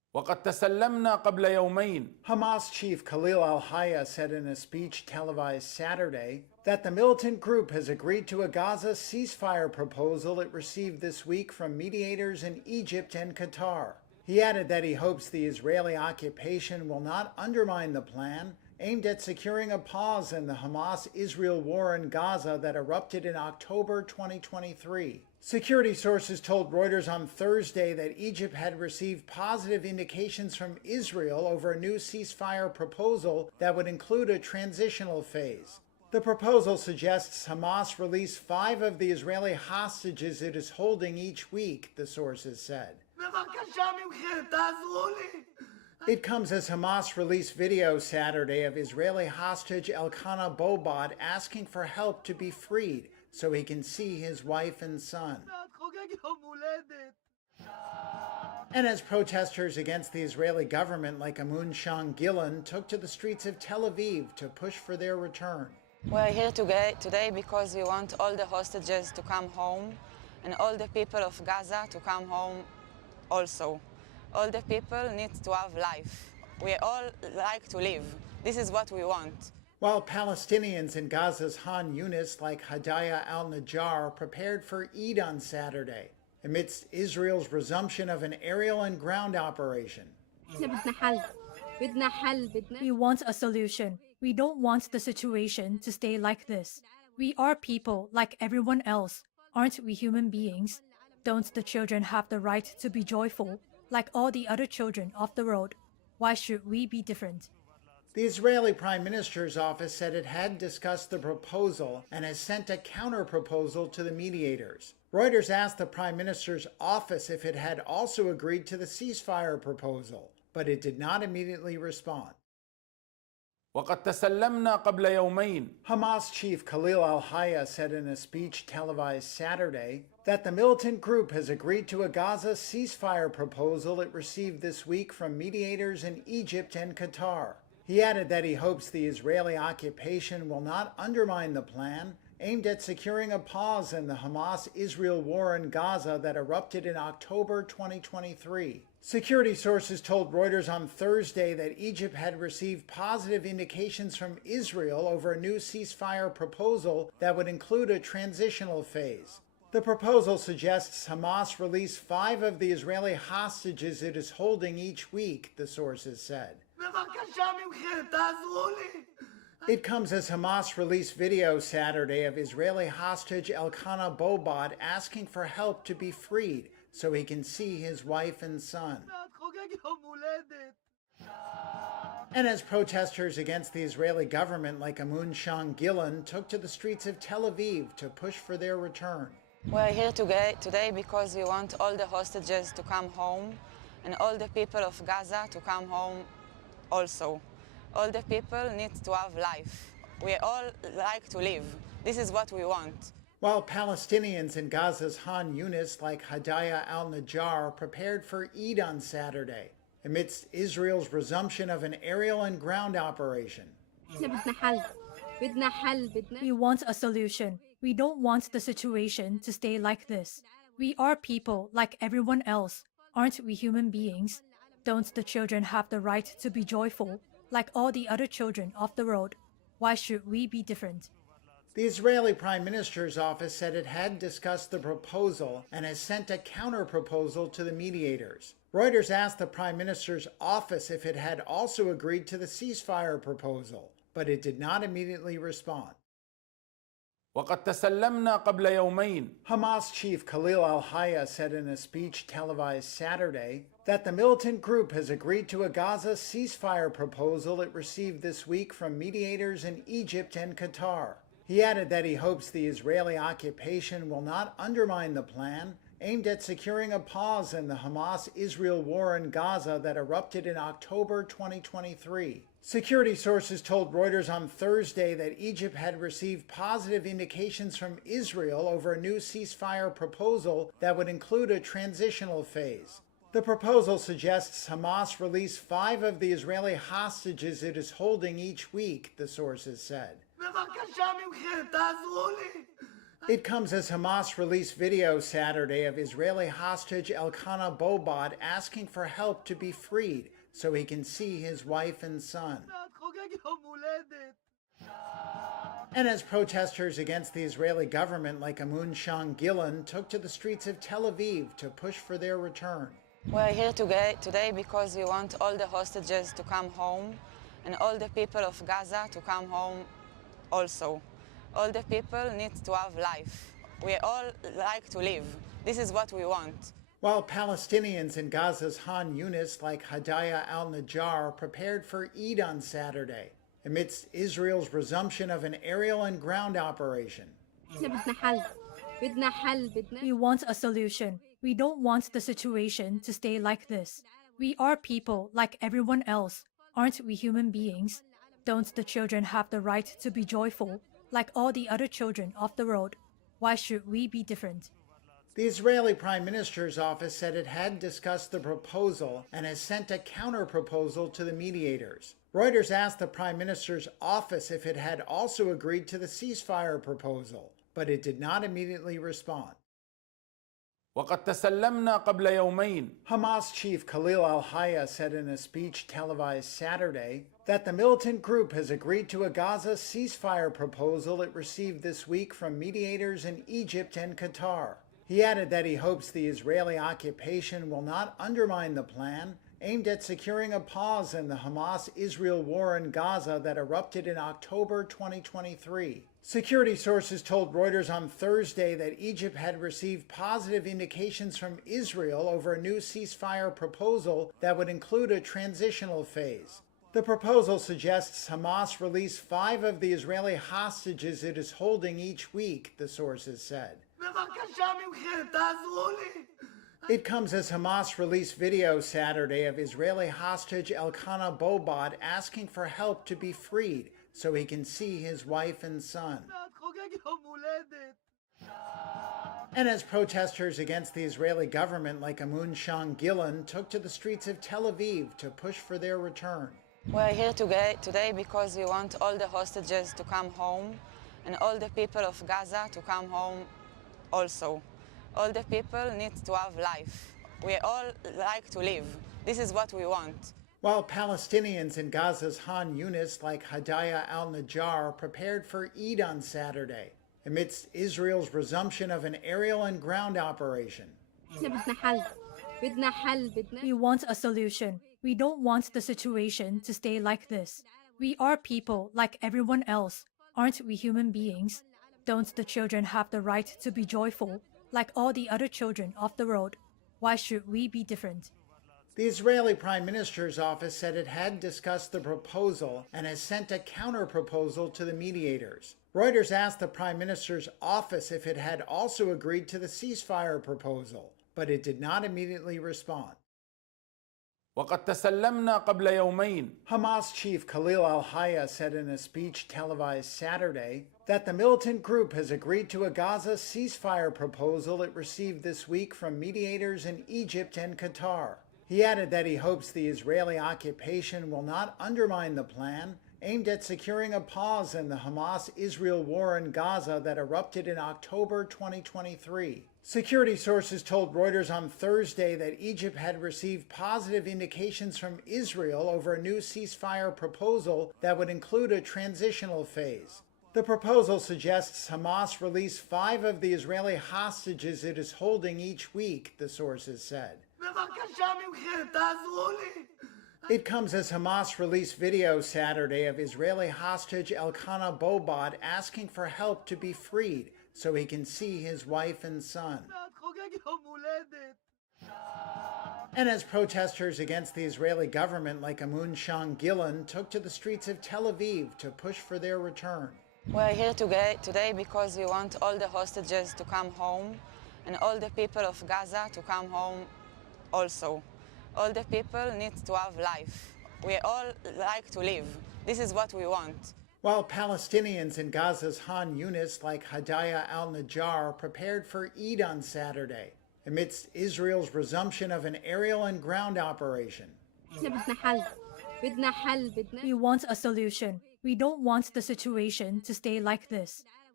وقد تسلمنا قبل يومين Hamas chief Khalil al-Hayya said in a speech televised Saturday that the militant group has agreed to a Gaza ceasefire proposal it received this week from mediators in Egypt and Qatar. He added that he hopes the Israeli occupation will not undermine the plan aimed at securing a pause in the Hamas-Israel war in Gaza that erupted in October 2023. Security sources told Reuters on Thursday that Egypt had received positive indications from Israel over a new ceasefire proposal that would include a transitional phase. The proposal suggests Hamas release 5 of the Israeli hostages it is holding each week, the sources said. It comes as Hamas released video Saturday of Israeli hostage Elkanah Bobad asking for help to be freed so he can see his wife and son. And as protesters against the Israeli government like Amun Gillan took to the streets of Tel Aviv to push for their return. We're here today because we want all the hostages to come home and all the people of Gaza to come home also. All the people need to have life. We all like to live. This is what we want. While Palestinians in Gaza's Han Yunis like Hadaya al-Najjar prepared for Eid on Saturday, amidst Israel's resumption of an aerial and ground operation. We want a solution. We don't want the situation to stay like this. We are people like everyone else. Aren't we human beings? Don't the children have the right to be joyful like all the other children of the world? Why should we be different? The Israeli Prime Minister's office said it had discussed the proposal and has sent a counter-proposal to the mediators. Reuters asked the Prime Minister's office if it had also agreed to the ceasefire proposal, but it did not immediately respond. وقد تسلمنا قبل يومين Hamas chief Khalil al-Hayya said in a speech televised Saturday that the militant group has agreed to a Gaza ceasefire proposal it received this week from mediators in Egypt and Qatar. He added that he hopes the Israeli occupation will not undermine the plan aimed at securing a pause in the Hamas-Israel war in Gaza that erupted in October 2023. Security sources told Reuters on Thursday that Egypt had received positive indications from Israel over a new ceasefire proposal that would include a transitional phase. The proposal suggests Hamas release 5 of the Israeli hostages it is holding each week, the sources said. It comes as Hamas released video Saturday of Israeli hostage Elkanah Bobad asking for help to be freed so he can see his wife and son. And as protesters against the Israeli government like Amun Gillan took to the streets of Tel Aviv to push for their return. We're here today because we want all the hostages to come home and all the people of Gaza to come home also. All the people need to have life. We all like to live. This is what we want. While Palestinians in Gaza's Han Yunis like Hadaya al-Najjar prepared for Eid on Saturday, amidst Israel's resumption of an aerial and ground operation. We want a solution. We don't want the situation to stay like this. We are people like everyone else. Aren't we human beings? Don't the children have the right to be joyful like all the other children of the world? Why should we be different? The Israeli Prime Minister's office said it had discussed the proposal and has sent a counter-proposal to the mediators. Reuters asked the Prime Minister's office if it had also agreed to the ceasefire proposal, but it did not immediately respond. وقد تسلمنا قبل يومين Hamas chief Khalil al-Hayya said in a speech televised Saturday that the militant group has agreed to a Gaza ceasefire proposal it received this week from mediators in Egypt and Qatar. He added that he hopes the Israeli occupation will not undermine the plan aimed at securing a pause in the Hamas-Israel war in Gaza that erupted in October 2023. Security sources told Reuters on Thursday that Egypt had received positive indications from Israel over a new ceasefire proposal that would include a transitional phase. The proposal suggests Hamas release 5 of the Israeli hostages it is holding each week, the sources said. It comes as Hamas released video Saturday of Israeli hostage Elkanah Bobad asking for help to be freed so he can see his wife and son. And as protesters against the Israeli government like Amun Gillan took to the streets of Tel Aviv to push for their return. We're here today because we want all the hostages to come home and all the people of Gaza to come home also. All the people need to have life. We all like to live. This is what we want. While Palestinians in Gaza's Han Yunis like Hadaya al-Najjar prepared for Eid on Saturday, amidst Israel's resumption of an aerial and ground operation. We want a solution. We don't want the situation to stay like this. We are people like everyone else. Aren't we human beings? Don't the children have the right to be joyful like all the other children of the world? Why should we be different? The Israeli Prime Minister's office said it had discussed the proposal and has sent a counter-proposal to the mediators. Reuters asked the Prime Minister's office if it had also agreed to the ceasefire proposal, but it did not immediately respond. وقد تسلمنا قبل يومين. Hamas chief Khalil al-Hayya said in a speech televised Saturday that the militant group has agreed to a Gaza ceasefire proposal it received this week from mediators in Egypt and Qatar. He added that he hopes the Israeli occupation will not undermine the plan aimed at securing a pause in the Hamas-Israel war in Gaza that erupted in October 2023. Security sources told Reuters on Thursday that Egypt had received positive indications from Israel over a new ceasefire proposal that would include a transitional phase. The proposal suggests Hamas release 5 of the Israeli hostages it is holding each week, the sources said. It comes as Hamas released video Saturday of Israeli hostage Elkanah Bobad asking for help to be freed so he can see his wife and son. And as protesters against the Israeli government like Amun Gillan took to the streets of Tel Aviv to push for their return. We're here today because we want all the hostages to come home and all the people of Gaza to come home also. All the people need to have life. We all like to live. This is what we want. While Palestinians in Gaza's Han Yunis like Hadaya al-Najjar prepared for Eid on Saturday, amidst Israel's resumption of an aerial and ground operation. We want a solution. We don't want the situation to stay like this. We are people like everyone else. Aren't we human beings? Don't the children have the right to be joyful like all the other children of the world? Why should we be different? The Israeli Prime Minister's office said it had discussed the proposal and has sent a counter-proposal to the mediators. Reuters asked the Prime Minister's office if it had also agreed to the ceasefire proposal, but it did not immediately respond. وقد تسلمنا قبل يومين. Hamas chief Khalil al-Hayya said in a speech televised Saturday that the militant group has agreed to a Gaza ceasefire proposal it received this week from mediators in Egypt and Qatar. He added that he hopes the Israeli occupation will not undermine the plan aimed at securing a pause in the Hamas-Israel war in Gaza that erupted in October 2023. Security sources told Reuters on Thursday that Egypt had received positive indications from Israel over a new ceasefire proposal that would include a transitional phase. The proposal suggests Hamas release 5 of the Israeli hostages it is holding each week, the sources said. It comes as Hamas released video Saturday of Israeli hostage Elkanah Bobad asking for help to be freed so he can see his wife and son. And as protesters against the Israeli government like Amun Gillan took to the streets of Tel Aviv to push for their return. We're here today because we want all the hostages to come home and all the people of Gaza to come home also. All the people need to have life. We all like to live. This is what we want. While Palestinians in Gaza's Han Yunis like Hadaya al-Najjar prepared for Eid on Saturday, amidst Israel's resumption of an aerial and ground operation. We want a solution. We don't want the situation to stay like this.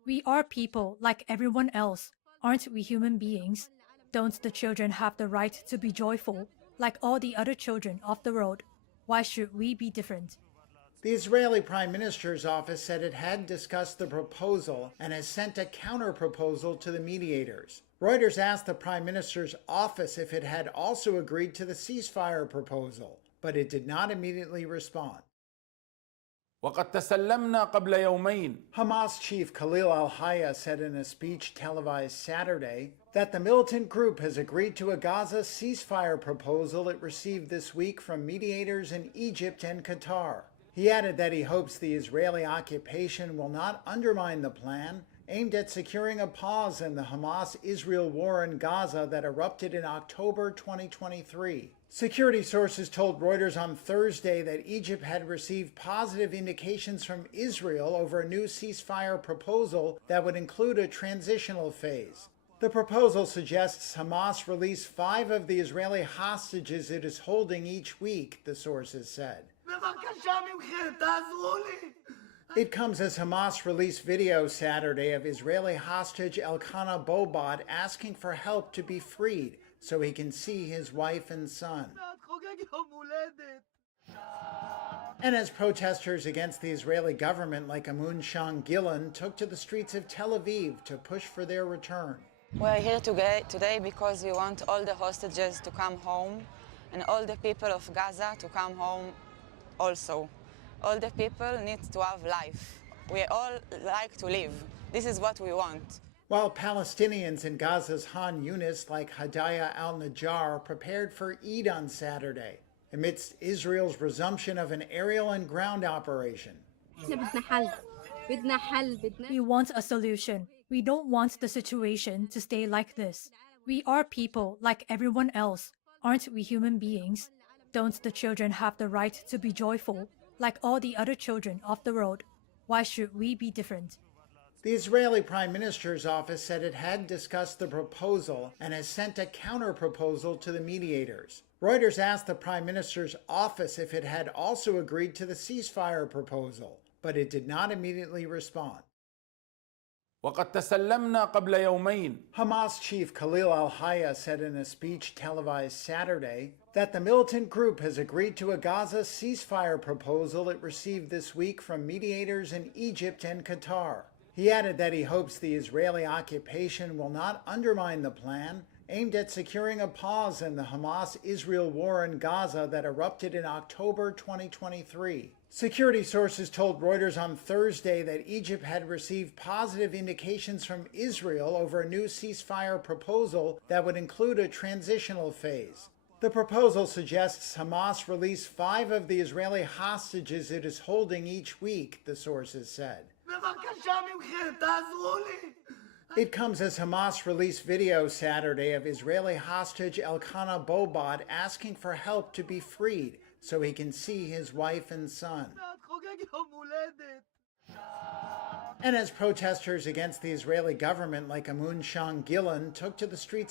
We are people like everyone else. Aren't we human beings? Don't the children have the right to be joyful, like all the other children of the world? Why should we be different? The Israeli Prime Minister's office said it had discussed the proposal and has sent a counter-proposal to the mediators. Reuters asked the Prime Minister's office if it had also agreed to the ceasefire proposal, but it did not immediately respond. وقد تسلمنا قبل يومين Hamas chief Khalil al-Hayya said in a speech televised Saturday that the militant group has agreed to a Gaza ceasefire proposal it received this week from mediators in Egypt and Qatar. He added that he hopes the Israeli occupation will not undermine the plan aimed at securing a pause in the Hamas-Israel war in Gaza that erupted in October 2023. Security sources told Reuters on Thursday that Egypt had received positive indications from Israel over a new ceasefire proposal that would include a transitional phase. The proposal suggests Hamas release 5 of the Israeli hostages it is holding each week, the sources said. It comes as Hamas released video Saturday of Israeli hostage Elkanah Bobat asking for help to be freed so he can see his wife and son. And as protesters against the Israeli government like N18G took to the streets of Tel Aviv to push for their return. We are here today because we want all the hostages to come home and all the people of Gaza to come home also. All the people need to have life. We all like to live. This is what we want. While Palestinians in Gaza's Han Yunis like Hadaya al-Najjar prepared for Eid on Saturday, amidst Israel's resumption of an aerial and ground operation. We want a solution. We don't want the situation to stay like this. We are people like everyone else. Aren't we human beings? Don't the children have the right to be joyful, like all the other children of the world? Why should we be different? The Israeli Prime Minister's office said it had discussed the proposal and has sent a counter-proposal to the mediators. Reuters asked the Prime Minister's office if it had also agreed to the ceasefire proposal, but it did not immediately respond. وقد تسلمنا قبل يومين Hamas chief Khalil al-Hayya said in a speech televised Saturday that the militant group has agreed to a Gaza ceasefire proposal it received this week from mediators in Egypt and Qatar. He added that he hopes the Israeli occupation will not undermine the plan aimed at securing a pause in the Hamas-Israel war in Gaza that erupted in October 2023. Security sources told Reuters on Thursday that Egypt had received positive indications from Israel over a new ceasefire proposal that would include a transitional phase. The proposal suggests Hamas release 5 of the Israeli hostages it is holding each week, the sources said. It comes as Hamas released video Saturday of Israeli hostage Elkanah Bobat asking for help to be freed so he can see his wife and son. And as protesters against the Israeli government like N18G took to the streets